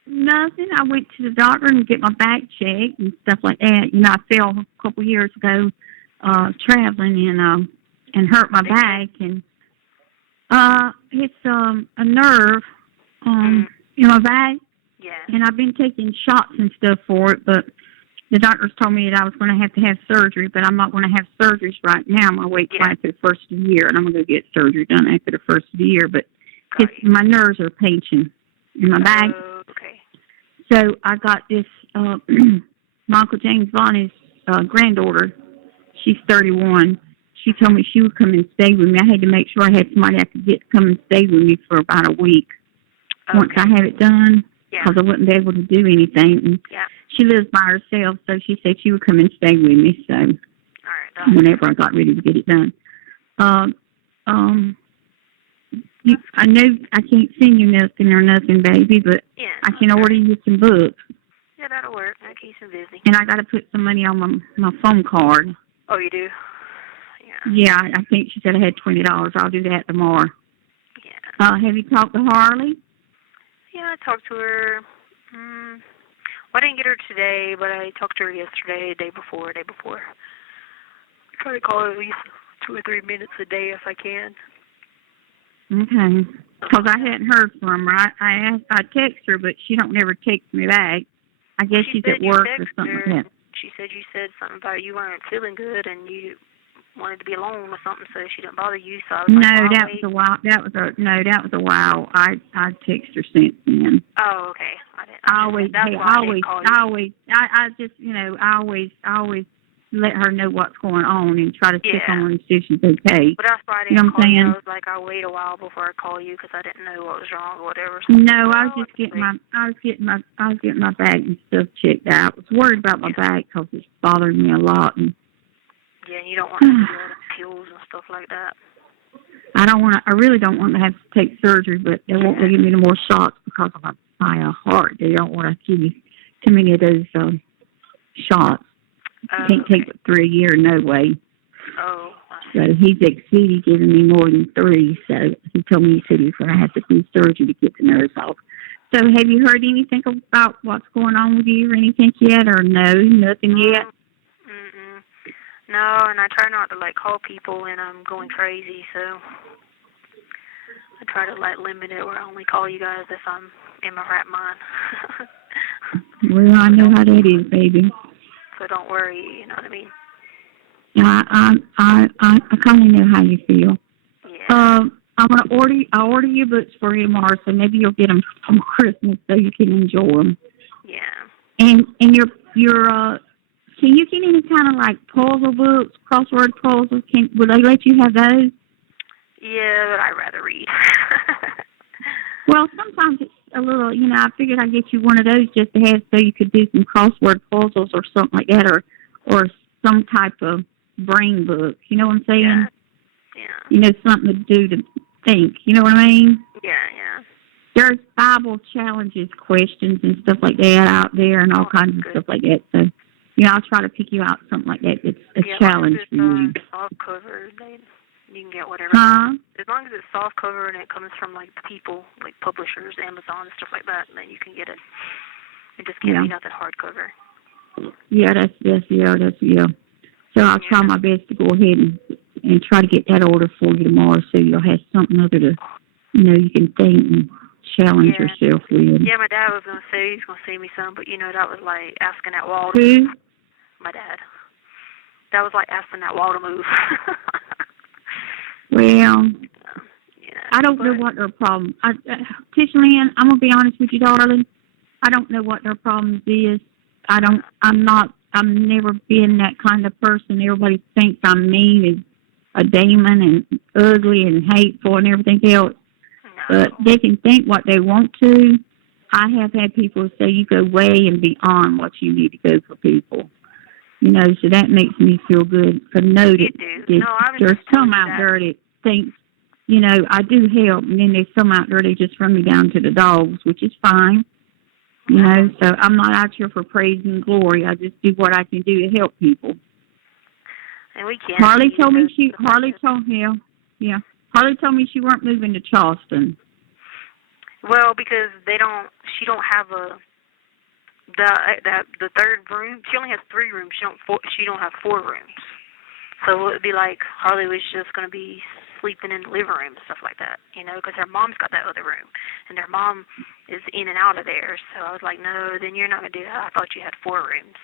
Nothing. I went to the doctor and get my back checked and stuff like that. You know, I fell a couple years ago traveling and hurt my back, and it's a nerve in my back. Yeah. And I've been taking shots and stuff for it, but the doctors told me that I was going to have surgery, but I'm not going to have surgeries right now. I'm going to wait till after the first of the year, and I'm going to go get surgery done after the first of the year. But my nerves are pinching in my back. Okay. So I got this Michael James Bonnie's granddaughter. She's 31. She told me she would come and stay with me. I had to make sure I had somebody I could get to come and stay with me for about a week. Okay. Once I have it done, Yeah. because I wouldn't be able to do anything. And Yeah. she lives by herself, so she said she would come and stay with me. So All right. whenever I got ready to get it done, I know I can't send you nothing or nothing, baby, but Yeah. I can order you some books, Yeah, that'll work. That keeps him busy. and I got to put some money on my phone card. Oh, you do? Yeah. Yeah, I think she said I had $20. I'll do that tomorrow. Yeah. Have you talked to Harley? Yeah, I talked to her. Well, I didn't get her today, but I talked to her yesterday, day before. I try to call her at least 2 or 3 minutes a day if I can. Okay. Because I hadn't heard from her. I text her, but she don't never text me back. I guess she's at work or something like that. She said you said something about you weren't feeling good and you wanted to be alone or something, so she didn't bother you. So I was No, like, that was a while. That was a while. I text her since then. Oh, okay. I always let her know what's going on and try to check on her and see if she's okay. But that's why I didn't call you. I was like, I'll wait a while before I call you because I didn't know what was wrong or whatever. So no, I was just getting my bag and stuff checked out. I was worried about my bag because it's bothering me a lot. And yeah, you don't want to do all the pills and stuff like that. I really don't want to have to take surgery, but they won't give me no more shots because of my heart. They don't want to give me too many of those shots. Can't take it 3 a year, no way. Oh. So he's exceeded giving me more than 3. So he told me he said he's going to have to do surgery to get the nerves off. So have you heard anything about what's going on with you or anything yet, or no, nothing yet? No, and I try not to call people when I'm going crazy. So I try to limit it where I only call you guys if I'm in my right mind. Well, I know how that is, baby. So don't worry, you know what I mean? I kind of know how you feel. Yeah. I'll order your books for you tomorrow, so maybe you'll get them for Christmas so you can enjoy them. Yeah. And your can you get any kind of puzzle books, crossword puzzles? Will they let you have those? Yeah, but I'd rather read. Well, sometimes it's a little, I figured I'd get you one of those just to have so you could do some crossword puzzles or something like that, or some type of brain book. You know what I'm saying? Yeah. Something to do to think. You know what I mean? Yeah, yeah. There's Bible challenges, questions, and stuff like that out there, and all kinds of stuff like that. So, I'll try to pick you out something like that. It's a challenge for you. Soft cover, you can get whatever. Huh? As long as it's soft cover and it comes from the people, publishers, Amazon, stuff like that, then you can get it. It just can't be nothing hardcover. Yeah, that's. So I'll try my best to go ahead and try to get that order for you tomorrow, so you'll have something other to, you can think and challenge yourself with. Yeah, my dad was gonna say he's gonna send me some, but that was like asking that wall. Who? My dad. That was like asking that wall to move. Well, I don't know what their problem. Tisha Lynn, I'm gonna be honest with you, darling. I don't know what their problems is. I'm never been that kind of person. Everybody thinks I'm mean and a demon and ugly and hateful and everything else. But they can think what they want to. I have had people say you go way and beyond what you need to go for people. So that makes me feel good. I know that there's some out there that thinks, I do help, and then there's some out there that just run me down to the dogs, which is fine. So I'm not out here for praise and glory. I just do what I can do to help people. And we can't. Harley told me she weren't moving to Charleston. Well, because she don't have the third room. She only has 3 rooms. She don't have 4 rooms. So it'd be like Harley was just going to be sleeping in the living room and stuff like that, because her mom's got that other room, and her mom is in and out of there. So I was like, no, then you're not going to do that. I thought you had 4 rooms,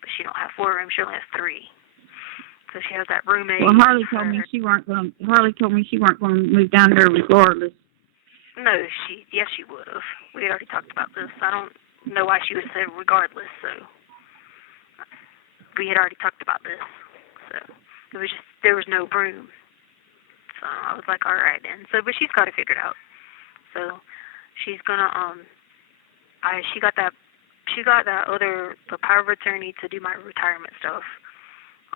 but she don't have 4 rooms. She only has 3. So she has that roommate. Well, Harley told me she weren't going to move down there regardless. No, she would have. We already talked about this. I don't know why she was there regardless. So we had already talked about this. So it was just there was no room. So I was like, all right then. So but she's got it figured out. So she's gonna she got that other the power of attorney to do my retirement stuff.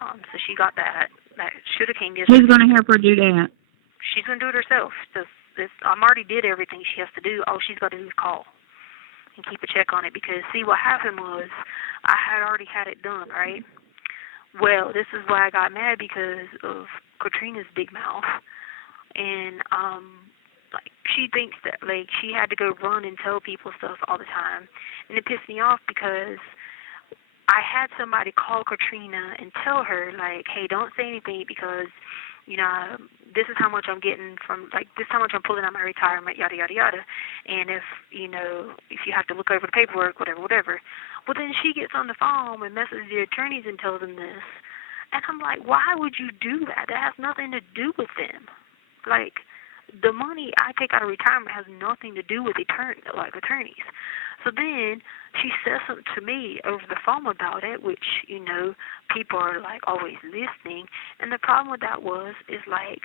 So she got that. That should have came yesterday. Who's gonna help her do that? She's gonna do it herself. I'm already did everything she has to do. All she's got to do is call and keep a check on it. Because see, what happened was I had already had it done, right? Well, this is why I got mad because of Katrina's big mouth, and like she thinks that like she had to go run and tell people stuff all the time, and it pissed me off because I had somebody call Katrina and tell her like, hey, don't say anything because you know, this is how much I'm getting from, like, this is how much I'm pulling out my retirement, yada, yada, yada. And if, you know, if you have to look over the paperwork, whatever. Well, then she gets on the phone and messages the attorneys and tells them this. And I'm like, why would you do that? That has nothing to do with them. Like, the money I take out of retirement has nothing to do with attorneys. So then she says something to me over the phone about it, which, you know, people are, like, always listening. And the problem with that is, like,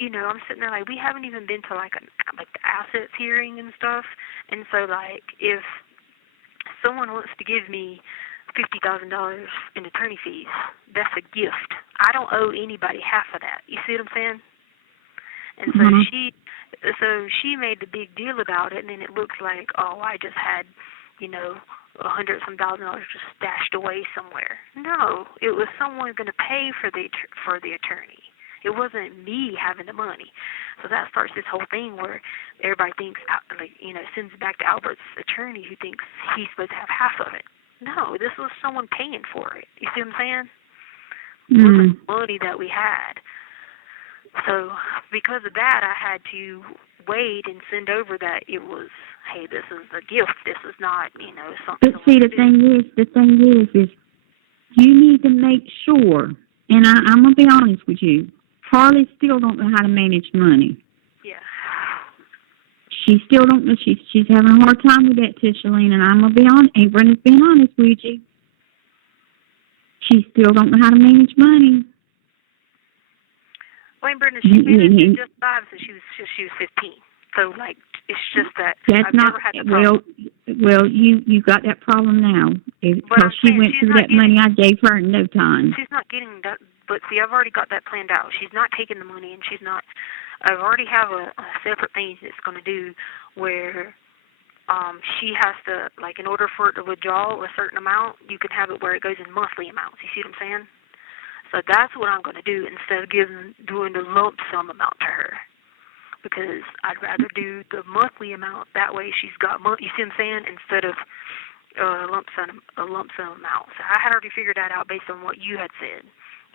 you know, I'm sitting there, like, we haven't even been to, like the assets hearing and stuff. And so, like, if someone wants to give me $50,000 in attorney fees, that's a gift. I don't owe anybody half of that. You see what I'm saying? And so she made the big deal about it, and then it looks like, oh, I just had, you know, $100,000 just stashed away somewhere. No, it was someone going to pay for the attorney. It wasn't me having the money. So that starts this whole thing where everybody thinks, like, you know, sends it back to Albert's attorney who thinks he's supposed to have half of it. No, this was someone paying for it. You see what I'm saying? It wasn't money that we had. So because of that, I had to wait and send over that it was, hey, this is a gift. This is not, you know, something. But see, the thing is you need to make sure, and I'm going to be honest with you, Harley still don't know how to manage money. Yeah. She still don't know. She's having a hard time with that, Tishaline, and I'm going to be honest, and Brenda's being honest with you. She still don't know how to manage money. Wayne Brenda, she's been just 5 since she was 15. So, like, it's just that I've never had the problem. Well, you got that problem now. Because she went through that money I gave her in no time. She's not getting that. But, see, I've already got that planned out. She's not taking the money, and she's not. I already have a separate thing that's going to do where she has to, like, in order for it to withdraw a certain amount, you can have it where it goes in monthly amounts. You see what I'm saying? So that's what I'm going to do instead of doing the lump sum amount to her. Because I'd rather do the monthly amount. That way she's got you see what I'm saying? Instead of a lump sum amount. So I had already figured that out based on what you had said.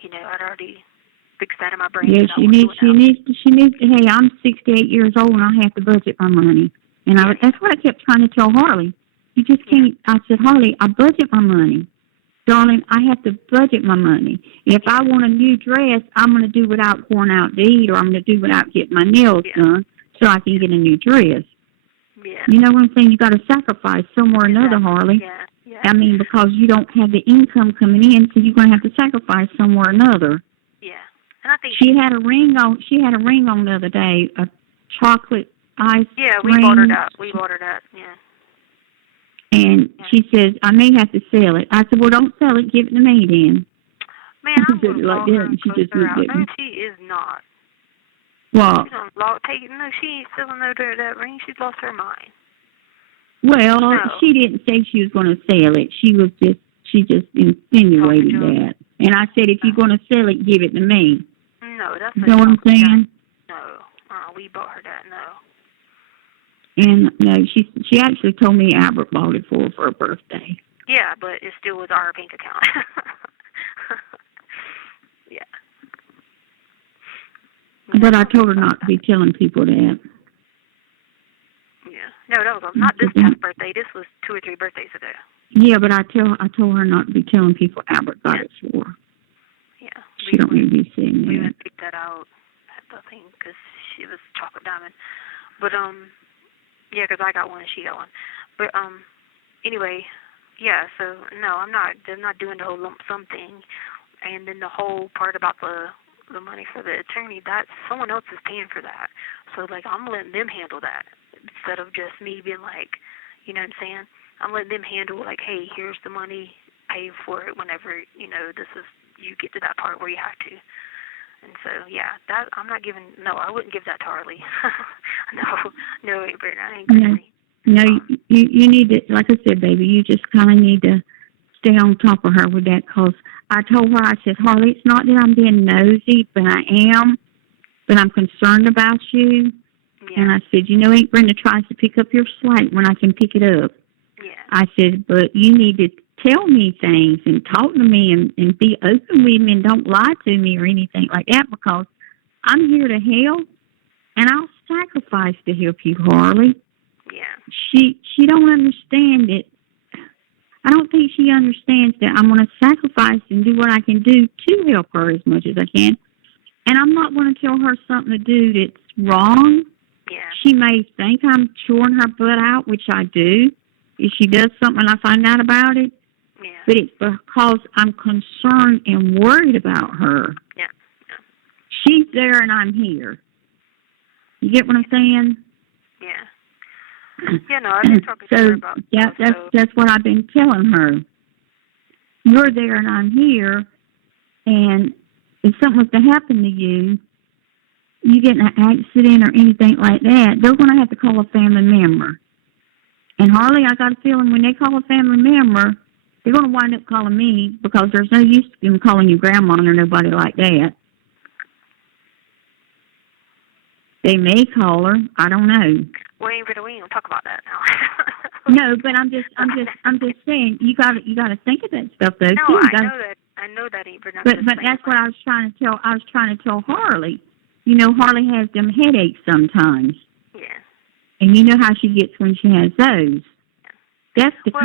You know, I'd already fixed that in my brain. Yeah, she needs hey, I'm 68 years old and I have to budget my money. And that's what I kept trying to tell Harley. You just can't. I said, Harley, I budget my money. Darling, I have to budget my money. If I want a new dress, I'm going to do without going out to eat, or I'm going to do without getting my nails done so I can get a new dress. Yeah. You know what I'm saying? You got to sacrifice somewhere or another, Harley. Yeah. I mean, because you don't have the income coming in, so you're going to have to sacrifice somewhere or another. Yeah. And I think she had a ring on. She had a ring on the other day, a chocolate ice. Yeah, we bought her that. Yeah. And she says, I may have to sell it. I said, well, don't sell it. Give it to me then. Man, I'm going to call her and close her out. No, she is not. What? She ain't selling that ring. She's lost her mind. Well, she didn't say she was going to sell it. She just insinuated that. And I said, if you're going to sell it, give it to me. No, that's you know what I'm saying? No, we bought her that, no. And no, she actually told me Albert bought it for her birthday. Yeah, but it still was our bank account. Yeah. But I told her not to be telling people that. Yeah. No, that was not this past birthday. This was 2 or 3 birthdays ago. Yeah, but I told her not to be telling people Albert got it for. Yeah. She don't need to be saying that. We would pick that out, I think, because she was chocolate diamond. But, yeah, because I got one and she got one. But, anyway, yeah. So no, I'm not doing the whole lump sum thing, and then the whole part about the money for the attorney. That someone else is paying for that. So like I'm letting them handle that instead of just me being like, you know what I'm saying? I'm letting them handle like, hey, here's the money, pay for it whenever this is you get to that part where you have to. And so, yeah, that I'm not giving. No, I wouldn't give that to Harley. no, Brittany, I ain't crazy. No, you need to, like I said, baby, you just kind of need to stay on top of her with that. Cause I told her, I said, Harley, it's not that I'm being nosy, but I am. But I'm concerned about you. Yeah. And I said, Aunt Brenda tries to pick up your slack when I can pick it up. Yeah. I said, but you need to tell me things and talk to me and be open with me and don't lie to me or anything like that, because I'm here to help and I'll sacrifice to help you, Harley. Yeah. She don't understand it. I don't think she understands that I'm going to sacrifice and do what I can do to help her as much as I can. And I'm not going to tell her something to do that's wrong. Yeah. She may think I'm chewing her butt out, which I do. If she does something and I find out about it. Yeah. But it's because I'm concerned and worried about her. Yeah. She's there and I'm here. You get what I'm saying? Yeah. Yeah, no, I've been talking to her about that's what I've been telling her. You're there and I'm here, and if something was to happen to you, you get in an accident or anything like that, they're going to have to call a family member. And Harley, I got a feeling when they call a family member, they're going to wind up calling me, because there's no use to them calling you grandma or nobody like that. They may call her. I don't know. We ain't gonna talk about that now. No, but I'm just saying you got to think of that stuff though. No, too. I know that ain't. But that's what I was trying to tell. I was trying to tell Harley. Harley has them headaches sometimes. Yeah. And you know how she gets when she has those. That's what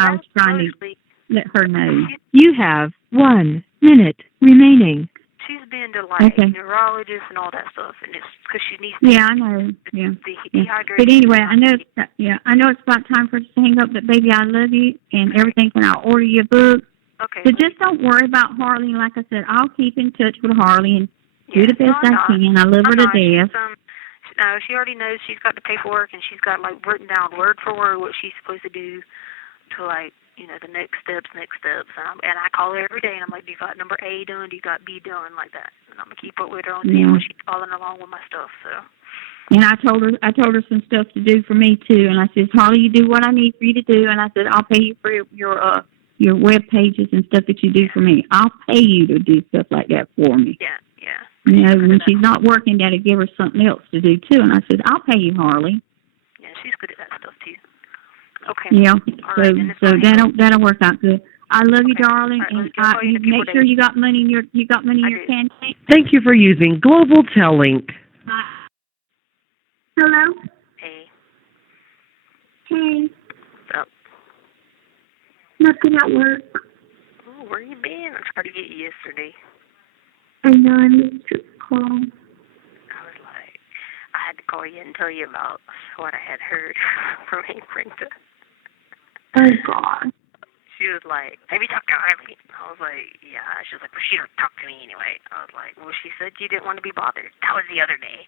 I was trying to let her know. You have 1 minute remaining. She's been to neurologists and all that stuff, and it's because she needs. Yeah, I know. Yeah. Dehydration. But anyway, I know it's about time for us to hang up. But baby, I love you and everything. And I'll order you a book. Okay. So just don't worry about Harley. Like I said, I'll keep in touch with Harley and do the best I can. I love her to death. She already knows she's got the paperwork, and she's got written down word for word what she's supposed to do to the next steps. And I call her every day, and I'm like, do you got number A done? Do you got B done? Like that. And I'm gonna keep up with her on seeing when she's following along with my stuff. So. And I told her some stuff to do for me too. And I said, Harley, you do what I need for you to do. And I said, I'll pay you for your web pages and stuff that you do for me. I'll pay you to do stuff like that for me. Yeah. When she's not working, that'll give her something else to do too. And I said, I'll pay you, Harley. Yeah, she's good at that stuff too. Okay. Yeah. Right, so that'll work out good. I love you, darling, and you make sure you got money in your can. Thank you for using Global Tellink. Hello. Hey. Hey. What's up? Nothing at work. Oh, where you been? I tried to get you yesterday. I know, I missed your call. I had to call you and tell you about what I had heard from Brenda. Oh, God. She was like, have you talked to Harley? I was like, yeah. She was like, well, she don't talk to me anyway. I was like, well, she said you didn't want to be bothered. That was the other day.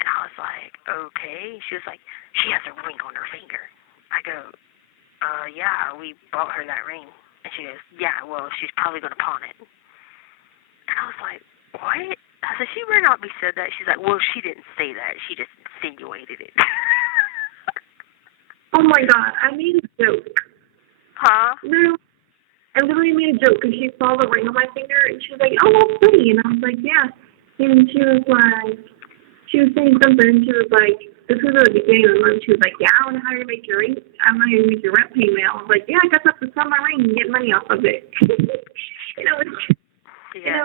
And I was like, okay. She was like, she has a ring on her finger. I go, yeah, we bought her that ring. And she goes, yeah, well, she's probably going to pawn it. And I was like, what? I said, she better not be said that. She's like, well, she didn't say that. She just insinuated it. Oh, my God. I made a joke. Huh? No. I literally made a joke because she saw the ring on my finger, and she was like, oh, that's pretty. And I was like, yeah. And she was saying something, and she was like, this was at the beginning of the month. She was like, yeah, I don't know how to make your ring. I don't know how to make your rent payment. I was like, yeah, I guess I have to sell my ring and get money off of it. I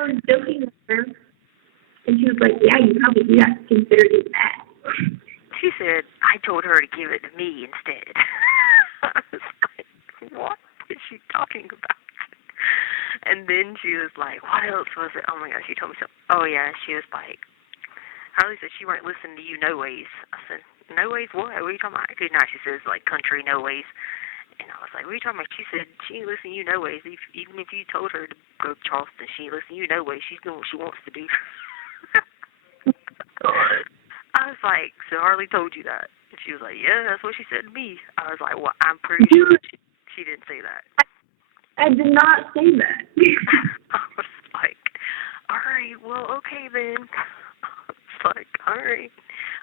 was joking with her. And she was like, yeah, you probably do have to consider doing that. She said, I told her to give it to me instead. I was like, what is she talking about? And then she was like, what else was it? Oh, my God, she told me something. Oh, yeah, she was like, Harley said she weren't listening to you no ways. I said, no ways what? What are you talking about? Good night, she says, like, country no ways. And I was like, what are you talking about? She said, she ain't listening to you no ways. Even if you told her to go to Charleston, she ain't listening to you no way. She's doing what she wants to do. I was like, so Harley told you that? And she was like, yeah, that's what she said to me. I was like, well, I'm pretty sure she didn't say that. I did not say that. I was like, all right, well, okay then. I was like, all right.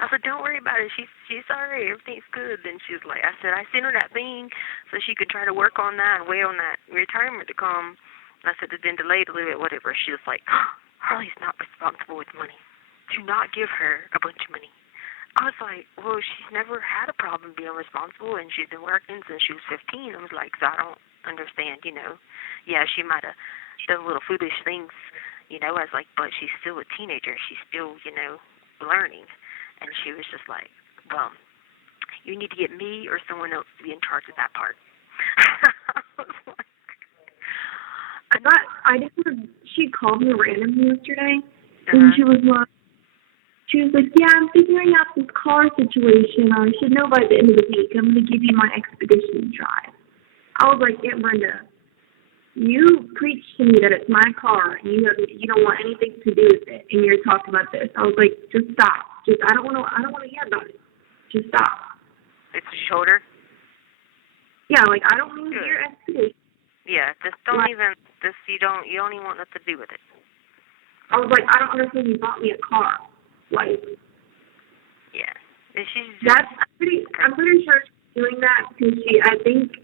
I said, don't worry about it. She's all right. Everything's good. Then she was like, I said, I sent her that thing so she could try to work on that and wait on that retirement to come. I said, it's been delayed a little bit, whatever. She was like, Harley's not responsible with money. Do not give her a bunch of money. I was like, well, she's never had a problem being responsible, and she's been working since she was 15. I was like, so I don't understand, Yeah, she might have done little foolish things, as like, but she's still a teenager. She's still, learning. And she was just like, well, you need to get me or someone else to be in charge of that part. I just heard, she called me randomly yesterday, and she was like, yeah, I'm figuring out this car situation. I should know by the end of the week. I'm going to give you my expedition drive. I was like, Aunt Brenda, you preach to me that it's my car, and you don't want anything to do with it, and you're talking about this. I was like, just stop. I don't want to hear about it. Just stop. It's a shoulder? Yeah, like, I don't want to hear expedition. Yeah, just don't even, you don't even want nothing to do with it. I was like, I don't understand, you bought me a car. Like, yeah. I'm pretty sure she's doing that because I think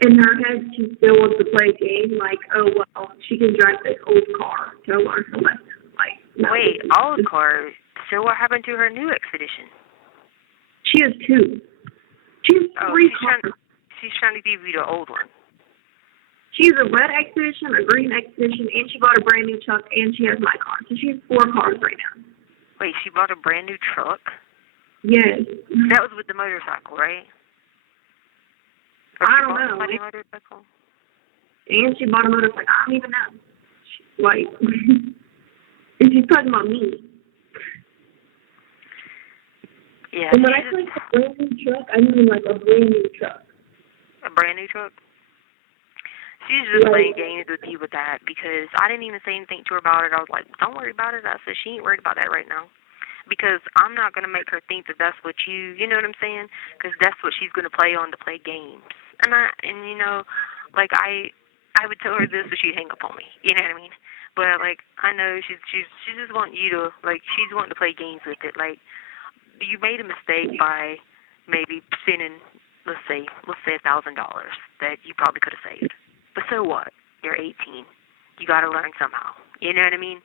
in her head she still wants to play a game, like, oh, well, she can drive this old car to learn her lesson. Like, no, wait, old car? So what happened to her new expedition? She has two. She has three cars. She's trying to give you the old one. She has a red expedition, a green expedition, and she bought a brand new truck, and she has my car. So she has 4 cars right now. Wait, she bought a brand new truck? Yes. That was with the motorcycle, right? I don't know. Motorcycle? And she bought a motorcycle. I don't even know. And she's talking about me. Yeah. And when I say a brand new truck, I mean like a brand new truck. A brand new truck? She's just playing games with you with that because I didn't even say anything to her about it. I was like, don't worry about it. I said, she ain't worried about that right now. Because I'm not going to make her think that that's what you know what I'm saying? Because that's what she's going to play on to play games. And I would tell her this, but she'd hang up on me. You know what I mean? But, like, I know she's just wanting you to, like, she's wanting to play games with it. Like, you made a mistake by maybe spending, let's say $1,000 that you probably could have saved. But so what? You're 18. You got to learn somehow. You know what I mean?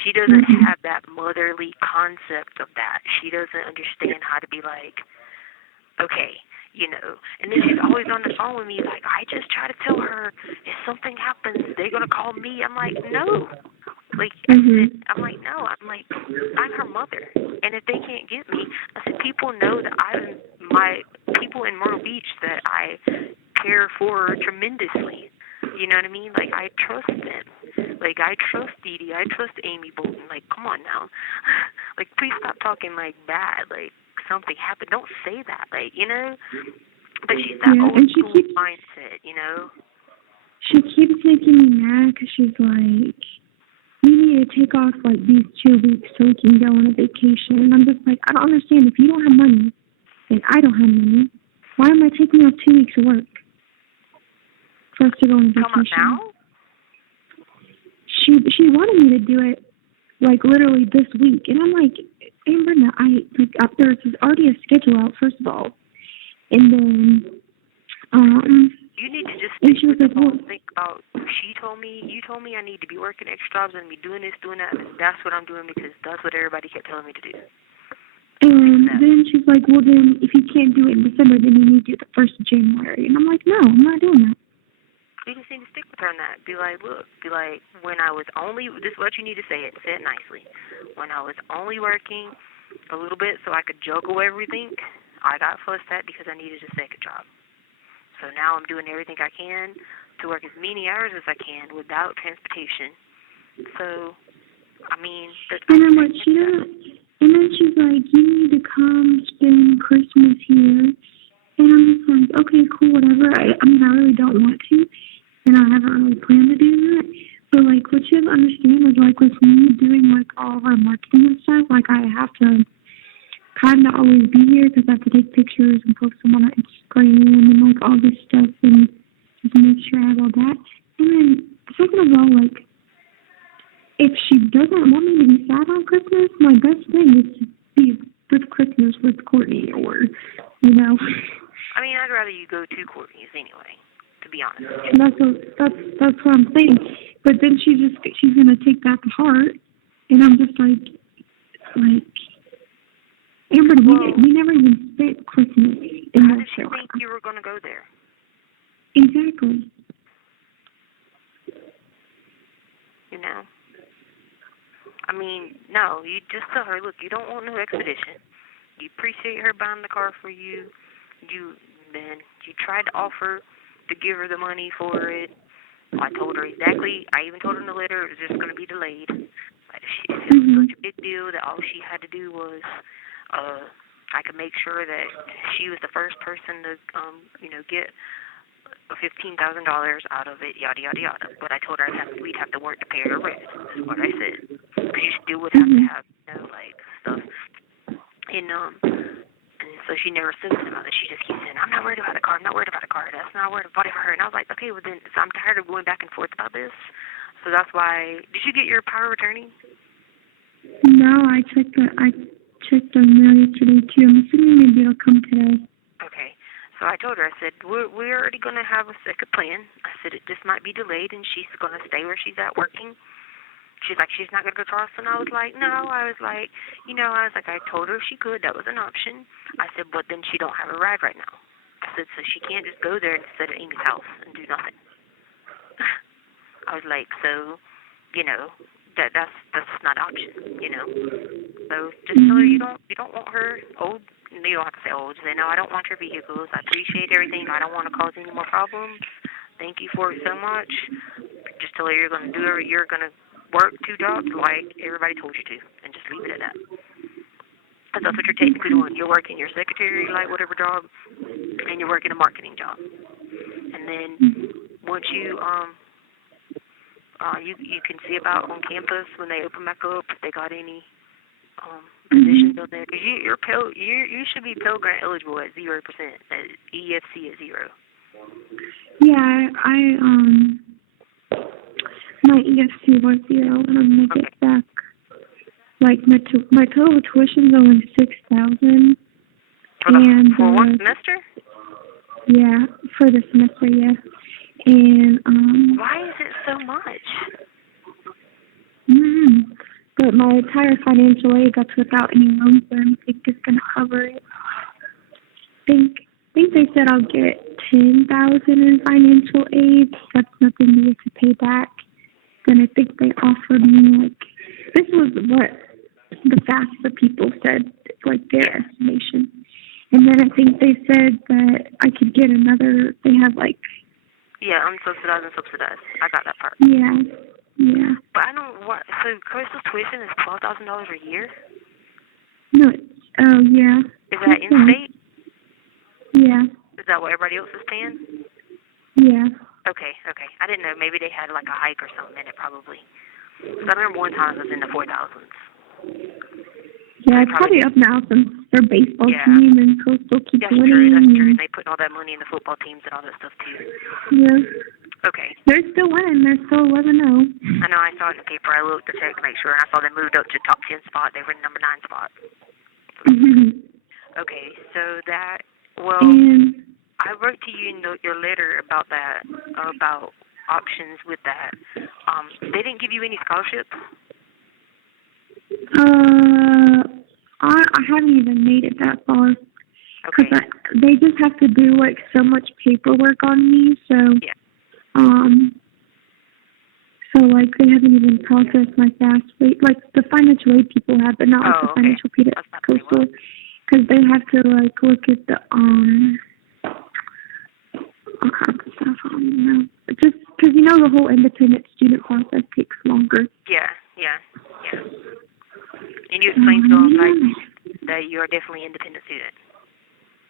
She doesn't have that motherly concept of that. She doesn't understand how to be like, okay, And then she's always on the phone with me like, I just try to tell her if something happens, they're going to call me. I'm like, no. Like, I'm like, no. I'm like, I'm her mother. And if they can't get me, I said, people know that people in Myrtle Beach that I care for tremendously. You know what I mean? Like, I trust them. Like, I trust Dee Dee. I trust Amy Bolton. Like, come on now. Like, please stop talking, like, bad. Like, something happened. Don't say that. Like, But she's that old school mindset, She keeps making me mad because she's like, you need to take off, like, these 2 weeks so we can go on a vacation. And I'm just like, I don't understand. If you don't have money, and I don't have money, why am I taking off 2 weeks of work for us to go on a vacation? Come on now? She wanted me to do it, like, literally this week. And I'm like, Amber, there's already a schedule out, first of all. And then, you need to just think about, you told me I need to be working extra jobs and be doing this, doing that, and that's what I'm doing because that's what everybody kept telling me to do. And then she's like, well, then, if you can't do it in December, then you need to do it the 1st of January. And I'm like, no, I'm not doing that. You just need to stick with her on that. Be like, look, when I was only, this is what you need to say it nicely. When I was only working a little bit so I could juggle everything, I got fussed at because I needed a second job. So now I'm doing everything I can to work as many hours as I can without transportation. So, I mean, and I'm like, and then she's like, you need to come spend Christmas here. And I'm just like, okay, cool, whatever. them on Instagram and like all this stuff, and just make sure I have all that. And then second of all, like, if she doesn't want me to be sad on Christmas, my best thing is to be with Christmas with Courtney, or, you know. I mean, I'd rather you go to Courtney's anyway, to be honest. And that's what I'm saying. But then she's gonna take that to heart, and I'm just like, Amber, we never even spent Christmas in How North did she Carolina. think you were going to go there? Exactly. You know? I mean, no, you just tell her, look, you don't want no expedition. You appreciate her buying the car for you. You tried to offer to give her the money for it. I told her exactly. I even told her in the letter it was just going to be delayed. But it was such a big deal that all she had to do was, I could make sure that she was the first person to, get $15,000 out of it, yada, yada, yada. But I told her we'd have to work to pay her rent, is what I said. Because you still would have to have, stuff. And so she never said anything about it. She just keeps saying, I'm not worried about a car. I'm not worried about a car. That's not worried about it for her. And I was like, okay, well then, so I'm tired of going back and forth about this. So that's why, did you get your power of attorney? No, I checked the mail yesterday too. I'm assuming maybe it'll come today. Okay. So I told her, I said, we're already going to have a second plan. I said, this might be delayed, and she's going to stay where she's at working. She's like, she's not going to go to Charleston. I was like, no. I was like, I told her if she could. That was an option. I said, but then she don't have a ride right now. I said, so she can't just go there and sit at Amy's house and do nothing. I was like, so, that's not an option, So just tell her you don't want her old. You don't have to say old. Just say, no, I don't want your vehicles. I appreciate everything. I don't want to cause any more problems. Thank you for it so much. Just tell her you're going to you're going to work 2 jobs like everybody told you to, and just leave it at that. Because that's what you're technically doing. You're working your secretary, like whatever job, and you're working a marketing job. And then once you you can see about on campus when they open back up if they got any positions out there. Because you should be Pell Grant eligible at 0%, at EFC at 0. Yeah, my EFC was 0, and I'm gonna get back. Like my total tuition's only $6,000. For one semester? Yeah, for the semester, yeah. And why is it so much? But my entire financial aid, that's without any loans or anything, is gonna cover it. I think they said I'll get $10,000 in financial aid. That's nothing you have to pay back. Then I think they offered me this was what the FAFSA people said, like their estimation. And then I think they said that I could get another. They have yeah, unsubsidized and subsidized. I got that part. Yeah. But I don't what. So Crystal's tuition is $12,000 a year. No. Oh yeah. Is that in state? Yeah. Is that what everybody else is paying? Yeah. Okay. I didn't know. Maybe they had a hike or something in it, probably. So I remember one time it was in the 4,000s. Yeah, it's probably up now since their baseball team and Coastal keeps winning. That's true. And they put all that money in the football teams and all that stuff, too. Yeah. Okay. They're still winning. They're still 11-0. I know. I saw it in the paper. I looked to check to make sure. And I saw they moved up to top 10 spot. They were in number 9 spot. Okay. So that, I wrote to you in your letter about that, about options with that. They didn't give you any scholarships? I haven't even made it that far. Okay. They just have to do so much paperwork on me, so they haven't even processed my FAFSA. The financial aid people have, but not the financial aid at Coastal, because they have to look at the just because the whole independent student process takes longer. Yeah. And you explained to them that you are definitely an independent student.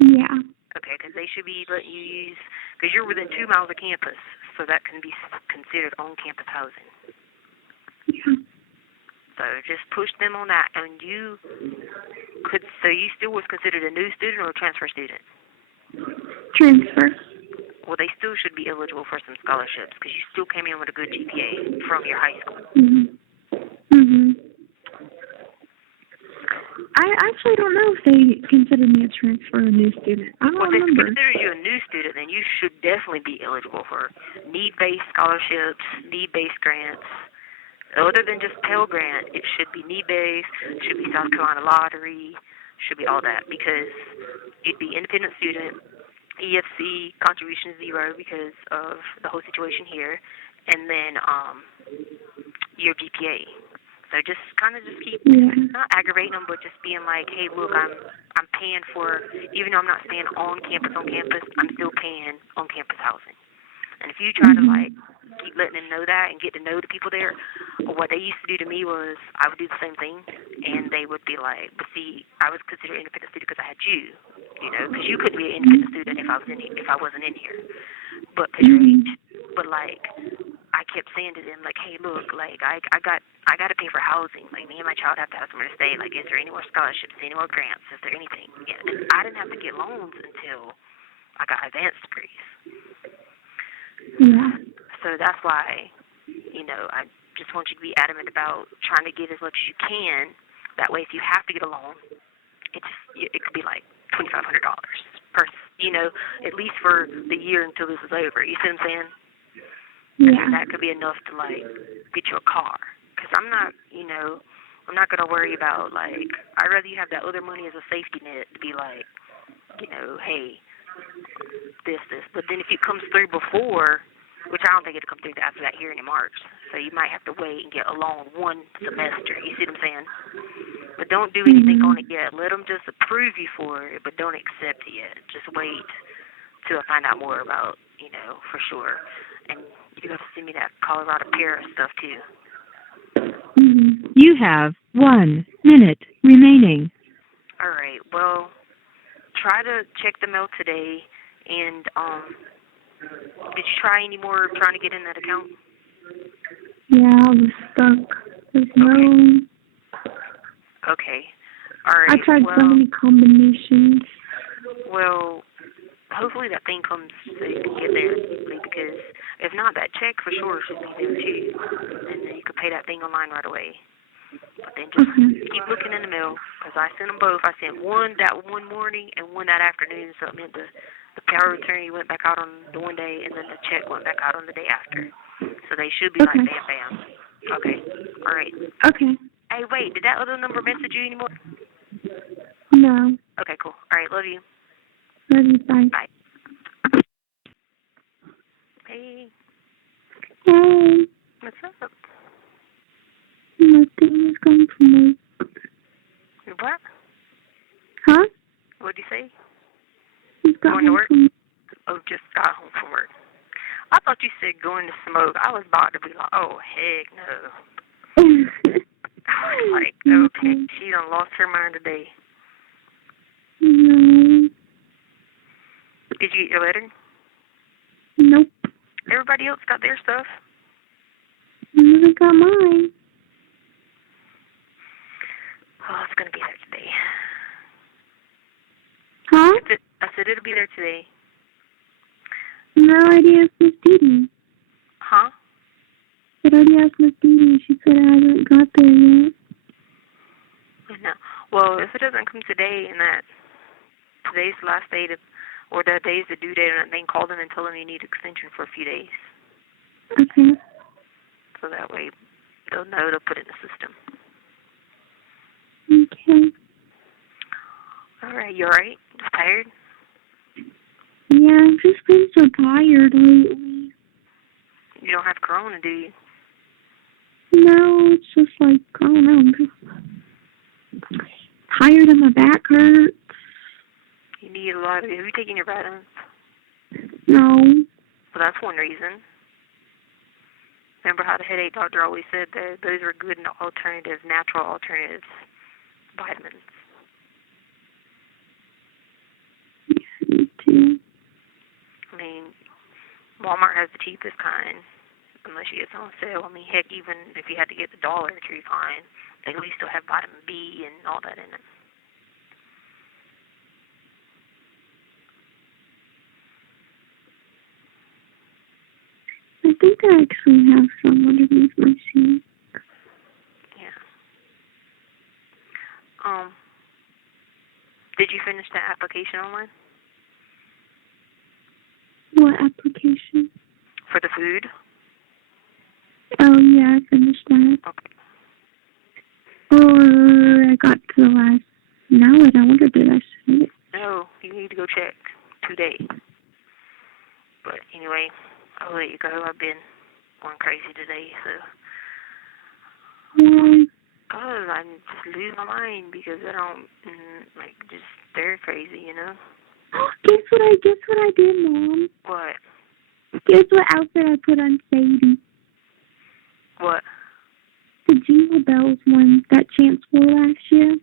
Yeah. Okay, because they should be letting you use, because you're within 2 miles of campus, so that can be considered on-campus housing. Yeah. So just push them on that, and you still was considered a new student or a transfer student? Transfer. Well, they still should be eligible for some scholarships because you still came in with a good GPA from your high school. I actually don't know if they consider me a transfer or a new student. I don't remember. If they consider you a new student, then you should definitely be eligible for need-based scholarships, need-based grants. Other than just Pell Grant, it should be need-based, it should be South Carolina Lottery, should be all that because you'd be independent student, EFC contribution 0 because of the whole situation here, and then your GPA. So just kind of keep not aggravating them, but just being like, hey, look, I'm paying for, even though I'm not staying on campus, I'm still paying on campus housing. And if you try to like keep letting them know that and get to know the people there, what they used to do to me was I would do the same thing, and they would be like, but see, I was considered an independent student because I had you, because you couldn't be an independent student if I wasn't in here, but because you're age. But like, I kept saying to them like, hey, look, like I got to pay for housing. Like me and my child have to have somewhere to stay. Like, is there any more scholarships? Any more grants? Is there anything? Yeah, and I didn't have to get loans until I got advanced degrees. Yeah. So that's why, I just want you to be adamant about trying to get as much as you can. That way, if you have to get a loan, it could be like $2,500 per, at least for the year until this is over. You see what I'm saying? Yeah. And that could be enough to like get you a car. Because I'm not gonna worry about like. I'd rather you have that other money as a safety net to be like, hey, this. But then if it comes through before, which I don't think it'll come through after that here in March, so you might have to wait and get a loan one semester. You see what I'm saying? But don't do anything on it yet. Let them just approve you for it, but don't accept it yet. Just wait till I find out more about, for sure. And you got to send me that Colorado Paris stuff too. You have 1 minute remaining. All right. Well, try to check the mail today. And did you try any more trying to get in that account? Yeah, I was stuck. There's no. Okay. All right. I tried so many combinations. Well, hopefully that thing comes so you can get there because if not, that check for sure should be there too, and then you could pay that thing online right away. But then just keep looking in the mail because I sent them both. I sent one that one morning and one that afternoon, so it meant the power of attorney went back out on the one day and then the check went back out on the day after. So they should be like bam, bam. Okay. All right. Okay. Hey, wait, did that other number message you anymore? No. Okay, cool. All right, love you. Love you. Bye. Bye. Hey. Hey. What's up? Nothing is going from work. What? Huh? What'd you say? He's going to work? From... Oh, just got home from work. I thought you said going to smoke. I was about to be like, oh, heck no. I was like, okay, she done lost her mind today. No. Did you get your letter? Nope. Everybody else got their stuff? I got mine. Oh, it's going to be there today. Huh? I said it'll be there today. No idea if Miss Dee. Huh? I already asked Miss Dee. She said I haven't got there yet. No. Well, if it doesn't come today and that today's the last day or that day's the due date on that thing, call them and tell them you need extension for a few days. Okay. So that way they'll know to put it in the system. Okay. All right. You all right? Just tired? Yeah, I've just been so tired lately. You don't have corona, do you? No, it's just like, I don't know, I'm just tired and my back hurts. You need a lot of... Have you taken your vitamins? No. Well, that's one reason. Remember how the headache doctor always said that those were good alternatives, natural alternatives, vitamins. Me too. I mean, Walmart has the cheapest kind, unless you get it on sale. I mean, heck, even if you had to get the $1 or $2 fine, they at least still have vitamin B and all that in it. think I actually have some underneath my seat. Yeah. Did you finish that application online? What application? For the food? Oh, yeah, I finished that. Okay. Or I got to the last... Now I wonder, did I submit it? No, you need to go check today. But anyway, I'll let you go. I've been going crazy today, so... Why? Because I just lose my mind because I don't, just they're crazy, you know? Guess what I did, Mom? What? Guess what outfit I put on Sadie? What? The Jingle Bells one that Chance wore last year.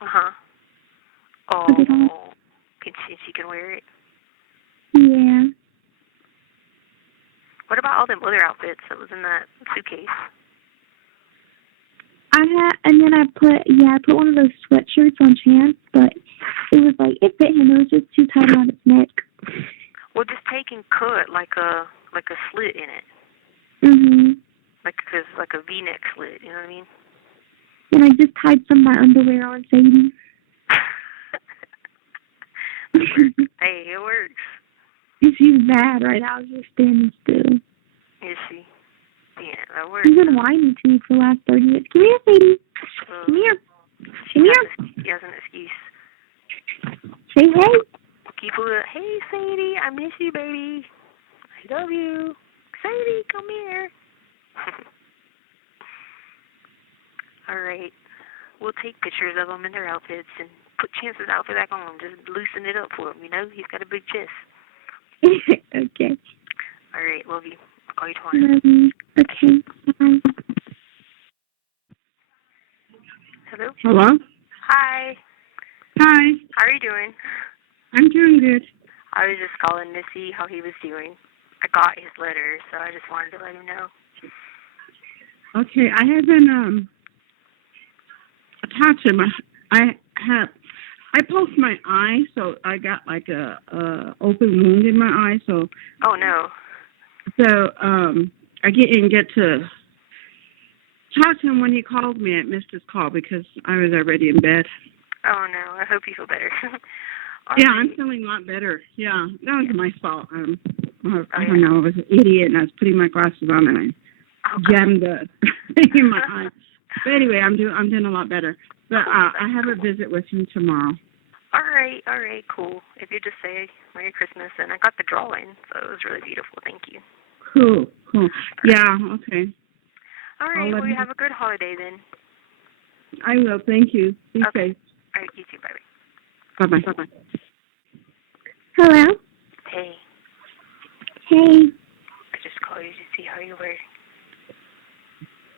Uh-huh. Oh, Put it on. she can wear it? Yeah. What about all them other outfits that was in that suitcase? And then I put one of those sweatshirts on Chance, but it was like, it fit him, it was just too tight around his neck. Well, just take and cut like a slit in it. Mhm. Like a V-neck slit, you know what I mean? And I just tied some of my underwear on Sadie. Hey, it works. She's mad right now, just standing still. Is she? Yeah, that works. She's been whining to me for the last 30 minutes. Come here, Sadie. Come here. Come here. He has an excuse. Say hey. Keep it. Hey, Sadie, I miss you, baby. I love you. Sadie, come here. All right. We'll take pictures of them in their outfits and put Chance's outfit back on. Just loosen it up for him, you know? He's got a big chest. Okay. All right, love you. I'll call you tomorrow. Love you. Okay, bye. Hello? Hello? Hi. Hi. How are you doing? I'm doing good. I was just calling to see how he was doing. I got his letter, so I just wanted to let him know. Okay, I have been attached him. I poked my eye, so I got like a open wound in my eye. So. Oh no. So I didn't get to talk to him when he called me. I missed his call because I was already in bed. Oh no. I hope you feel better. Yeah, I'm feeling a lot better. Yeah, that was my fault. I don't know. I was an idiot, and I was putting my glasses on, and I jammed the thing in my eye. But anyway, I'm doing a lot better. But I have a visit with him tomorrow. All right, cool. If you just say Merry Christmas, and I got the drawing, so it was really beautiful. Thank you. Cool. Yeah, okay. All right, well, you have a good holiday then. I will. Thank you. Be safe. All right, you too. Bye. Bye-bye. Hello? Hey. Hey. I just called you to see how you were.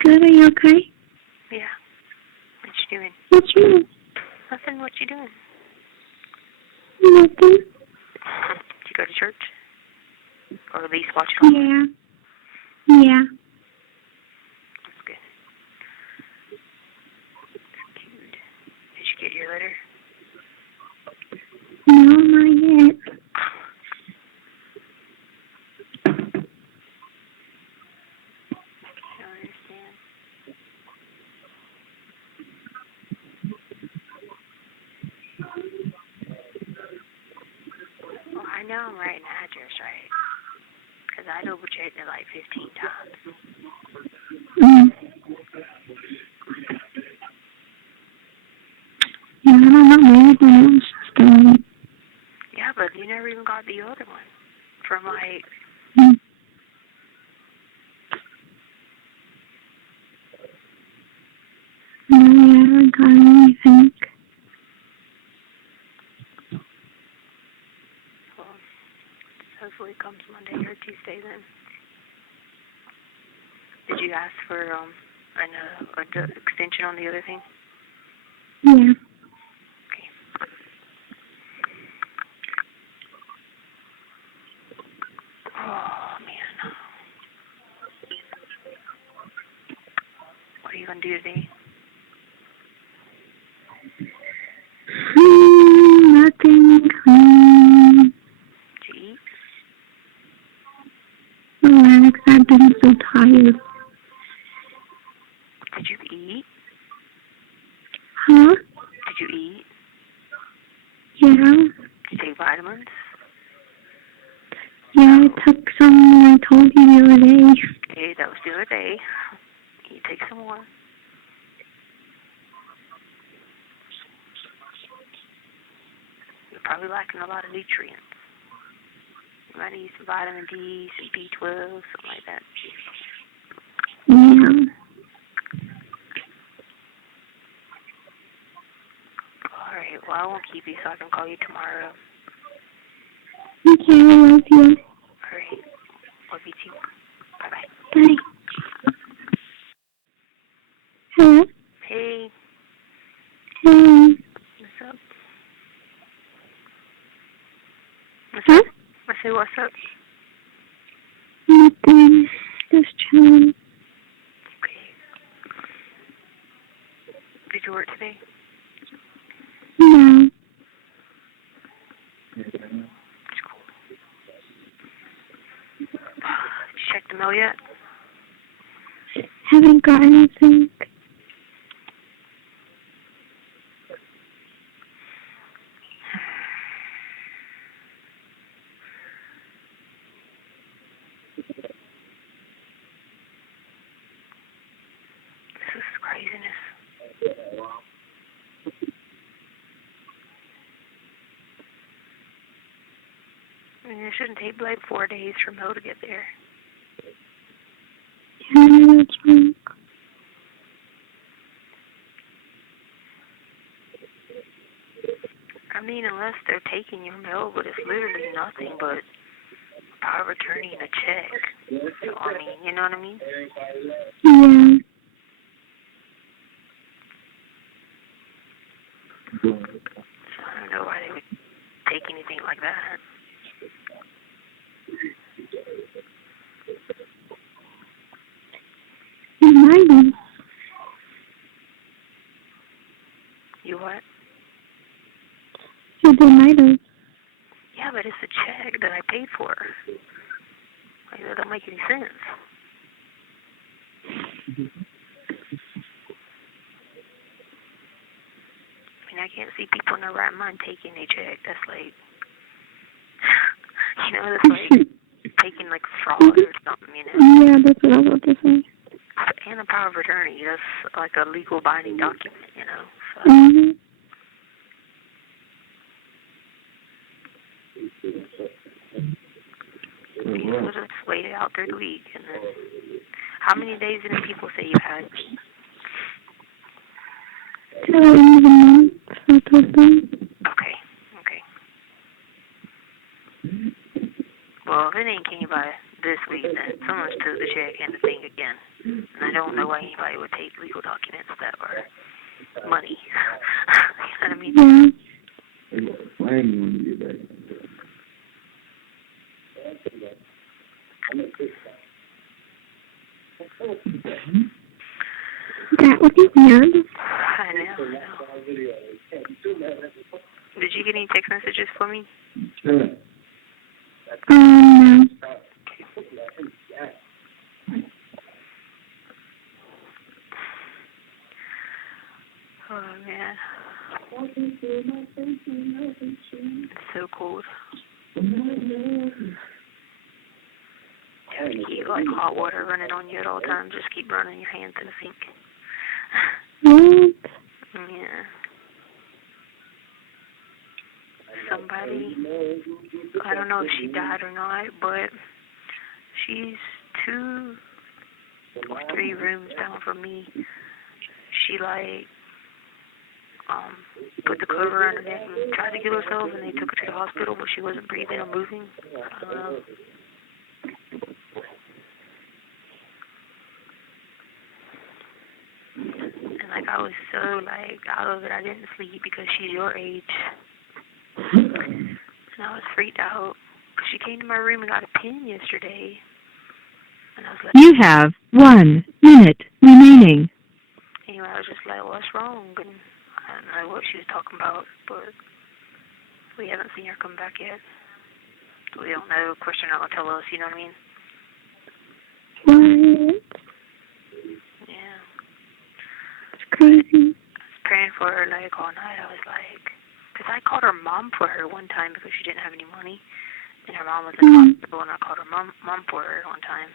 Good, are you okay? Yeah. What you doing? What's wrong? Nothing. What you doing? Nothing. Did you go to church? Or at least watch it online? Yeah. That's good. That's cute. Did you get your letter? No, not yet. I don't understand. Well, I know I'm writing the address right. Because I double-checked it like 15 times. Yeah, I don't know. Maybe else story. Yeah, but you never even got the other one. From like... No, I haven't got anything. Well, hopefully it comes Monday or Tuesday then. Did you ask for an extension on the other thing? Yeah. Okay. Oh, man. What are you going to do today? Nothing. To eat? Relax. I've been Yeah, I took some when I told you the other day. Okay, that was the other day. You take some more. You're probably lacking a lot of nutrients. You might need some vitamin D, some B12, something like that. Yeah. Alright, well, I won't keep you so I can call you tomorrow. Okay, I love you. Alright, love you too. Bye-bye. Bye. Hello? Hey, Hey. what's up? What's Huh? up? I say, what's up? Nothing. Just chilling. Okay. Did you work today? No. That's cool. Did you check the mail yet? Haven't got anything. This is craziness. I mean, it shouldn't take like 4 days for mail to get there. Yeah, I know it's wrong. I mean, unless they're taking your mail, but it's literally nothing but power of attorney and a check. So, I mean, you know what I mean? Yeah. So I don't know why they would take anything like that. It might have. You what? Yeah, they might have. Yeah, but it's a check that I paid for. Like, that don't make any sense. I mean, I can't see people in their right mind taking a check. That's like, you know, that's like taking like fraud or something, you know? Yeah, that's what I was about to say. And a power of attorney, that's like a legal binding document, you know? So, Mm-hmm. people just wait it out through the week. And then, how many days did people say you had? Till the end of the month, I told them. Okay. Well, if it ain't came by this week, then someone's took the check and the thing again. And I don't know why anybody would take legal documents that are money. You know what I mean? Yeah. That would be weird. I know. Did you get any text messages for me? No. Oh, man. It's so cold. You keep like hot water running on you at all times. Just keep running your hands in the sink. What? Yeah. Somebody, I don't know if she died or not, but she's 2 or 3 rooms down from me. She like put the cover under it and tried to kill herself, and they took her to the hospital, but she wasn't breathing or moving. I don't know. And like I was so like out of it, I didn't sleep because she's your age. And I was freaked out. She came to my room and got a pin yesterday. And I was like, You have 1 minute remaining. Anyway, I was just like, what's wrong? And I don't know what she was talking about, but we haven't seen her come back yet. We don't know. Of course, they're not going to tell us, you know what I mean? What? Yeah. It's crazy. I was praying for her like all night. I was like, because I called her mom for her one time because she didn't have any money. And her mom was in the hospital, and I called her mom for her one time.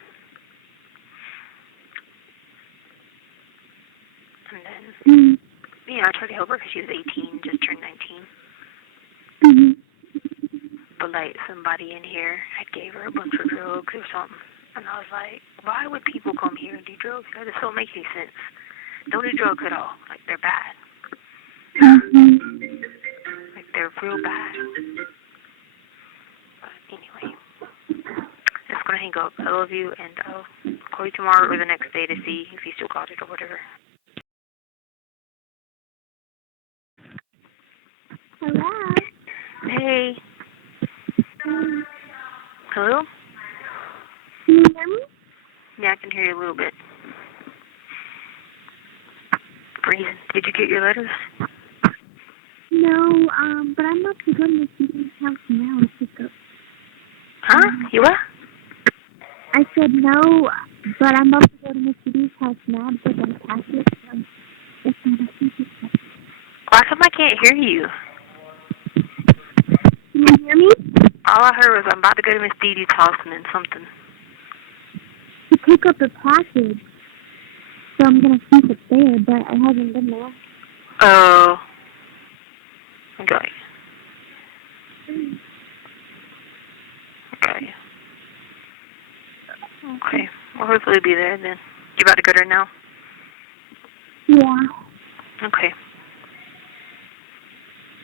And then, I tried to help her because she was 18, just turned 19. But, like, somebody in here had gave her a bunch of drugs or something. And I was like, why would people come here and do drugs? That just don't make any sense. Don't do drugs at all. Like, they're bad. Like, they're real bad. But anyway, just going to hang up. I love you, and I'll call you tomorrow or the next day to see if you still got it or whatever. Hello. Hey. Hello? Can you hear me? Yeah, I can hear you a little bit. Breathe. Did you get your letters? No, but I'm about to go to Miss Judy's house now to pick up. Huh? You what? I said no, but I'm about to go to Miss Judy's house now to pick up a package. So it's not a secret. How come I can't hear you? Can you hear me? All I heard was I'm about to go to Miss Dee Dee's house and then something. To pick up a package. So I'm going to think it's there, but I haven't been there. Oh. Okay. Okay. Okay. Well, hopefully it'll be there then. You about to go there now? Yeah. Okay.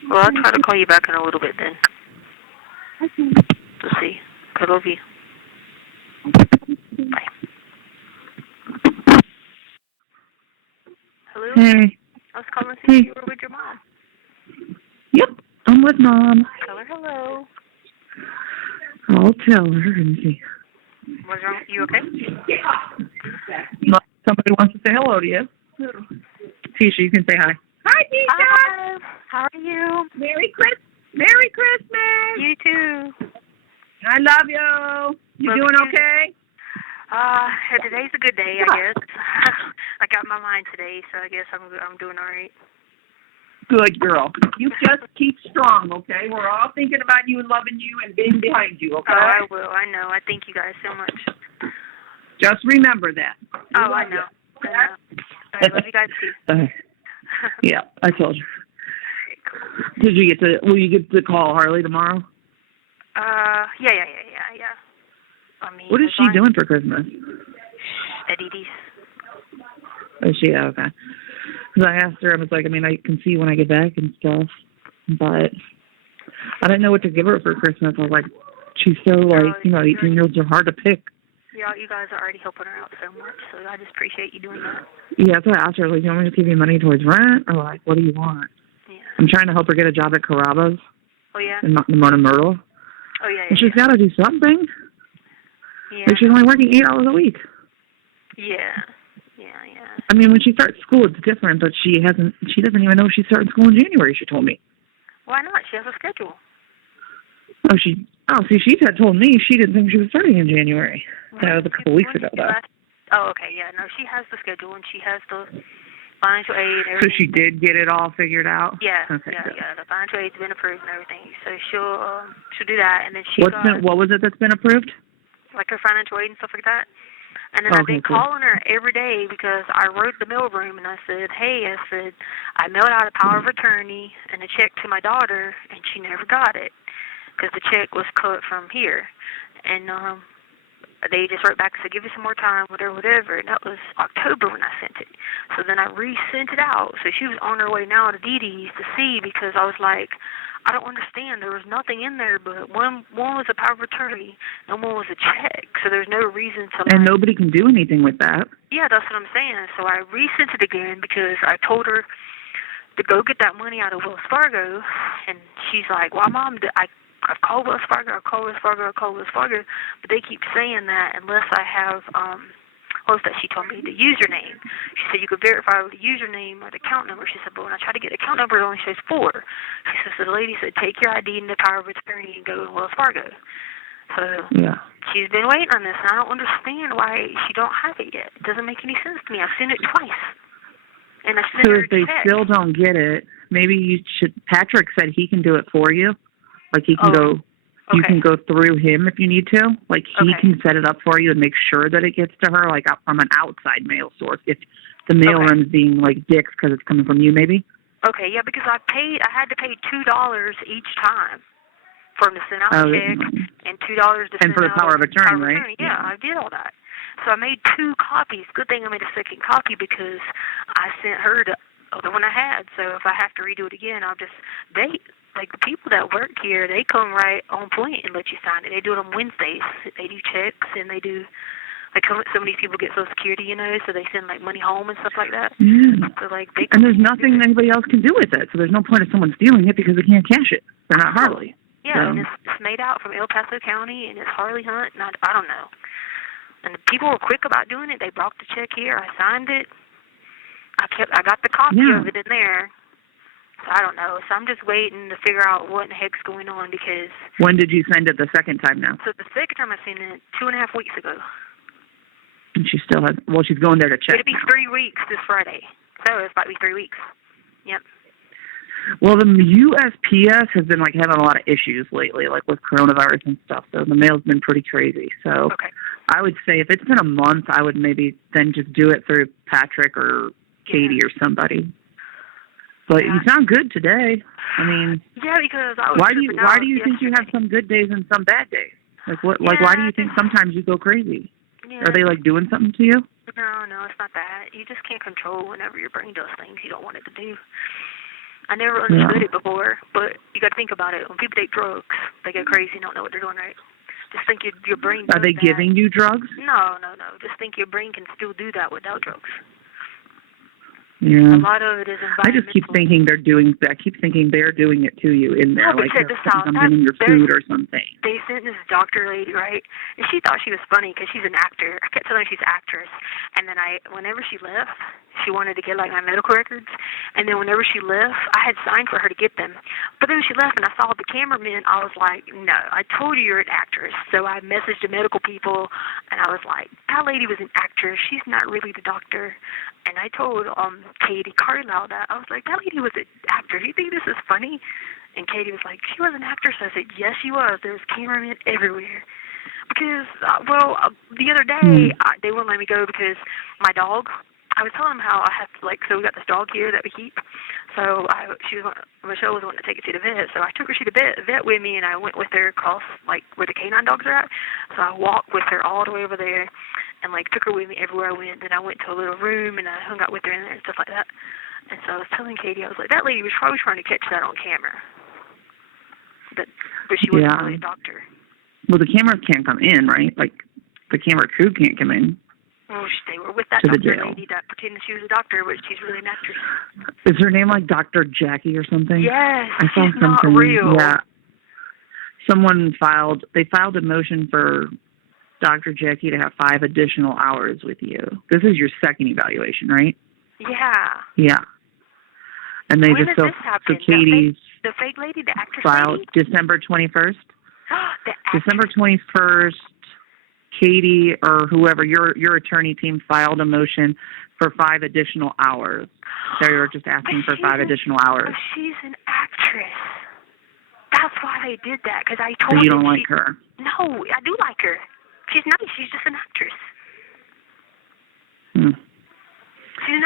Well, I'll try to call you back in a little bit then. Okay. We'll see. I love you. Bye. Hello? Hey. I was calling to see if you were with your mom. Yep, I'm with Mom. Tell her hello. I'll tell her and see. What's wrong? You okay? Somebody wants to say hello to you. Tisha, you can say hi. Hi, Tisha. Hi. How are you? Merry Christmas. You too. I love you. You Love doing you. okay? Today's a good day, I guess. I got my mind today, so I guess I'm doing all right. Good girl. You just keep strong, okay? We're all thinking about you and loving you and being behind you, okay? Oh, I will. I know. I thank you guys so much. Just remember that. I know. I love you guys too. Yeah, I told you. Will you get to call Harley tomorrow? Yeah. I mean, What is she doing for Christmas? At Dee Dee's. Is she? Okay. Because I asked her, I was like, I mean, I can see when I get back and stuff, but I didn't know what to give her for Christmas. I was like, she's so, like, 18-year-olds are hard to pick. Yeah, you guys are already helping her out so much, so I just appreciate you doing that. Yeah, that's what I asked her. Like, do you want me to give you money towards rent? Or, like, what do you want? Yeah. I'm trying to help her get a job at Carrabba's. Oh, yeah? In Mona Myrtle. Oh, yeah. And she's got to do something. Yeah. Like, she's only working 8 hours a week. Yeah. I mean, when she starts school, it's different, but she doesn't even know she's starting school in January, she told me. Why not? She has a schedule. She had told me she didn't think she was starting in January. That was a couple weeks ago, though. Oh, okay, yeah. No, she has the schedule, and she has the financial aid and everything. So she did get it all figured out? Yeah, okay, yeah. The financial aid's been approved and everything. So she'll do that, and then what was it that's been approved? Like her financial aid and stuff like that. And then I've been calling her every day because I wrote the mailroom and I said, I mailed out a power of attorney and a check to my daughter, and she never got it because the check was cut from here. And they just wrote back and said, give it some more time, whatever. And that was October when I sent it. So then I resent it out. So she was on her way now to Dee Dee's to see, because I was like, I don't understand. There was nothing in there, but one was a power of attorney and one was a check. So there's no reason to. And nobody can do anything with that. Yeah, that's what I'm saying. So I resent it again because I told her to go get that money out of Wells Fargo, and she's like, "Well, Mom, I've called Wells Fargo, but they keep saying that unless I have what was that she told me? The username. She said you could verify with the username or the account number. She said, but when I tried to get the account number, it only shows 4. She said, so the lady said, take your ID and the power of attorney and go to Wells Fargo. So she's been waiting on this, and I don't understand why she don't have it yet. It doesn't make any sense to me. I've seen it twice. And I sent her if they still don't get it, maybe you should. Patrick said he can do it for you. Like he can go You can go through him if you need to. Like, he can set it up for you and make sure that it gets to her, like, from an outside mail source. If the mail run's being, like, dicks because it's coming from you, maybe. Okay, yeah, because I had to pay $2 each time for him to send out a check and $2 to send out. And for the power of attorney, right? Yeah, I did all that. So I made 2 copies. Good thing I made a second copy because I sent her the other one I had. So if I have to redo it again, like the people that work here, they come right on point and let you sign it. They do it on Wednesdays. They do checks and they do, like, some of these people get Social Security, so they send, like, money home and stuff like that. Yeah. So, like, and there's nothing anybody else can do with it, so there's no point in someone stealing it because they can't cash it. They're not Harley. Yeah, so. And it's made out from El Paso County, and it's Harley Hunt, and I don't know. And the people were quick about doing it. They brought the check here. I signed it. I got the copy of it in there. So I don't know. So I'm just waiting to figure out what in the heck's going on because... When did you send it the second time now? So the second time I sent it 2.5 weeks ago. And she still has... Well, she's going there to check. It'll be 3 weeks this Friday. So it's about to be 3 weeks. Yep. Well, the USPS has been, like, having a lot of issues lately, like with coronavirus and stuff. So the mail's been pretty crazy. So I would say if it's been a month, I would maybe then just do it through Patrick or Katie or somebody. But you sound good today. I mean, because I was why do you think you have some good days and some bad days? Like what? Like why do you think sometimes you go crazy? Yeah. Are they like doing something to you? No, it's not that. You just can't control whenever your brain does things you don't want it to do. I never understood it before, but you got to think about it. When people take drugs, they get crazy and don't know what they're doing right. Just think your brain. Are they giving you drugs? No. Just think your brain can still do that without drugs. Yeah. A lot of it is environmental. I just keep thinking they're doing that. I keep thinking they're doing it to you in there, like they're putting something in your food or something. They sent this doctor lady, right? And she thought she was funny because she's an actor. I kept telling her she's an actress. And then whenever she left, she wanted to get, like, my medical records. And then whenever she left, I had signed for her to get them. But then when she left and I saw the cameraman, I was like, no, I told you you're an actress. So I messaged the medical people, and I was like, that lady was an actress. She's not really the doctor. And I told Katie Carlisle that. I was like, that lady was an actress. You think this is funny? And Katie was like, she was an actress. I said, yes, she was. There was cameramen everywhere. Because, the other day, they wouldn't let me go because my dog, I was telling them how I have to, like, so we got this dog here that we keep. So Michelle was wanting to take it to the vet. So I took her to the vet with me, and I went with her across, like, where the canine dogs are at. So I walked with her all the way over there and, like, took her with me everywhere I went. Then I went to a little room, and I hung out with her in there and stuff like that. And so I was telling Katie, I was like, that lady was probably trying to catch that on camera. But she wasn't really a doctor. Well, the cameras can't come in, right? Like, the camera crew can't come in. Well, they were with that doctor lady that pretended she was a doctor, but she's really an actress. Is her name like Dr. Jackie or something? Yes, I saw she's something. not real. Yeah. Someone filed a motion for Dr. Jackie to have 5 additional hours with you. This is your second evaluation, right? Yeah. Yeah. And they when just does this happen? Katie's the fake lady, the actress filed lady? December 21st. December 21st. Katie or whoever, your attorney team filed a motion for 5 additional hours. They were just asking for 5 additional hours. But she's an actress. That's why they did that, because I told you don't like her? No, I do like her. She's nice. She's just an actress.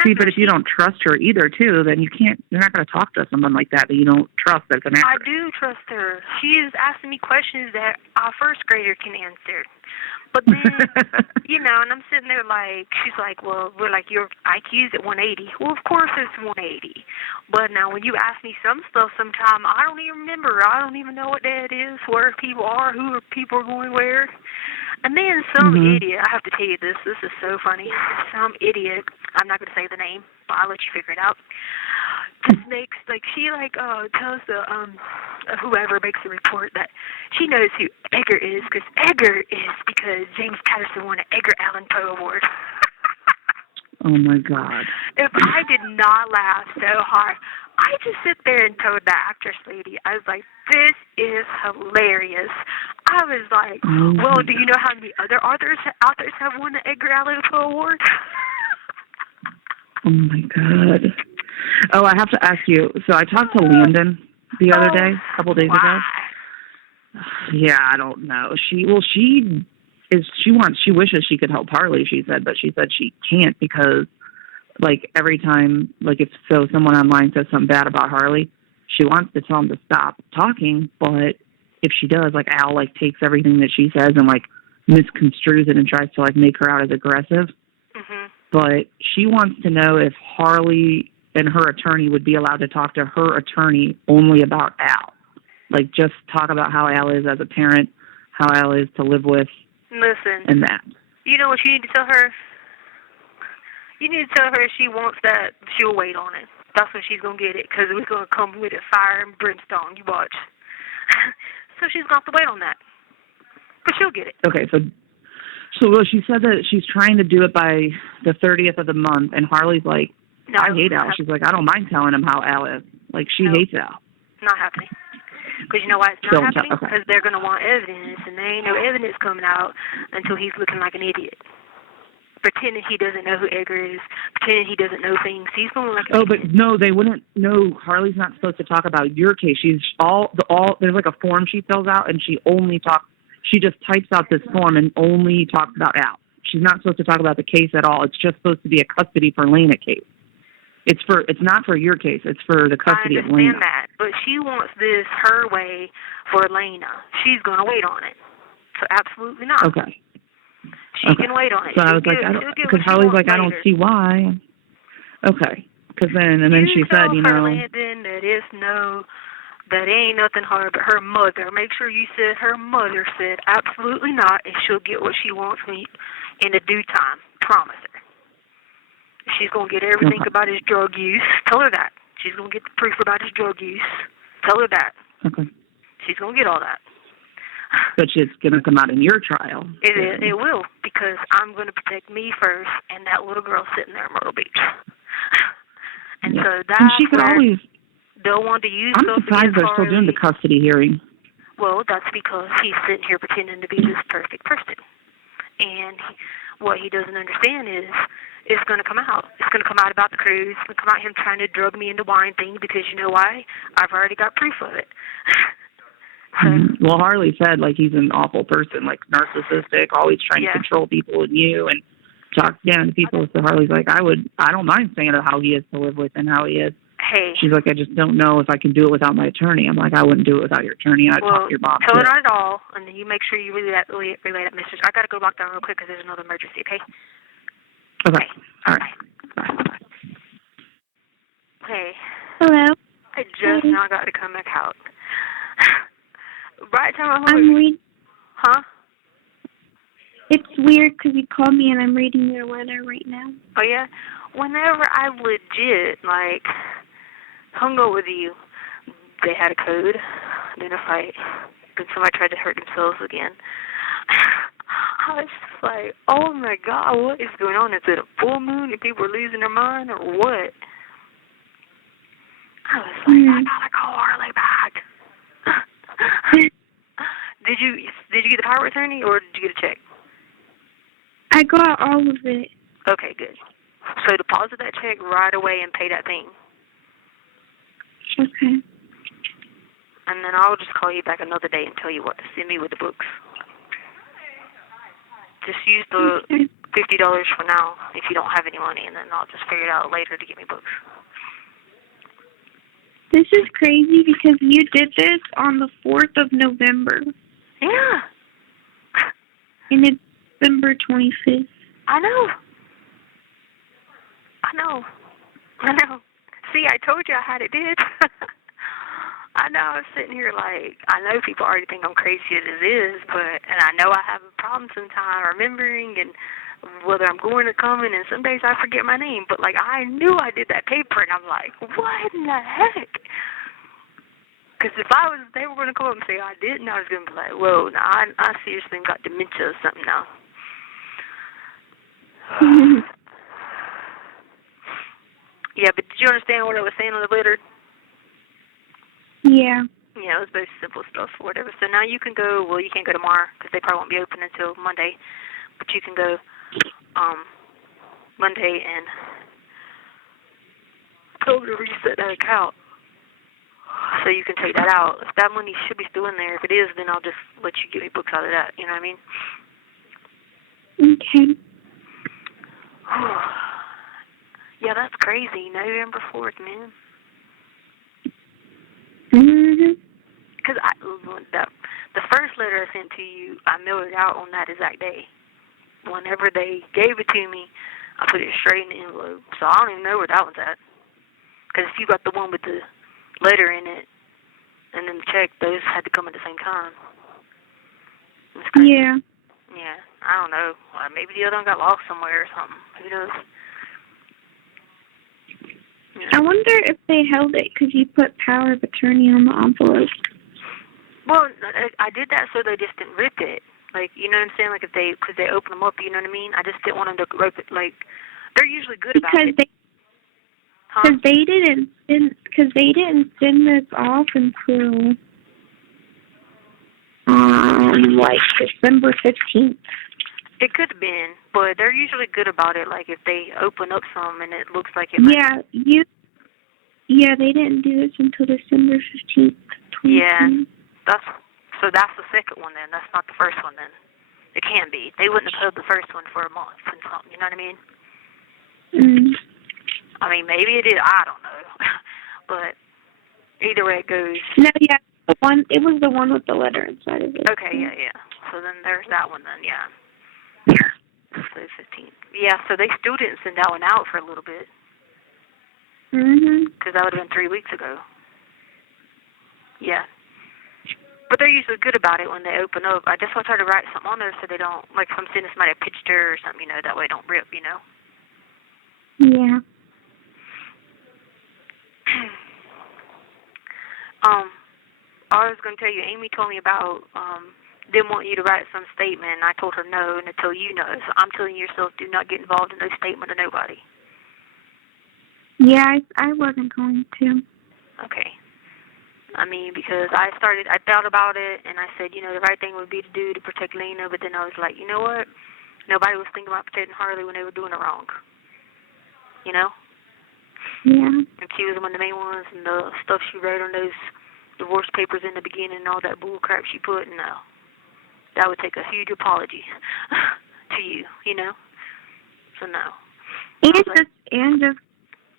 See, but if you don't trust her either, too, then you're not going to talk to someone like that you don't trust that's an actress. I do trust her. She is asking me questions that a first grader can answer. But then, and I'm sitting there like, she's like, well, we're like, your IQ's at 180. Well, of course it's 180. But now when you ask me some stuff sometime, I don't even remember. I don't even know what that is, where people are, who people are going where. And then some idiot, I have to tell you this is so funny. Some idiot, I'm not going to say the name, but I'll let you figure it out. Just makes, like, she, like, tells the, whoever makes the report that she knows who Edgar is, because James Patterson won an Edgar Allan Poe Award. Oh, my God. If I did not laugh so hard, I just sit there and told the actress lady, I was like, this is hilarious. I was like, well, do you know how many other authors have won the Edgar Allan Poe Award? Oh, my God. Oh, I have to ask you. So I talked to Landon the other day, a couple days ago. Yeah, I don't know. She wishes she could help Harley, she said, but she said she can't because, like, every time, like, if someone online says something bad about Harley, she wants to tell them to stop talking, but if she does, like, Al, like, takes everything that she says and, like, misconstrues it and tries to, like, make her out as aggressive. Mm-hmm. But she wants to know if Harley and her attorney would be allowed to talk to her attorney only about Al. Like, just talk about how Al is as a parent, how Al is to live with, Listen, and that. You know what you need to tell her? You need to tell her if she wants that, she'll wait on it. That's when she's going to get it, because it's going to come with it, fire and brimstone. You watch. So she's going to have to wait on that. But she'll get it. Okay, so she said that she's trying to do it by the 30th of the month, and Harley's like, No, I hate Al. She's like, I don't mind telling him how Al is. Like, she hates Al. Not happening. Because you know why it's not happening? Because they're going to want evidence, and there ain't no evidence coming out until he's looking like an idiot. Pretending he doesn't know who Edgar is, pretending he doesn't know things. He's going like but no, they wouldn't. No, Harley's not supposed to talk about your case. She's there's like a form she fills out, and she just types out this form and only talks about Al. She's not supposed to talk about the case at all. It's just supposed to be a custody for Lena case. It's not for your case. It's for the custody of Lena. I understand that, but she wants this her way for Lena. She's going to wait on it. So absolutely not. Okay. She can wait on it. So I was like, because Harley's like, I don't see why. Okay. And then she said, you know. Landon, that ain't nothing hard but her mother. Make sure you said her mother said absolutely not, and she'll get what she wants in the due time. Promise her. She's going to get everything about his drug use. Tell her that. She's going to get the proof about his drug use. Tell her that. Okay. She's going to get all that. But it's going to come out in your trial. It will, because I'm going to protect me first and that little girl sitting there in Myrtle Beach. And so that's and she could always. They'll want to use. I'm surprised they're still doing the custody hearing. Well, that's because he's sitting here pretending to be this perfect person, and what he doesn't understand is it's going to come out. It's going to come out about the cruise. It's going to come out him trying to drug me into wine thing because you know why? I've already got proof of it. Well, Harley said, like, he's an awful person, like, narcissistic, always trying to control people and you and talk down to people. So Harley's like, I don't mind saying how he is to live with and how he is. Hey. She's like, I just don't know if I can do it without my attorney. I'm like, I wouldn't do it without your attorney. I'd talk to your mom. Tell her not at all, and then you make sure you relay that message. I got to go lock down real quick because there's another emergency, okay? Okay. All right. Bye. Hey. Hello. I just now got to come back out. Right time I'm reading. Huh? It's weird because you called me and I'm reading your letter right now. Oh, yeah? Whenever I legit, like, hung up with you, they had a code, then a fight, then somebody tried to hurt themselves again. I was just like, oh, my God, what is going on? Is it a full moon and people are losing their mind or what? I was like, I gotta call Harley back. Did you get the power of attorney or did you get a check? I got all of it. Okay, good. So deposit that check right away and pay that thing. Okay. And then I'll just call you back another day and tell you what to send me with the books. Just use the $50 for now if you don't have any money, and then I'll just figure it out later to get me books. This is crazy because you did this on the 4th of November. Yeah. And it's December 25th. I know. See, I told you I had it did. I know I was sitting here like, I know people already think I'm crazy as it is, and I know I have a problem sometimes remembering and whether I'm going or coming, and some days I forget my name, but like I knew I did that paper, and I'm like, what in the heck? Because if they were going to come up and say I didn't, I was going to be like, whoa, now I seriously got dementia or something now. Yeah, but did you understand what I was saying on the letter? Yeah. Yeah, it was very simple stuff or whatever. So now you can go, well, you can't go tomorrow because they probably won't be open until Monday, but you can go Monday and go to reset that account. So you can take that out. If that money should be still in there. If it is, then I'll just let you give me books out of that. You know what I mean? Okay. Yeah, that's crazy. November 4th, man. Mhm. Because the first letter I sent to you, I mailed it out on that exact day. Whenever they gave it to me, I put it straight in the envelope. So I don't even know where that one's at. Because if you got the one with the letter in it and then the check, those had to come at the same time. Yeah. Yeah, I don't know. Maybe the other one got lost somewhere or something. Who knows? Yeah. I wonder if they held it because you put power of attorney on the envelope. Well, I did that so they just didn't rip it. Like, you know what I'm saying? Like, because they open them up, you know what I mean? I just didn't want them to rip it. Like, they're usually good about it. Because they didn't send this off until like December 15th. It could have been, but they're usually good about it. Like, if they open up some and it looks like it might... Yeah, they didn't do this until December 15th. Yeah, that's the second one then. That's not the first one then. It can't be. They wouldn't have held the first one for a month and something, you know what I mean? Mm. I mean, maybe it did. I don't know. But either way it goes. No, yeah, it was the one with the letter inside of it. Okay, yeah. So then there's that one then, yeah. Yeah. So 15th. Yeah, so they still didn't send that one out for a little bit. Because that would have been 3 weeks ago. Yeah. But they're usually good about it when they open up. I just want to try to write something on there so they don't, like, if I'm sending somebody a picture or something, you know, that way it don't rip, you know? Yeah. I was going to tell you, Amy told me about them wanting you to write some statement, and I told her no, and until you know. So I'm telling yourself, do not get involved in no statement to nobody. Yeah, I wasn't going to. Okay. I mean, because I thought about it, and I said, you know, the right thing would be to do to protect Lena, but then I was like, you know what? Nobody was thinking about protecting Harley when they were doing it wrong. You know? Yeah. And she was one of the main ones, and the stuff she wrote on those divorce papers in the beginning and all that bull crap she put, no. That would take a huge apology to you, you know? So no.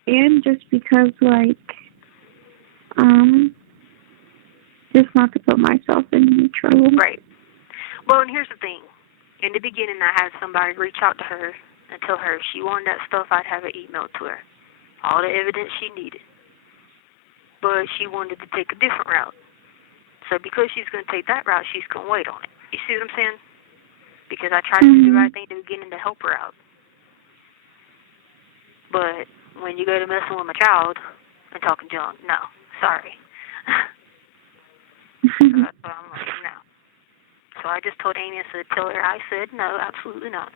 And just because, like, just not to put myself in any trouble. Right. Well, and here's the thing. In the beginning, I had somebody reach out to her and tell her if she wanted that stuff, I'd have it emailed to her. All the evidence she needed. But she wanted to take a different route. So because she's going to take that route, she's going to wait on it. You see what I'm saying? Because I tried to do the right thing at the beginning to help her out. But when you go to messing with my child and talking junk, no. Sorry. So that's what I'm like, no. So I just told Amy, I said, tell her I said no, absolutely not.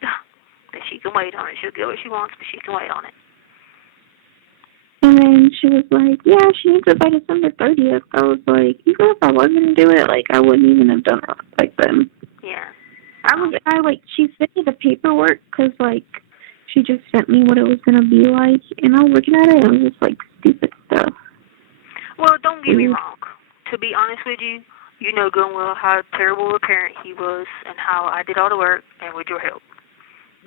That she can wait on it. She'll get what she wants, but she can wait on it. And then she was like, yeah, she needs it by December 30th. I was like, even if I wasn't going to do it, like, I wouldn't even have done it like then. Yeah. She sent me the paperwork because, like, she just sent me what it was going to be like. And I was looking at it, and it was just, like, stupid stuff. Well, don't get me wrong. To be honest with you, you know good and well how terrible a parent he was and how I did all the work and with your help.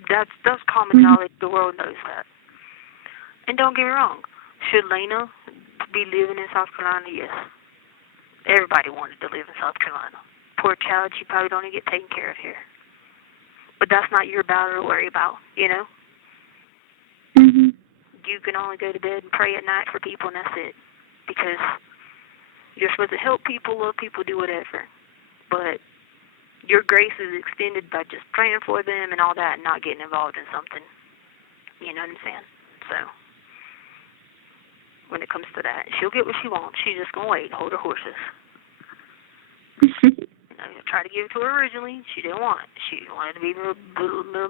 That's common knowledge. The world knows that. And don't get me wrong. Should Lena be living in South Carolina? Yes. Everybody wanted to live in South Carolina. Poor child, she probably don't even get taken care of here. But that's not your battle to worry about, you know? You can only go to bed and pray at night for people, and that's it. Because you're supposed to help people, love people, do whatever. But your grace is extended by just praying for them and all that and not getting involved in something. You know what I'm saying? So, when it comes to that, she'll get what she wants. She's just going to wait and hold her horses. You know, you try to give it to her originally. She didn't want it. She wanted to be a little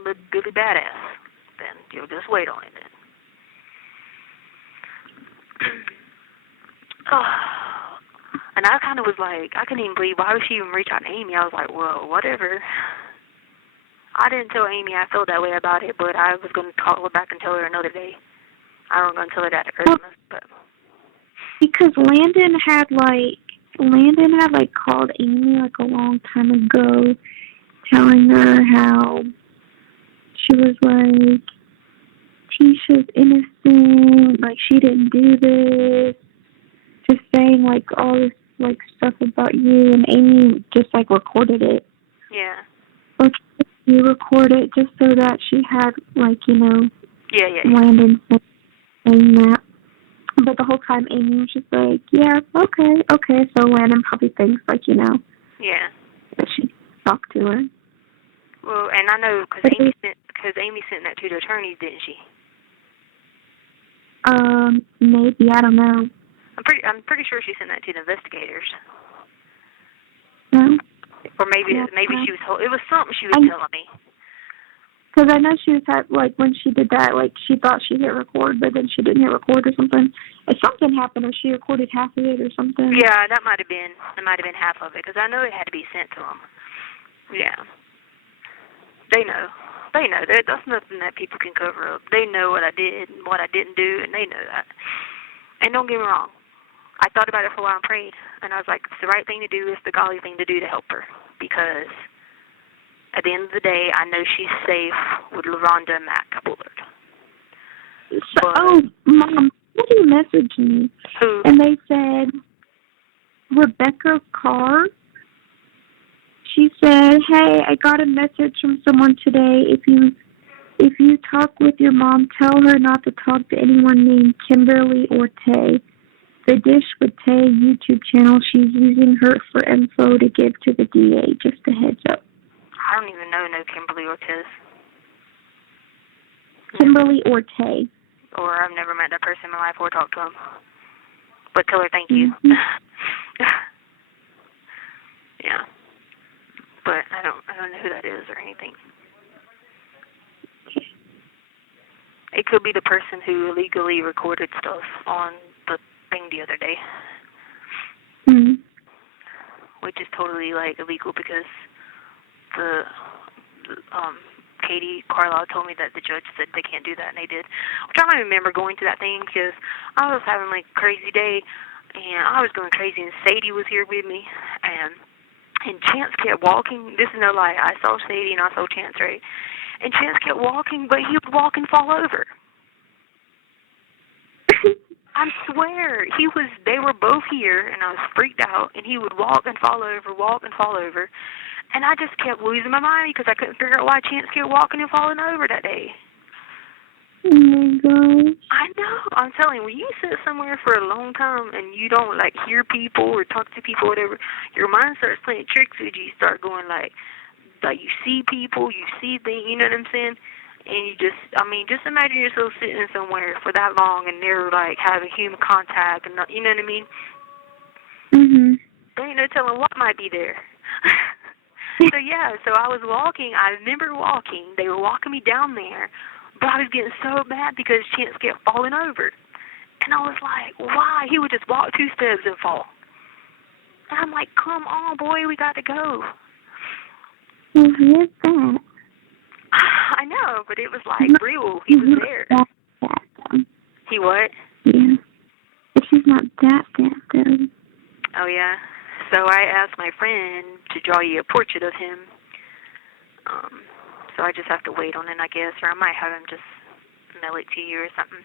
Billy Badass. Then you'll just wait on it then. And I kind of was like, I couldn't even believe, why would she even reach out to Amy? I was like, well, whatever. I didn't tell Amy I felt that way about it, but I was going to call her back and tell her another day. I wasn't going to tell her that at Christmas, but because Landon had called Amy like a long time ago, telling her how she was like, Tisha's innocent, like she didn't do this, just saying like all this like stuff about you, and Amy just like recorded it. Yeah. Like you record it just so that she had like, you know, Landon saying that. But the whole time Amy was just like, yeah, okay. So Landon probably thinks like, you know, that she talked to her. Well, and I know because Amy sent that to the attorneys, didn't she? Maybe, I don't know. I'm pretty sure she sent that to the investigators. No. Or maybe she was told. It was something she was telling me. Because I know she was like when she did that, like she thought she hit record, but then she didn't hit record or something. If something happened, or she recorded half of it or something. Yeah, that might have been half of it, because I know it had to be sent to them. Yeah. They know. That's nothing that people can cover up. They know what I did and what I didn't do, and they know that. And don't get me wrong. I thought about it for a while and prayed, and I was like, it's the right thing to do. It's the godly thing to do to help her, because at the end of the day, I know she's safe with LaRonda and Mac Bullard. Mom, somebody messaged me. Who? And they said, Rebecca Carr. She said, hey, I got a message from someone today. If you talk with your mom, tell her not to talk to anyone named Kimberly or Tay. The Dish with Tay YouTube channel, she's using her for info to give to the DA. Just a heads up. I don't even know no Kimberly Ortiz. Kimberly or Tay. Or I've never met that person in my life or talked to him. But tell her thank you. Yeah. But I don't know who that is or anything. It could be the person who illegally recorded stuff on the thing the other day. Which is totally like illegal, because the Katie Carlisle told me that the judge said they can't do that, and they did. Which I don't even remember going to that thing, because I was having like a crazy day, and I was going crazy, and Sadie was here with me, and Chance kept walking. This is no lie. I saw Sadie and I saw Chance, right? And Chance kept walking, but he would walk and fall over. I swear, they were both here, and I was freaked out, and he would walk and fall over, and I just kept losing my mind, because I couldn't figure out why Chance kept walking and falling over that day. Oh my gosh. I know. I'm telling you, when you sit somewhere for a long time and you don't like hear people or talk to people, whatever, your mind starts playing tricks with you. You start going like you see people, you see things, you know what I'm saying? And you just imagine yourself sitting somewhere for that long and they're like having human contact, and you know what I mean? There ain't no telling what might be there. So I was walking. I remember walking. They were walking me down there. But I was getting so mad because Chance kept falling over. And I was like, why? He would just walk 2 steps and fall. And I'm like, come on, boy, we got to go. Well, who is that? I know, but it was like real. He was there. He what? Yeah. But she's not that though. Oh, yeah. So I asked my friend to draw you a portrait of him. So I just have to wait on it, I guess, or I might have him just mail it to you or something.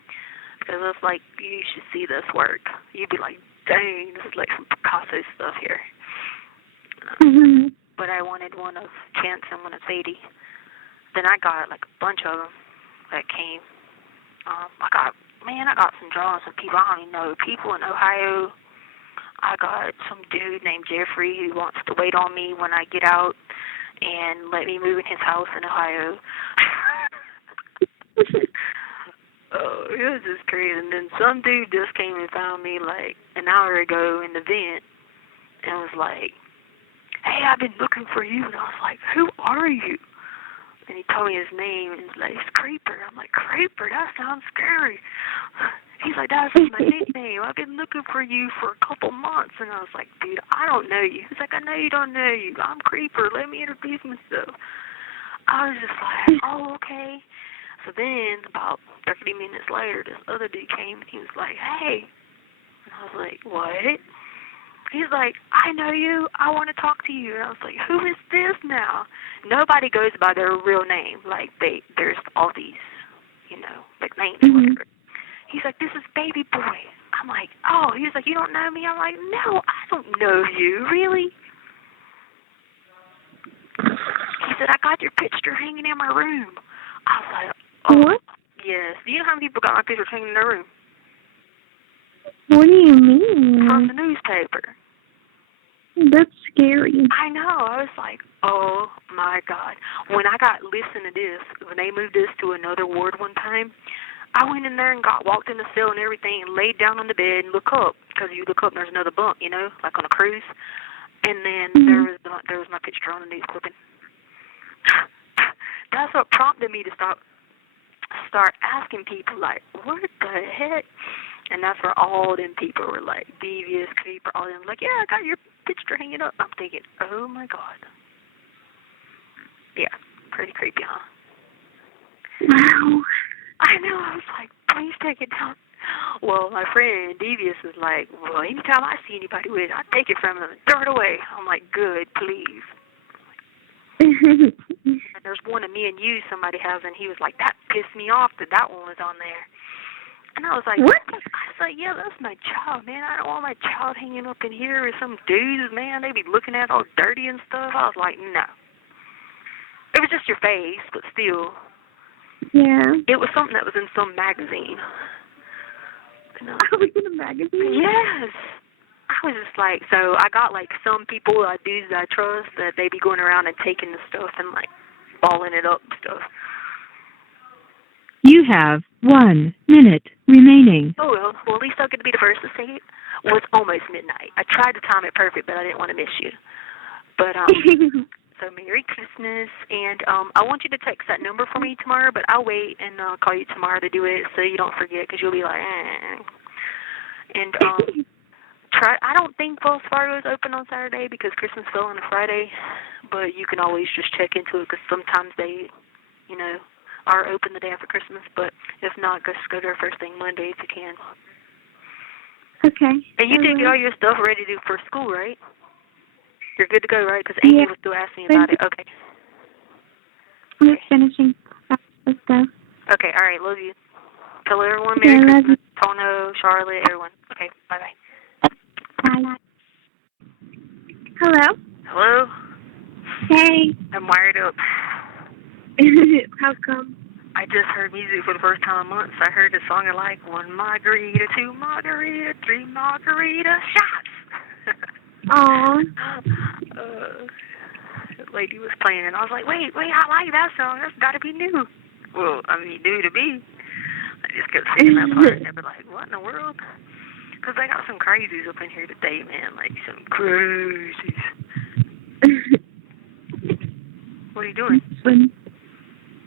Because it's like, you should see this work. You'd be like, dang, this is like some Picasso stuff here. But I wanted one of Chance and one of Sadie. Then I got like a bunch of them that came. I got some drawings of people I don't even know. People in Ohio. I got some dude named Jeffrey who wants to wait on me when I get out and let me move in his house in Ohio. Oh, it was just crazy. And then some dude just came and found me like an hour ago in the vent and was like, hey, I've been looking for you. And I was like, who are you? And he told me his name, and he's like, it's Creeper. I'm like, Creeper? That sounds scary. He's like, that's my nickname. I've been looking for you for a couple months. And I was like, dude, I don't know you. He's like, I know you don't know you. I'm Creeper. Let me introduce myself. I was just like, oh, okay. So then, about 30 minutes later, this other dude came, and he was like, hey, And I was like, what? He's like, I know you. I want to talk to you. And I was like, who is this now? Nobody goes by their real name. Like, there's all these, like names or whatever. He's like, this is baby boy. I'm like, oh. He was like, you don't know me? I'm like, no, I don't know you. Really? He said, I got your picture hanging in my room. I was like, oh. What? Yes. Do you know how many people got my pictures hanging in their room? What do you mean? From the newspaper. That's scary. I know. I was like, oh, my God. When I got, listen to this, when they moved us to another ward one time, I went in there and walked in the cell and everything and laid down on the bed and look up, because you look up and there's another bunk, like on a cruise. And then there was my picture on the news clipping. That's what prompted me to start asking people, like, what the heck? And that's where all them people were like, devious creeper, all them like, yeah, I got your picture hanging up. I'm thinking, oh my God. Yeah, pretty creepy, huh? Wow. I know. I was like, please take it down. Well, my friend Devious was like, well, anytime I see anybody with it, I take it from them and throw it away. I'm like, good, please. And there's one of me and you somebody has, and he was like, that pissed me off that one was on there. And I was like, what? I was like, yeah, that's my child, man. I don't want my child hanging up in here with some dudes, man. They be looking at all dirty and stuff. I was like, no. It was just your face, but still. Yeah. It was something that was in some magazine. I was in a magazine? Yes. I was just like, so I got like some people, dudes that I trust, that they be going around and taking the stuff and like balling it up and stuff. You have 1 minute remaining. Oh, well, at least I'll get to be the first to say it. Well, it's almost midnight. I tried to time it perfect, but I didn't want to miss you. But, so Merry Christmas, and I want you to text that number for me tomorrow, but I'll wait and call you tomorrow to do it so you don't forget, because you'll be like, And I don't think Wells Fargo is open on Saturday because Christmas fell on a Friday, but you can always just check into it because sometimes they, are open the day after Christmas, but if not, just go there first thing Monday if you can. Okay. And you did get all your stuff ready for school, right? You're good to go, right? Because Amy was still asking me about it. Okay. I'm just finishing the stuff. Okay, all right, love you. Tell everyone Merry Christmas. Tono, Charlotte, everyone. Okay, bye-bye. Bye. Hello? Hello? Hey. I'm wired up. How come? I just heard music for the first time in months. I heard a song I like, 1 margarita, 2 margarita, 3 margarita shots. Aww. That lady was playing, and I was like, wait, I like that song. That's got to be new. Well, I mean, new to me. I just kept singing that part, and they were like, what in the world? Because they got some crazies up in here today, man. Like, some crazies. What are you doing?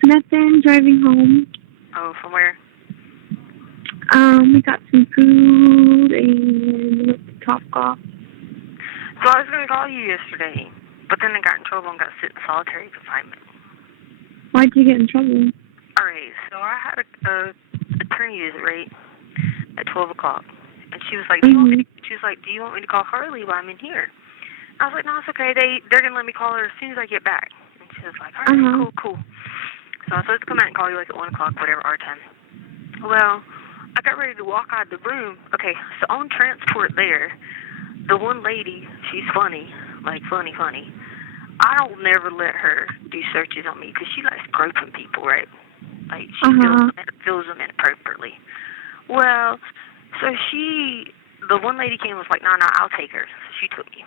Nothing. Driving home. Oh, from where? We got some food and went to Topgolf. So I was going to call you yesterday, but then I got in trouble and got sit in solitary confinement. Why'd you get in trouble? All right, so I had a attorney visit, right, at 12 o'clock. And she was like, do you want me to call Harley while I'm in here? I was like, no, it's okay. They're going to let me call her as soon as I get back. And she was like, all right, cool. So I was supposed to come out and call you like at 1 o'clock, whatever, our time. Well, I got ready to walk out of the room. Okay, so on transport there, the one lady, she's funny, like funny. I don't never let her do searches on me because she likes groping people, right? Like she feels them inappropriately. Well, so the one lady came and was like, no, I'll take her. So she took me.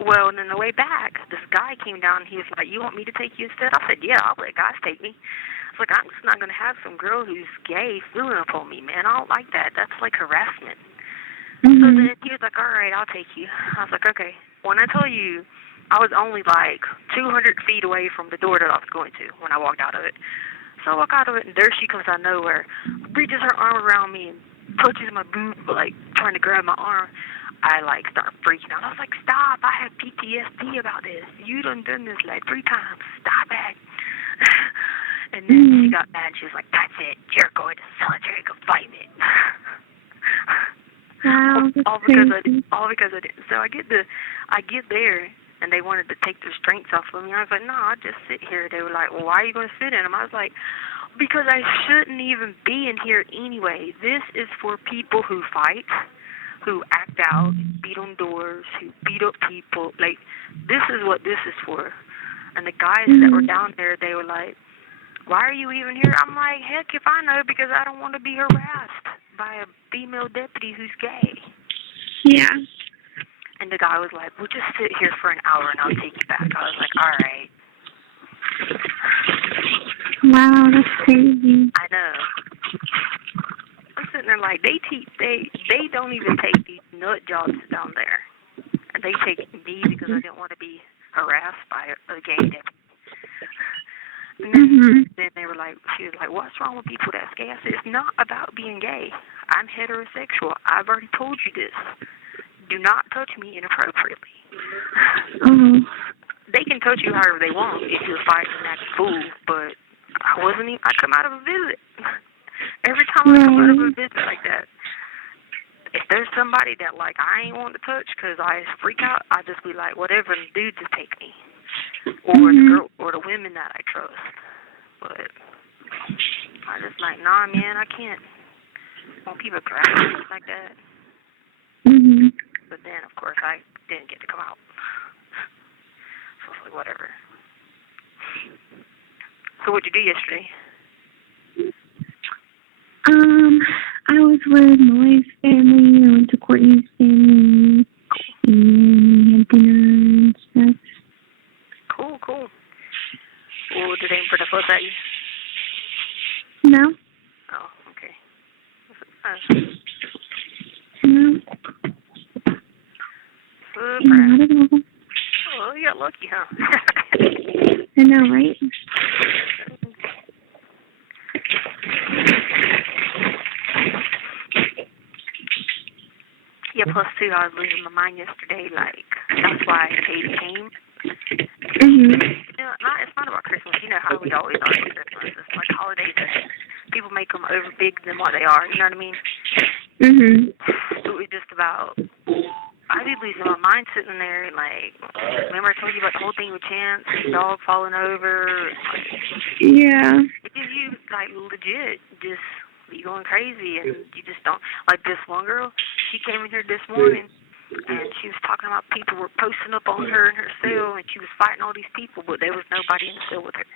Well, and then the way back, this guy came down and he was like, you want me to take you instead? I said, yeah, I'll let guys take me. I was like, I'm just not going to have some girl who's gay feeling up on me, man. I don't like that. That's like harassment. So then he was like, all right, I'll take you. I was like, okay. When I tell you, I was only like 200 feet away from the door that I was going to when I walked out of it. So I walk out of it, and there she comes out of nowhere, reaches her arm around me and touches my boob, like trying to grab my arm. I like start freaking out. I was like, stop, I have PTSD about this. You done this like 3 times. Stop it. And then she got mad. She was like, that's it. You're going to solitary confinement. Wow, that's all because I crazy. did. All because I did. So I get there, and they wanted to take the restraints off of me. I was like, no, I'll just sit here. They were like, well, why are you going to sit in them? I was like, because I shouldn't even be in here anyway. This is for people who fight, who act out, beat on doors, who beat up people. Like, this is what this is for. And the guys that were down there, they were like, why are you even here? I'm like, heck if I know, because I don't want to be harassed by a female deputy who's gay. Yeah. And the guy was like, well, just sit here for an hour and I'll take you back. I was like, all right. Wow, that's crazy. I know. I'm sitting there like, they don't even take these nut jobs down there. And they take me because I didn't want to be harassed by a gay deputy. And then they were like, she was like, what's wrong with people that's gay? I said, it's not about being gay. I'm heterosexual. I've already told you this. Do not touch me inappropriately. They can touch you however they want if you're fighting and acting fool, but I come out of a visit. Every time I come out of a visit like that, if there's somebody that, like, I ain't want to touch because I freak out, I just be like, whatever, the dude just take me. Or the girl, or the women that I trust. But I just like, nah, man, I can't. Won't people grabbing me like that. But then, of course, I didn't get to come out. So it's like, whatever. So what'd you do yesterday? I was with Molly's family. I went to Courtney's family, and we had dinner and stuff. Cool. Well, did they put a fuss at you? No. Oh, okay. No. Not at all. Oh, you got lucky, huh? I know, right? Yeah, plus, too, I was losing my mind yesterday. Like, that's why Katie came. Mhm. You know, it's not about Christmas. You know how we always are with Christmas. It's like holidays. People make them over big than what they are. You know what I mean? Mhm. It was just about. I'd be losing my mind sitting there. Like, remember I told you about the whole thing with Chance, his dog falling over. Yeah. It gives you like legit just be going crazy, and you just don't like this one girl. She came in here this morning. And she was talking about people were posting up on her in her cell, and she was fighting all these people, but there was nobody in the cell with her.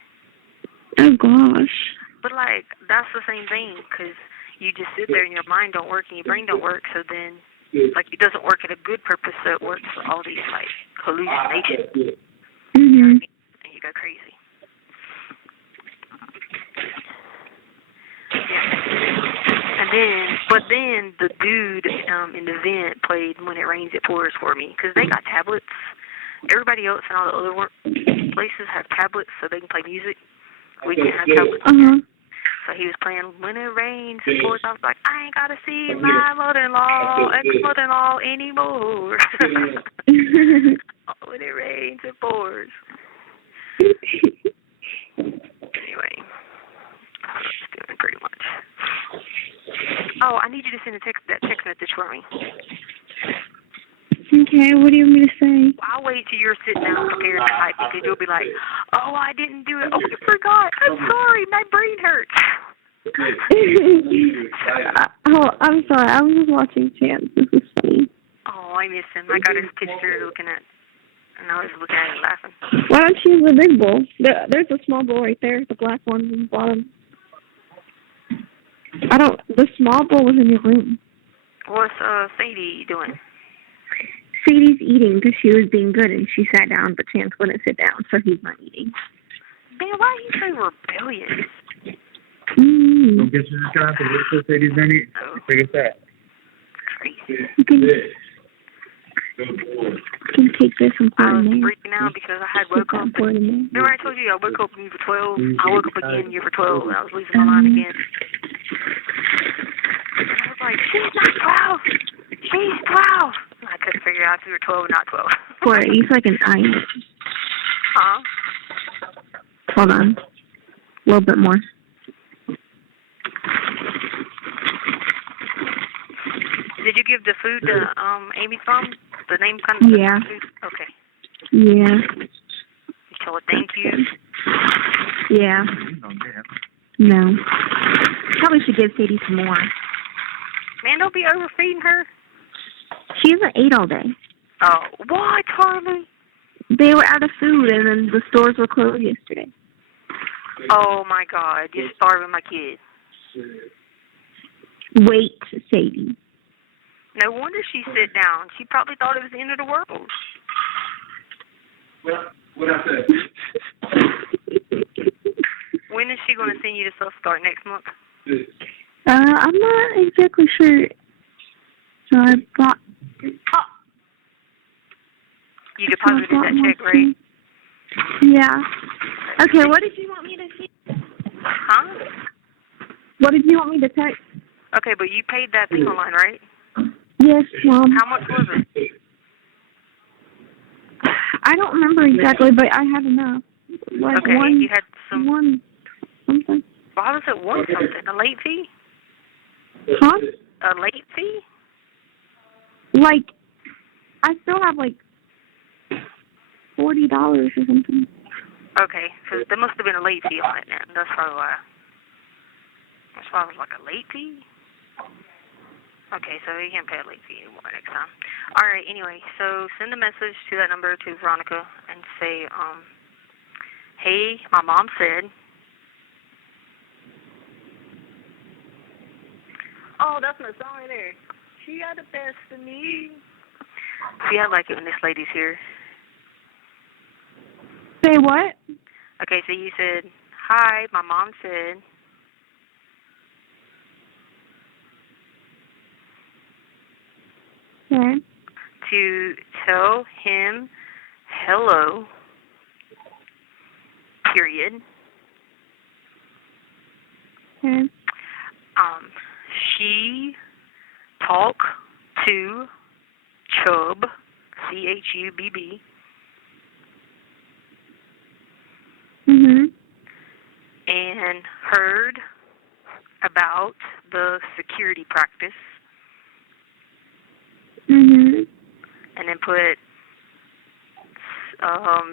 Oh, gosh. But, like, that's the same thing, because you just sit there and your mind don't work and your brain don't work, so then, like, it doesn't work at a good purpose, so it works for all these, like, hallucinations. You know what I mean? And you go crazy. But then the dude in the vent played When It Rains, It Pours for me, because they got tablets. Everybody else in all the other places have tablets so they can play music. We can have tablets. So he was playing When It Rains, It Pours. I was like, I ain't got to see my mother-in-law, ex-mother-in-law anymore. When it rains, it pours. Anyway, that's doing pretty much. Oh, I need you to send that text message for me. Okay, what do you want me to say? I'll wait till you're sitting down prepared to type because you'll be like, oh, I didn't do it. Oh, I forgot. I'm sorry. My brain hurts. I'm sorry. I was just watching Chance. This is funny. Oh, I miss him. I got his picture looking at, and I was looking at it laughing. Why don't you use the big bowl? There's a small bowl right there, the black one in the bottom. The small bowl was in your room. What's Sadie doing? Sadie's eating because she was being good and she sat down, but Chance wouldn't sit down, so he's not eating. Man, why are you so rebellious? Don't get you distracted. What's what Sadie's been eating? Look at that. Crazy. You can take this and put I it was in there. freaking out because I had woke up. Remember I told you I woke up you for 12? I woke up again you for 12, and I was losing my mind again. And I was like, she's not 12. She's 12. I couldn't figure out if you were 12 or not 12. Boy, he's like an eye. Huh? Hold on. A little bit more. Did you give the food to Amy's mom? The name kind of Yeah. food? Okay. Yeah. You tell her thank you. Yeah. No. Probably should give Sadie some more. Man, don't be overfeeding her. She hasn't ate all day. Oh, what, Harley? They were out of food, and then the stores were closed yesterday. Oh, my God. You're starving my kid. Wait, Sadie. No wonder she sit down. She probably thought it was the end of the world. What I said? When is she going to send you the stuff? Start next month? I'm not exactly sure. So I bought. You deposited that check, right? Yeah. Okay, what did you want me to see? Huh? What did you want me to text? Okay, but you paid that thing online, right? Yes, Mom. How much was it? I don't remember exactly, but I had enough. Like Okay, one, you had some... one something. Why was it one something? A late fee? Huh? A late fee? Like, I still have like $40 or something. Okay, so there must have been a late fee on it then. That's probably why. That's why it was like a late fee? Okay, so you can't pay a late fee anymore next time. Alright, anyway, so send a message to that number to Veronica and say, hey, my mom said... Oh, that's my song right there. She got the best of me. See, I like it when this lady's here. Say what? Okay, so you said, hi, my mom said... Okay. to tell him hello, period. Okay. She talk to Chubb, C-H-U-B-B. And heard about the security practice. And then put, how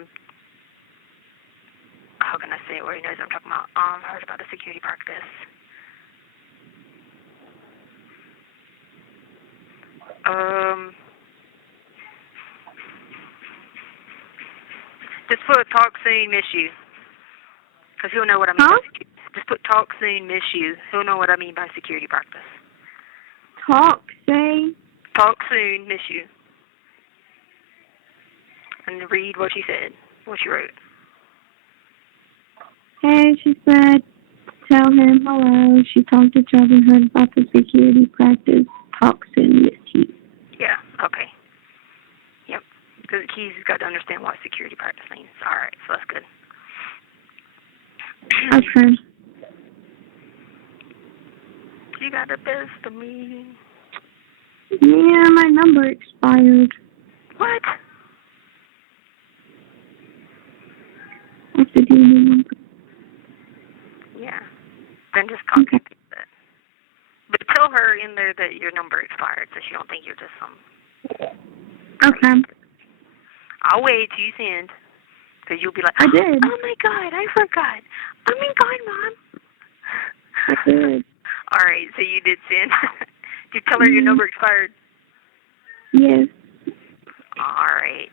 can I say it where he knows what I'm talking about? Heard about the security practice. Just put talk soon, miss you. Because he'll know what I mean by security. Just put talk soon, miss you. He'll know what I mean by security practice. Talk soon, miss you. And read what she said, what she wrote. Hey, she said, tell him hello. She talked to Chubb and heard about the security practice. Talk soon, miss you. Yeah, okay. Yep. Because he's got to understand what security practice means. All right, so that's good. Okay. You got the best of me. Yeah, my number expired. What? I have to do a new number. Yeah. Then just contact that. But tell her in there that your number expired so she don't think you're just some... Okay. I'll wait till you send. Because you'll be like, I did. Oh my God, I forgot. Oh my God, Mom. I did. All right, so you did send. Did you tell her your number expired? Yes. All right.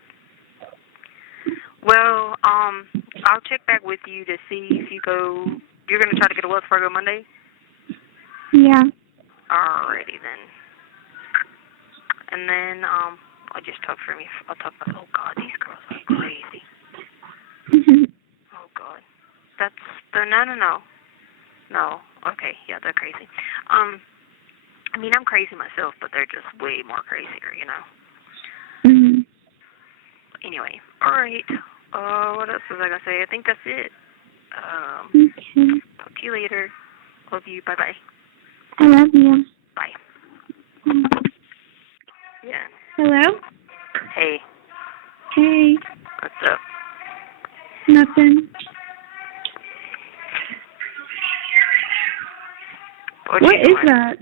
Well, I'll check back with you to see if you go. You're going to try to get a Wells Fargo Monday? Yeah. Alrighty then. And then I'll just talk for me. I'll talk about. Oh God, these girls are crazy. Oh God, that's the no. Okay, yeah, they're crazy. I mean, I'm crazy myself, but they're just way more crazier, you know. Anyway, all right. What else was I gonna say? I think that's it. Talk to you later. Love you. Bye bye. I love you. Bye. Yeah. Hello? Hey. Hey. What's up? Nothing. What What you is doing? that?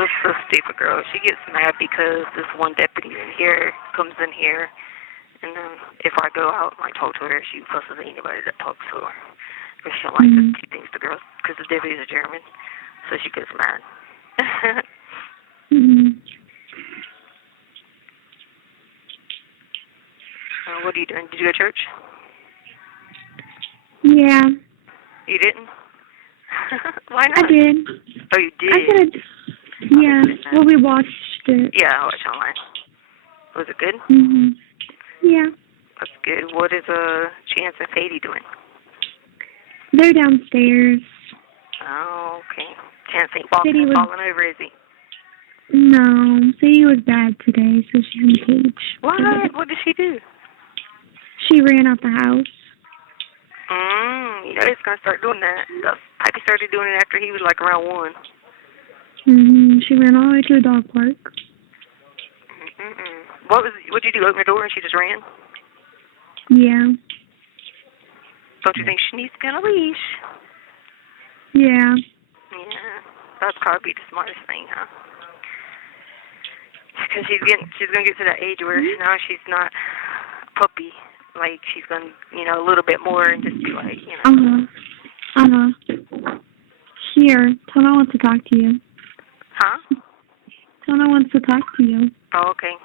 This so stupid girl. She gets mad because this one deputy in here comes in here, and then if I go out and talk to her, she fusses at anybody that talks to her. Because she don't like the two things the girls, because the deputies are German, so she gets mad. What are you doing? Did you go to church? Yeah. You didn't? Why not? I did. Oh, you did? I could. Yeah. Well, we watched it. Yeah, I watched online. Was it good? Yeah. That's good. What is Chance and Sadie doing? They're downstairs. Oh, okay. Chance ain't falling over, is he? No. Sadie was bad today, so she's in the cage. What? What did she do? She ran out the house. You know he's going to start doing that. Pipey started doing it after he was around 1. She ran all the way to the dog park. What'd you do, open the door and she just ran? Yeah. Don't you think she needs to be on a leash? Yeah. Yeah. That's probably the smartest thing, huh? Because she's going to get to that age where now she's not a puppy. She's going to, a little bit more and just be Here, Tona wants to talk to you. Huh? Tona wants to talk to you. Oh, okay.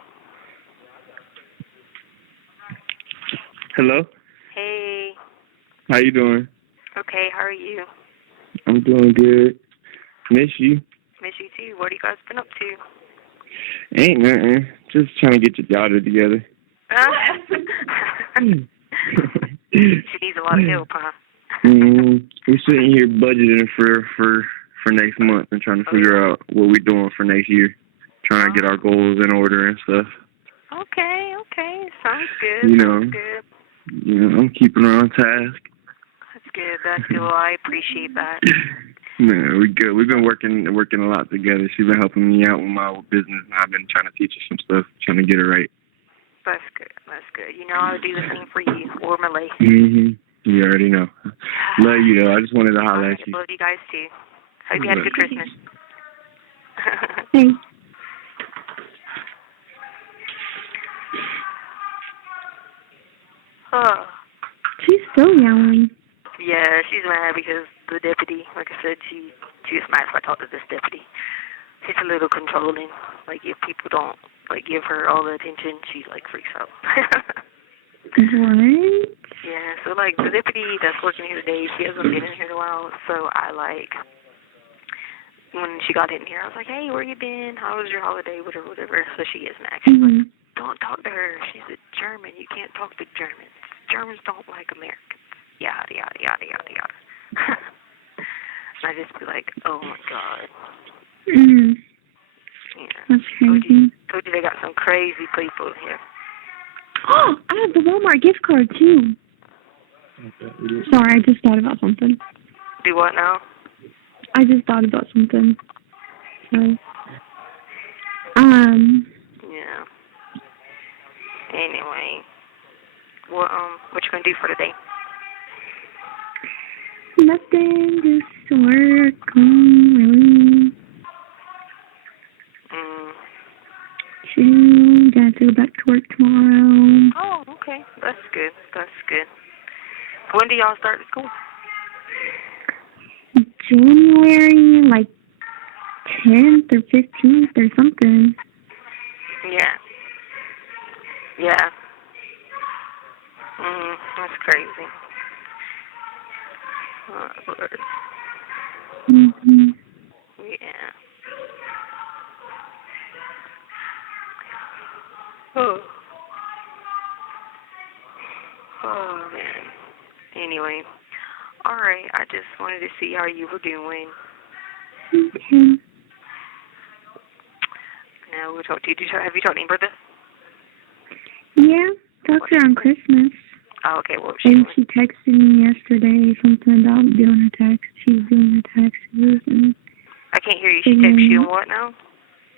Hello? Hey. How you doing? Okay, how are you? I'm doing good. Miss you. Miss you too. What have you guys been up to? Ain't nothing. Just trying to get your daughter together. She needs a lot of help, huh? We're sitting here budgeting for next month and trying to figure out what we're doing for next year. Trying to get our goals in order and stuff. Okay. Sounds good. Sounds good. I'm keeping her on task. That's good. Well, I appreciate that. Man, we good. We've been working a lot together. She's been helping me out with my business, and I've been trying to teach her some stuff, trying to get her right. That's good. I'll do the same for you or Malay. You already know. Love you, though. I just wanted to holler at you. Love you guys, too. Hope you had a good Christmas. Hey. She's still yelling. Yeah, she's mad because the deputy, like I said, she was mad if I talked to this deputy. She's a little controlling. If people don't, give her all the attention, she, freaks out. What? Yeah, so, the deputy that's working here today, she hasn't been in here in a while, so I, when she got in here, I was like, hey, where you been? How was your holiday? Whatever. So she gets mad. She's like, don't talk to her. She's a German. You can't talk to Germans. Germans don't like Americans. Yada, yada, yada, yada, yada. And I just be like, oh, my God. Yeah. That's crazy. Told you they got some crazy people here. Oh, I have the Walmart gift card, too. Sorry, I just thought about something. Do what now? I just thought about something. So, yeah. Anyway, what you gonna do for today? Nothing, just work, really. Got to go back to work tomorrow. Oh, okay. That's good. When do y'all start school? January, 10th or 15th or something. Yeah. That's crazy. Yeah. Oh, man. Anyway. All right. I just wanted to see how you were doing. Okay. Now we'll talk to you. Have you talked to Amber? Yeah. Talked to her on Christmas. Oh, okay. What was she doing? doing? She texted me yesterday something about doing her tax. She's doing her taxes. And I can't hear you. She texted you on what now?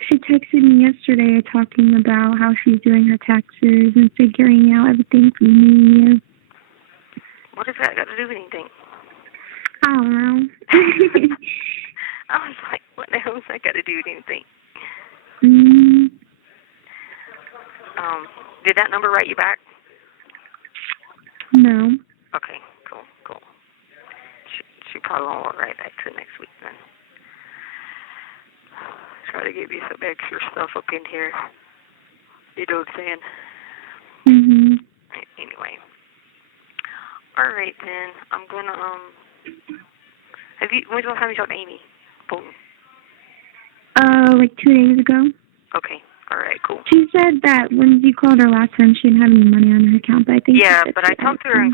She texted me yesterday talking about how she's doing her taxes and figuring out everything for the new year. What does that got to do with anything? I don't know. I was like, what the hell has that got to do with anything? that number write you back? No. Okay, cool. She probably won't write back till next week then. Try to give you some extra stuff up in here. You know what I'm saying? Mhm. Anyway. Alright then. I'm gonna, when's the last time you talked to Amy? Bolton? Like 2 days ago. Okay. Alright, cool. She said that when you called her last time, she didn't have any money on her account, but I think Yeah, but I talked to her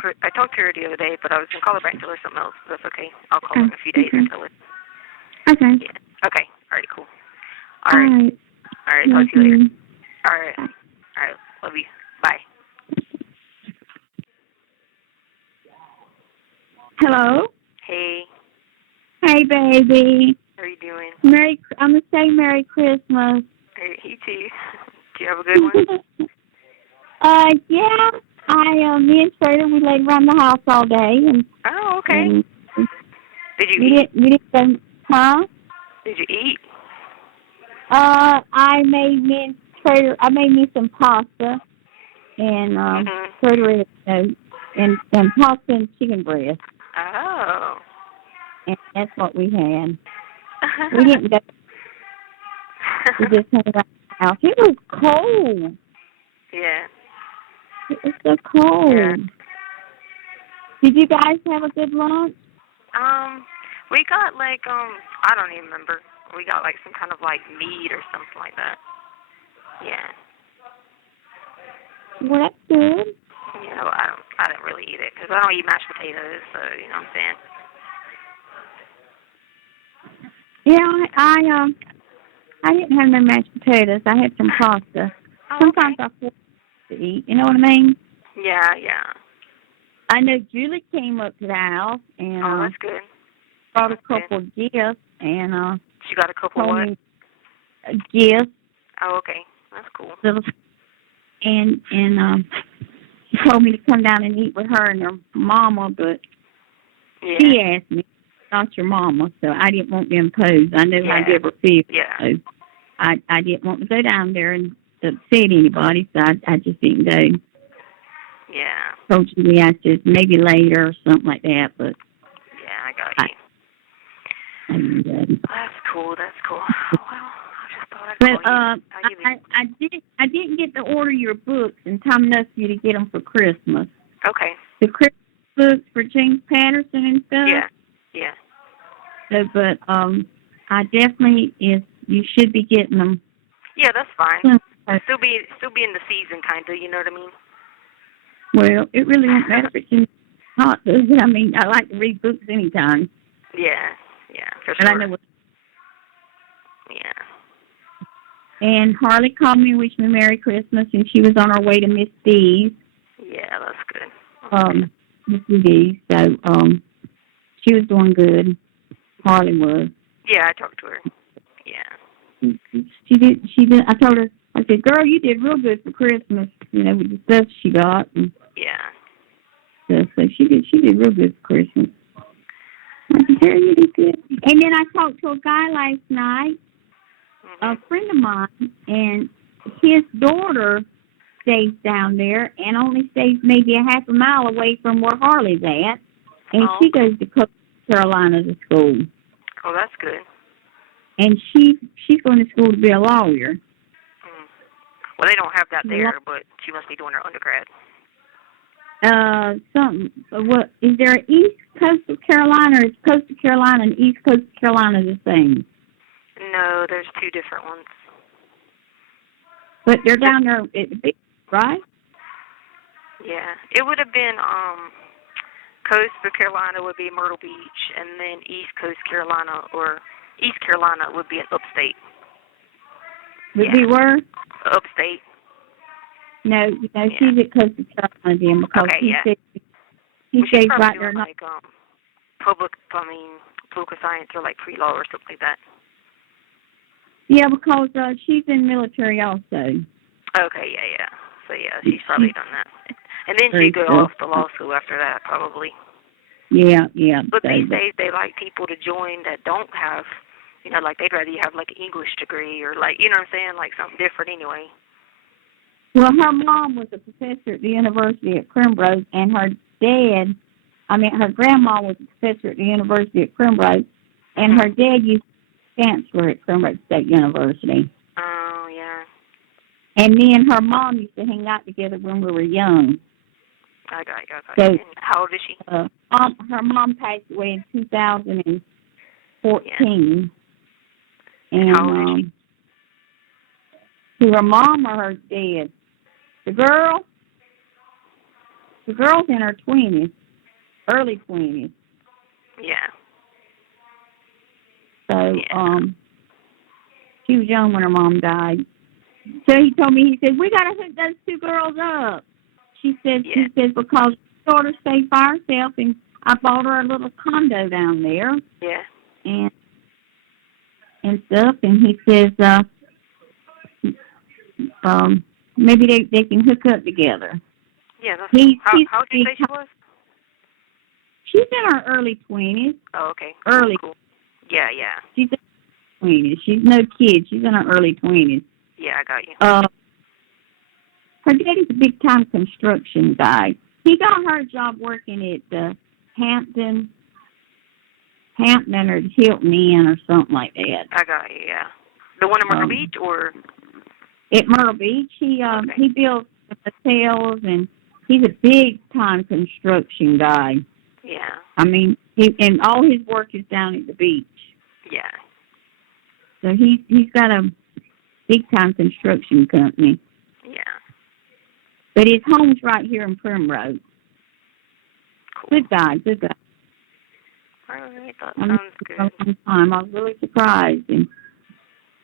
the other day, but I was gonna call her back and tell her something else. That's okay. I'll call her in a few days and tell her. Okay. Yeah. Okay. Alright, cool. All right. Alright, talk to you later. Alright. Alright, love you. Bye. Hello? Hey. Hey, baby. How are you doing? I'm going to say Merry Christmas. Hey, you too. Do you have a good one? Yeah. Me and Trader, we laid around the house all day. Oh, okay. Did you eat? We didn't, huh? Did you eat? I made me some pasta and Trader and pasta and chicken breast. Oh. And that's what we had. We didn't go. We just hung around the house. It was cold. Yeah. It was so cold. Yeah. Did you guys have a good lunch? We got I don't even remember. We got some kind of meat or something like that. Yeah. Well, that's good. Yeah, well, I didn't really eat it because I don't eat mashed potatoes, so you know what I'm saying. Yeah, I didn't have no mashed potatoes. I had some pasta. Oh, sometimes I force to eat. You know what I mean? Yeah. I know Julie came up to the house and that's good. brought a couple of gifts and she got a couple of what? Gifts. Oh, okay. That's cool. And she told me to come down and eat with her and her mama, but she asked me, not your mama, so I didn't want to impose. I knew I'd give her fear. Yeah. So I didn't want to go down there and upset anybody, so I just didn't go. Yeah. Told Julie I should maybe later or something like that, but yeah, I got you. That's cool. Well, I just thought I'd call you. I didn't get to order your books in time enough for you to get them for Christmas. Okay. The Christmas books for James Patterson and stuff. Yeah. So, but I definitely you should be getting them. Yeah, that's fine. Still be in the season, kind of. You know what I mean? Well, it really won't matter if it's hot, does it? I mean, I like to read books anytime. Yeah, for sure. And I know yeah. And Harley called me and wished me Merry Christmas, and she was on her way to Miss D's. Yeah, that's good. Miss D's. So, she was doing good. Harley was. Yeah, I talked to her. Yeah. She did. I told her, I said, girl, you did real good for Christmas, with the stuff she got. And yeah. So she did real good for Christmas. I said, girl, you did good. And then I talked to a guy last night, a friend of mine, and his daughter stays down there and only stays maybe a half a mile away from where Harley's at. And she goes to Coastal Carolina to school. Oh, that's good. And she's going to school to be a lawyer. Well, they don't have that there, but she must be doing her undergrad. What is there? An East Coast of Carolina, or is Coastal Carolina and East Coast of Carolina the same? No, there's two different ones. But they're down there, right? Yeah, it would have been Coast of Carolina would be Myrtle Beach, and then East Coast Carolina or East Carolina would be an upstate. Would be where? Upstate. No, she's at Coast of Carolina then, because she stays right there. Political science or pre-law or something like that. Yeah, because she's in military also. Okay, yeah. So she's probably done that. And then she'd go off to law school after that, probably. Yeah. But these days they like people to join that don't have, they'd rather you have an English degree or you know what I'm saying, something different anyway. Well, her mom was a professor at the University at Pembroke, and her grandma was a professor at the University at Pembroke, and her dad used to be chancellor at Pembroke State University. Oh, yeah. And me and her mom used to hang out together when we were young. I got you. So, how old is she? Her mom passed away in 2014. Yeah. And how old is she? To her mom or her dad? The girl's in her 20s, early 20s. Yeah. So, she was young when her mom died. So he told me, he said, we got to hook those two girls up. He says, because her daughter stayed by herself, and I bought her a little condo down there. Yeah. And stuff, and he says, maybe they can hook up together. Yeah. How old did you say she was? She's in her early 20s. Oh, okay. Early. Cool. Yeah. She's in her 20s. She's no kid. She's in her early 20s. Yeah, I got you. Her daddy's a big-time construction guy. He got her a job working at the Hampton or the Hilton Inn or something like that. I got you, yeah. The one in Myrtle Beach, or? At Myrtle Beach. He builds hotels, and he's a big-time construction guy. Yeah. I mean, and all his work is down at the beach. Yeah. So he's got a big-time construction company. Yeah. But his home's right here in Primrose. Cool. Good guy. All right, that sounds good. I was really surprised. And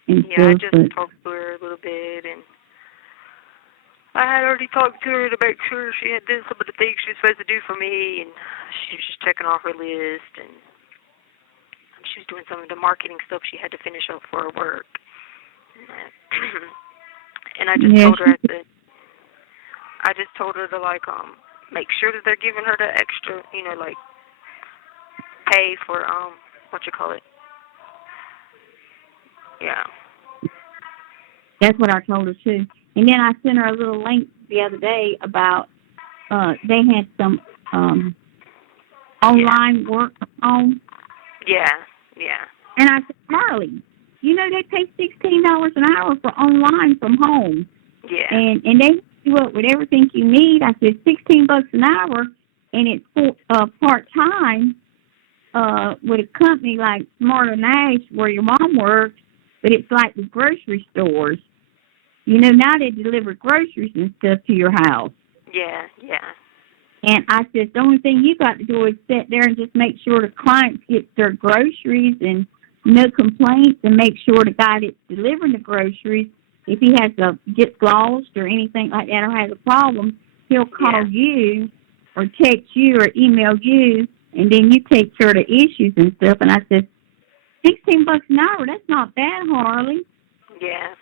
yeah, I just talked to her a little bit, and I had already talked to her to make sure she had done some of the things she was supposed to do for me, and she was just checking off her list, and she was doing some of the marketing stuff she had to finish up for her work. And I just told her to like make sure that they're giving her the extra, pay for Yeah. That's what I told her too. And then I sent her a little link the other day about they had some online work on. Yeah. And I said, Marley, they pay $16 an hour for online from home. Yeah. And they hook you up with everything you need. I said $16 an hour, and it's part-time with a company like Smarter Nash where your mom works, but it's like the grocery stores. Now they deliver groceries and stuff to your house. Yeah. And I said, the only thing you got to do is sit there and just make sure the clients get their groceries and no complaints, and make sure the guy that's delivering the groceries, if he gets lost or anything like that or has a problem, he'll call you or text you or email you, and then you take care of the issues and stuff. And I said, $16 an hour, that's not bad, Harley. Yeah.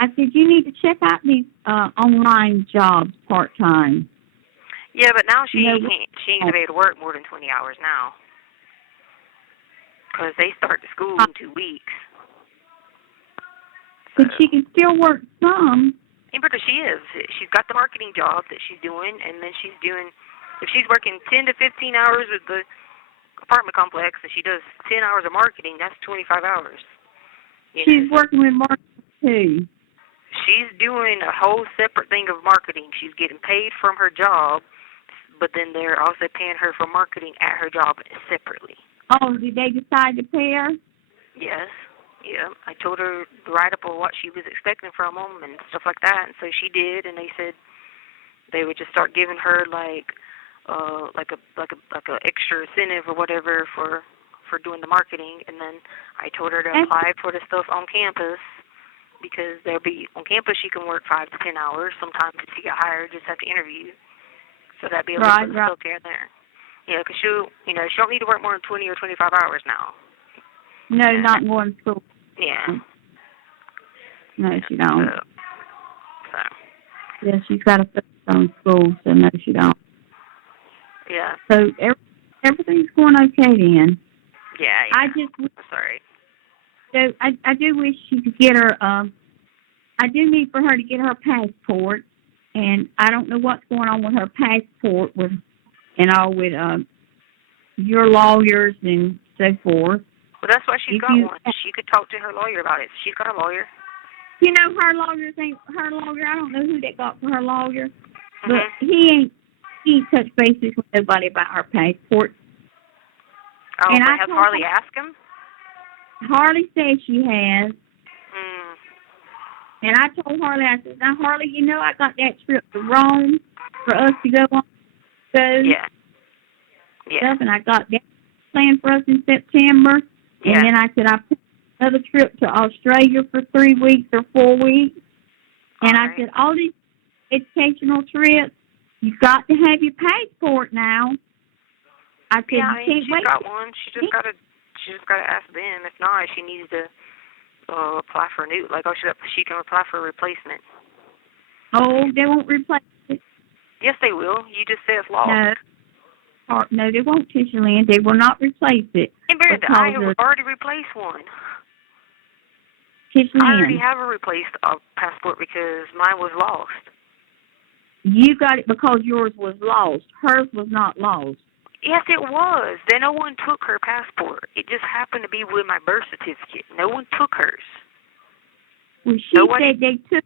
I said, you need to check out these online jobs part-time. Yeah, but now she ain't going to be able to work more than 20 hours now. Because they start the school in 2 weeks. But she can still work some. Yeah, but she is. She's got the marketing job that she's doing, and then she's doing, if she's working 10 to 15 hours with the apartment complex, and she does 10 hours of marketing, that's 25 hours. She's working with marketing, too. She's doing a whole separate thing of marketing. She's getting paid from her job, but then they're also paying her for marketing at her job separately. Oh, did they decide to pay her? Yes. Yeah. I told her to write up on what she was expecting from them and stuff like that, and so she did, and they said they would just start giving her like a extra incentive or whatever for doing the marketing, and then I told her to apply for the stuff on campus, because they'll be on campus. She can work 5 to 10 hours. Sometimes if she get hired, just have to interview. So that'd be a little bit of stuff here and there. Yeah, because she don't need to work more than 20 or 25 hours now. No, not going to school. Yeah. No, she don't. So. Yeah, she's got to focus on school, so no, she don't. Yeah. So everything's going okay then. Yeah. I just. Sorry. So I do wish she could get her I do need for her to get her passport, and I don't know what's going on with her passport with your lawyers and so forth. Well, that's why she's got one. She could talk to her lawyer about it. She's got a lawyer. You know, her lawyer. I don't know who that got for her lawyer, but he ain't touched bases with nobody about her passport. Oh, and but has Harley asked him? Harley says she has. And I told Harley, I said, now, Harley, you know I got that trip to Rome for us to go on. Yeah. Stuff, and I got that planned for us in September. Yeah. And then I said, I put another trip to Australia for 3 weeks or 4 weeks. And I said, all these educational trips, you've got to have your passport now. I said, yeah, you can't she's wait. got one. She just got to ask them. If not, she needs to apply for a new. Like, she can apply for a replacement. Oh, they won't replace it. Yes, they will. You just say it's lost. No, they won't, Tisha Lynn. They will not replace it. Hey, Brenda, I have already replaced one. Tisha Lynn, I already have a replaced passport because mine was lost. You got it because yours was lost. Hers was not lost. Yes, it was. Then no one took her passport. It just happened to be with my birth certificate. No one took hers. Well, she said they took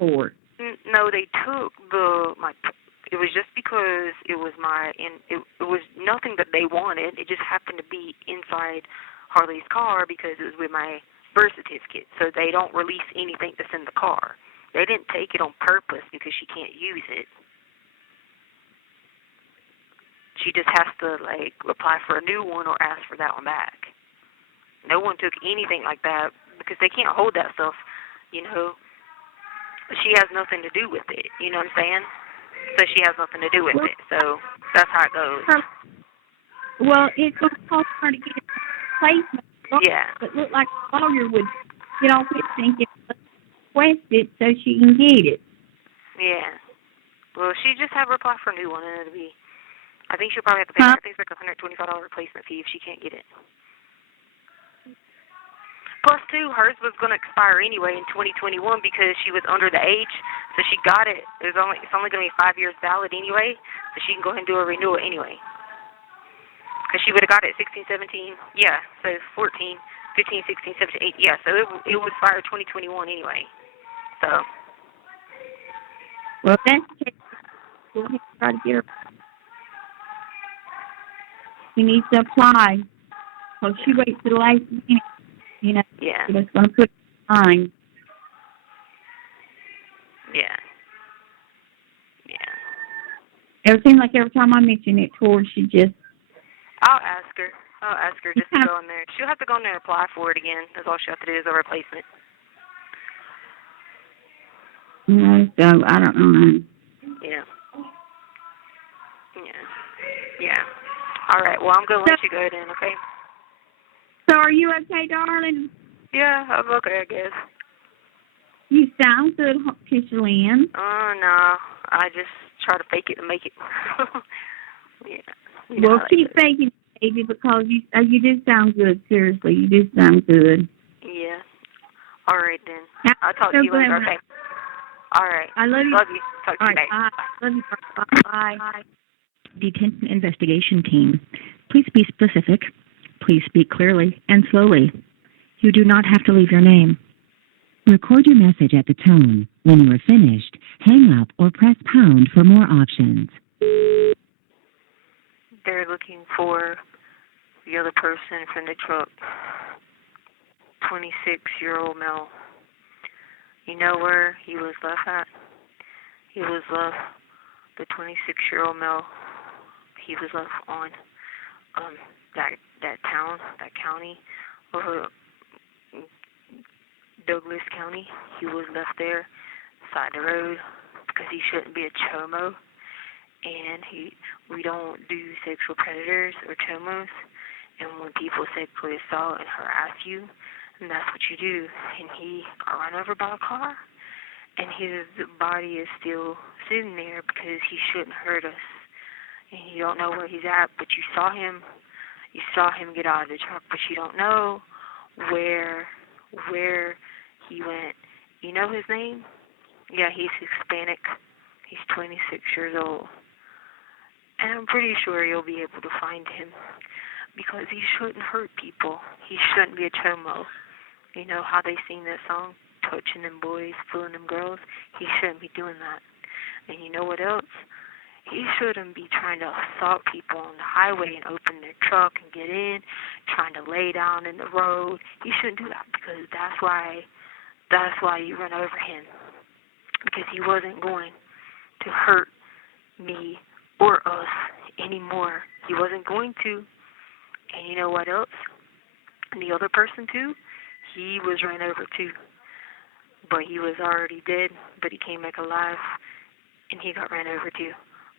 her. No, they took my. It was just because it was it was nothing that they wanted. It just happened to be inside Harley's car because it was with my birth certificate. So they don't release anything that's in the car. They didn't take it on purpose because she can't use it. She just has to, apply for a new one or ask for that one back. No one took anything like that because they can't hold that stuff, you know. She has nothing to do with it, you know what I'm saying? So she has nothing to do with it. So that's how it goes. Well, it's going to cost her to get a replacement. Yeah. It looked like a lawyer would get off his thing and request it so she can get it. Yeah. Well, she just have her apply for a new one, and it'll be. I think she'll probably have to pay. I think it's like $125 replacement fee if she can't get it. Plus, too, hers was going to expire anyway in 2021 because she was under the age, so she got it. It's only going to be 5 years valid anyway, so she can go ahead and do a renewal anyway. Because she would have got it 16, 17, yeah, so 14, 15, 16, 17, 8, yeah, so it would expire 2021 anyway. So. Well, that's the case. We'll try to get her. She needs to apply. So she waits to the last minute. You know, yeah. It's going to put time. Yeah. Yeah. It seems like every time I mention it to her, she just... I'll ask her just to go in there. She'll have to go in there and apply for it again. That's all she'll have to do is a replacement. No, so I don't know. Yeah. Yeah. Yeah. All right. Well, I'm going to let you go then, okay? So are you okay, darling? Yeah, I'm okay, I guess. You sound good, Tisha Lynn. Oh, no. I just try to fake it and make it. Yeah. Well, keep faking it, baby, because you do sound good. Seriously, you do sound good. Yeah. All right, then. I'll talk to you later, okay? All right. I love you. Love you. Talk to you later. Bye. Love you. Bye. Bye. Detention investigation team. Please be specific. Please speak clearly and slowly. You do not have to leave your name. Record your message at the tone. When you are finished, hang up or press pound for more options. They're looking for the other person from the truck. 26-year-old male. You know where he was left at? He was left, the 26-year-old male, he was left on that town, that county, over Douglas County. He was left there, side the road, because he shouldn't be a chomo. And we don't do sexual predators or chomos. And when people sexually assault and harass you, and that's what you do. And he got run over by a car, and his body is still sitting there because he shouldn't hurt us. And you don't know where he's at, but you saw him get out of the truck, but you don't know where he went You know his name? Yeah, he's Hispanic. He's 26 years old. And I'm pretty sure you'll be able to find him because he shouldn't hurt people. He shouldn't be a chomo. You know how they sing that song? Touching them boys, fooling them girls. He shouldn't be doing that. And you know what else? He shouldn't be trying to assault people on the highway and open their truck and get in, trying to lay down in the road. He shouldn't do that because that's why you run over him. Because he wasn't going to hurt me or us anymore. He wasn't going to. And you know what else? And the other person too, he was ran over too. But he was already dead, but he came back alive and he got ran over too.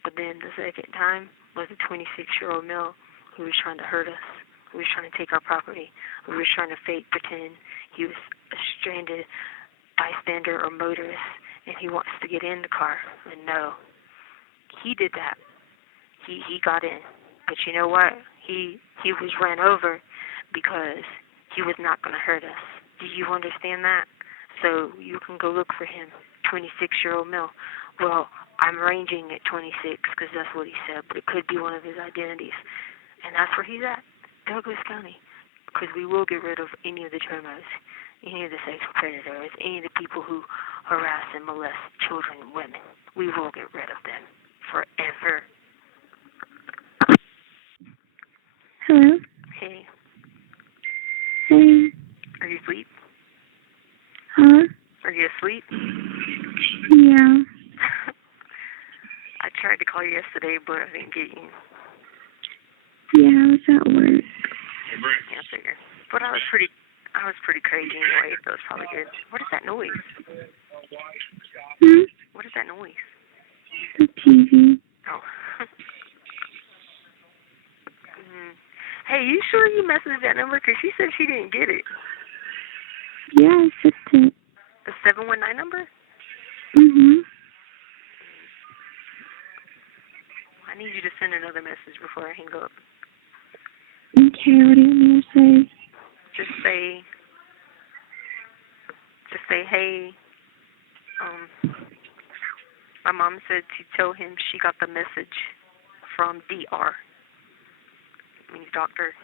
But then the second time was a 26-year-old male who was trying to hurt us, who was trying to take our property, who was trying to fake pretend he was a stranded bystander or motorist and he wants to get in the car. And no, he did that. He got in. But you know what? He was ran over because he was not going to hurt us. Do you understand that? So you can go look for him, 26-year-old male. Well, I'm ranging at 26 because that's what he said, but it could be one of his identities. And that's where he's at, Douglas County. Because we will get rid of any of the chomos, any of the sex predators, any of the people who harass and molest children and women. We will get rid of them forever. Hello? Hey. Hey. Are you asleep? Huh? Are you asleep? Yeah. I tried to call you yesterday, but I didn't get you. Yeah, I was at work. Yeah, I figured. But I was pretty crazy anyway, so it's probably good. What is that noise? What is that noise? The TV. Oh. Hey, you sure you messaged that number? Because she said she didn't get it. Yeah, I sent it. The 719 number? Mhm. I need you to send another message before I hang up. Okay, what do you want me to say? Just say, hey, my mom said to tell him she got the message from DR. Means doctor.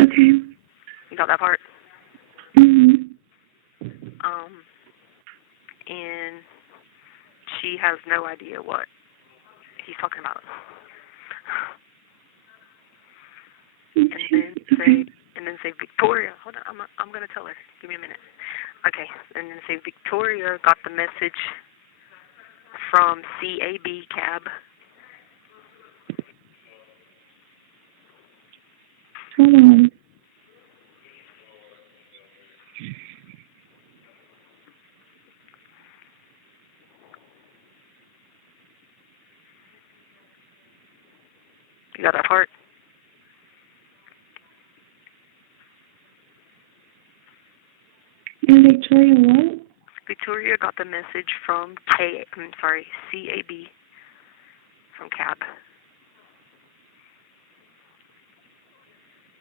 Okay. You got that part? Mhm. And she has no idea what he's talking about. And then say Victoria. Hold on, I'm gonna tell her. Give me a minute. Okay, and then say Victoria got the message from CAB cab. Hold on. You got that part? And Victoria what? Victoria got the message from CAB, from cab.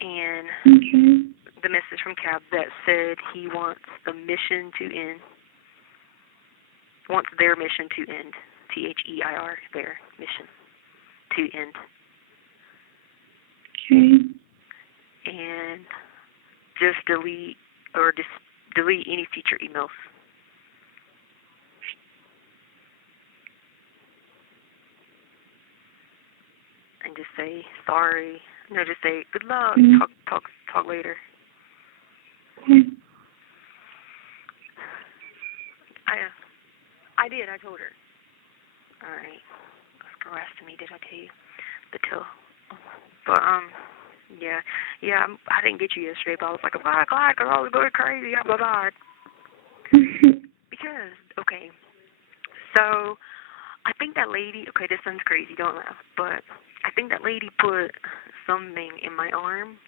And okay. The message from cab that said he wants the mission to end. Wants their mission to end. THEIR, their mission to end. Okay. And just delete any future emails. And just say sorry. No, just say good luck. Mm-hmm. Talk later. Okay. I did. I told her. All right. Girl asked me, did I tell you? But yeah. I didn't get you yesterday, but I was like, oh my God, girl, I was going crazy. Blah blah. Because so I think that lady. Okay, this sounds crazy. Don't laugh, but I think that lady put something in my arm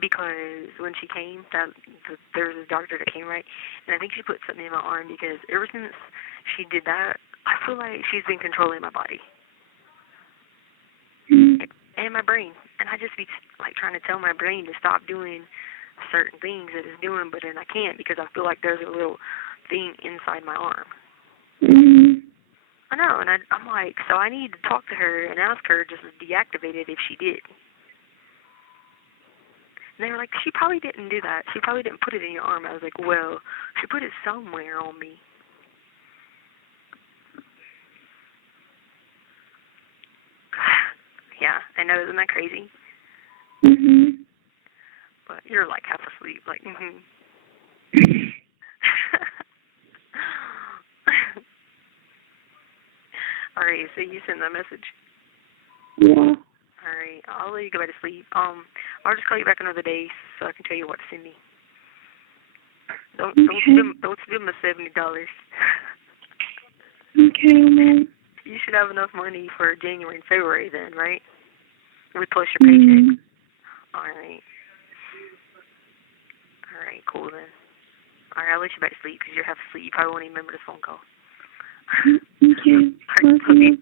because when she came, there was a doctor that came, right? And I think she put something in my arm because ever since she did that, I feel like she's been controlling my body and my brain. And I just be like trying to tell my brain to stop doing certain things that it's doing, but then I can't because I feel like there's a little thing inside my arm. Mhm. I know, and I'm like, so I need to talk to her and ask her just to deactivate it if she did. And they were like, she probably didn't do that. She probably didn't put it in your arm. I was like, well, she put it somewhere on me. Yeah, I know, isn't that crazy? Mhm. But you're like half asleep, like, mhm. Alright, so you send that message? Yeah. Alright, I'll let you go back to sleep. I'll just call you back another day so I can tell you what to send me. Don't spend the $70. Okay, man. You should have enough money for January and February then, right? With plus your paycheck. Alright. Alright, cool then. Alright, I'll let you back to sleep because you're half asleep. You probably won't even remember this phone call. Okay. Alright, love you.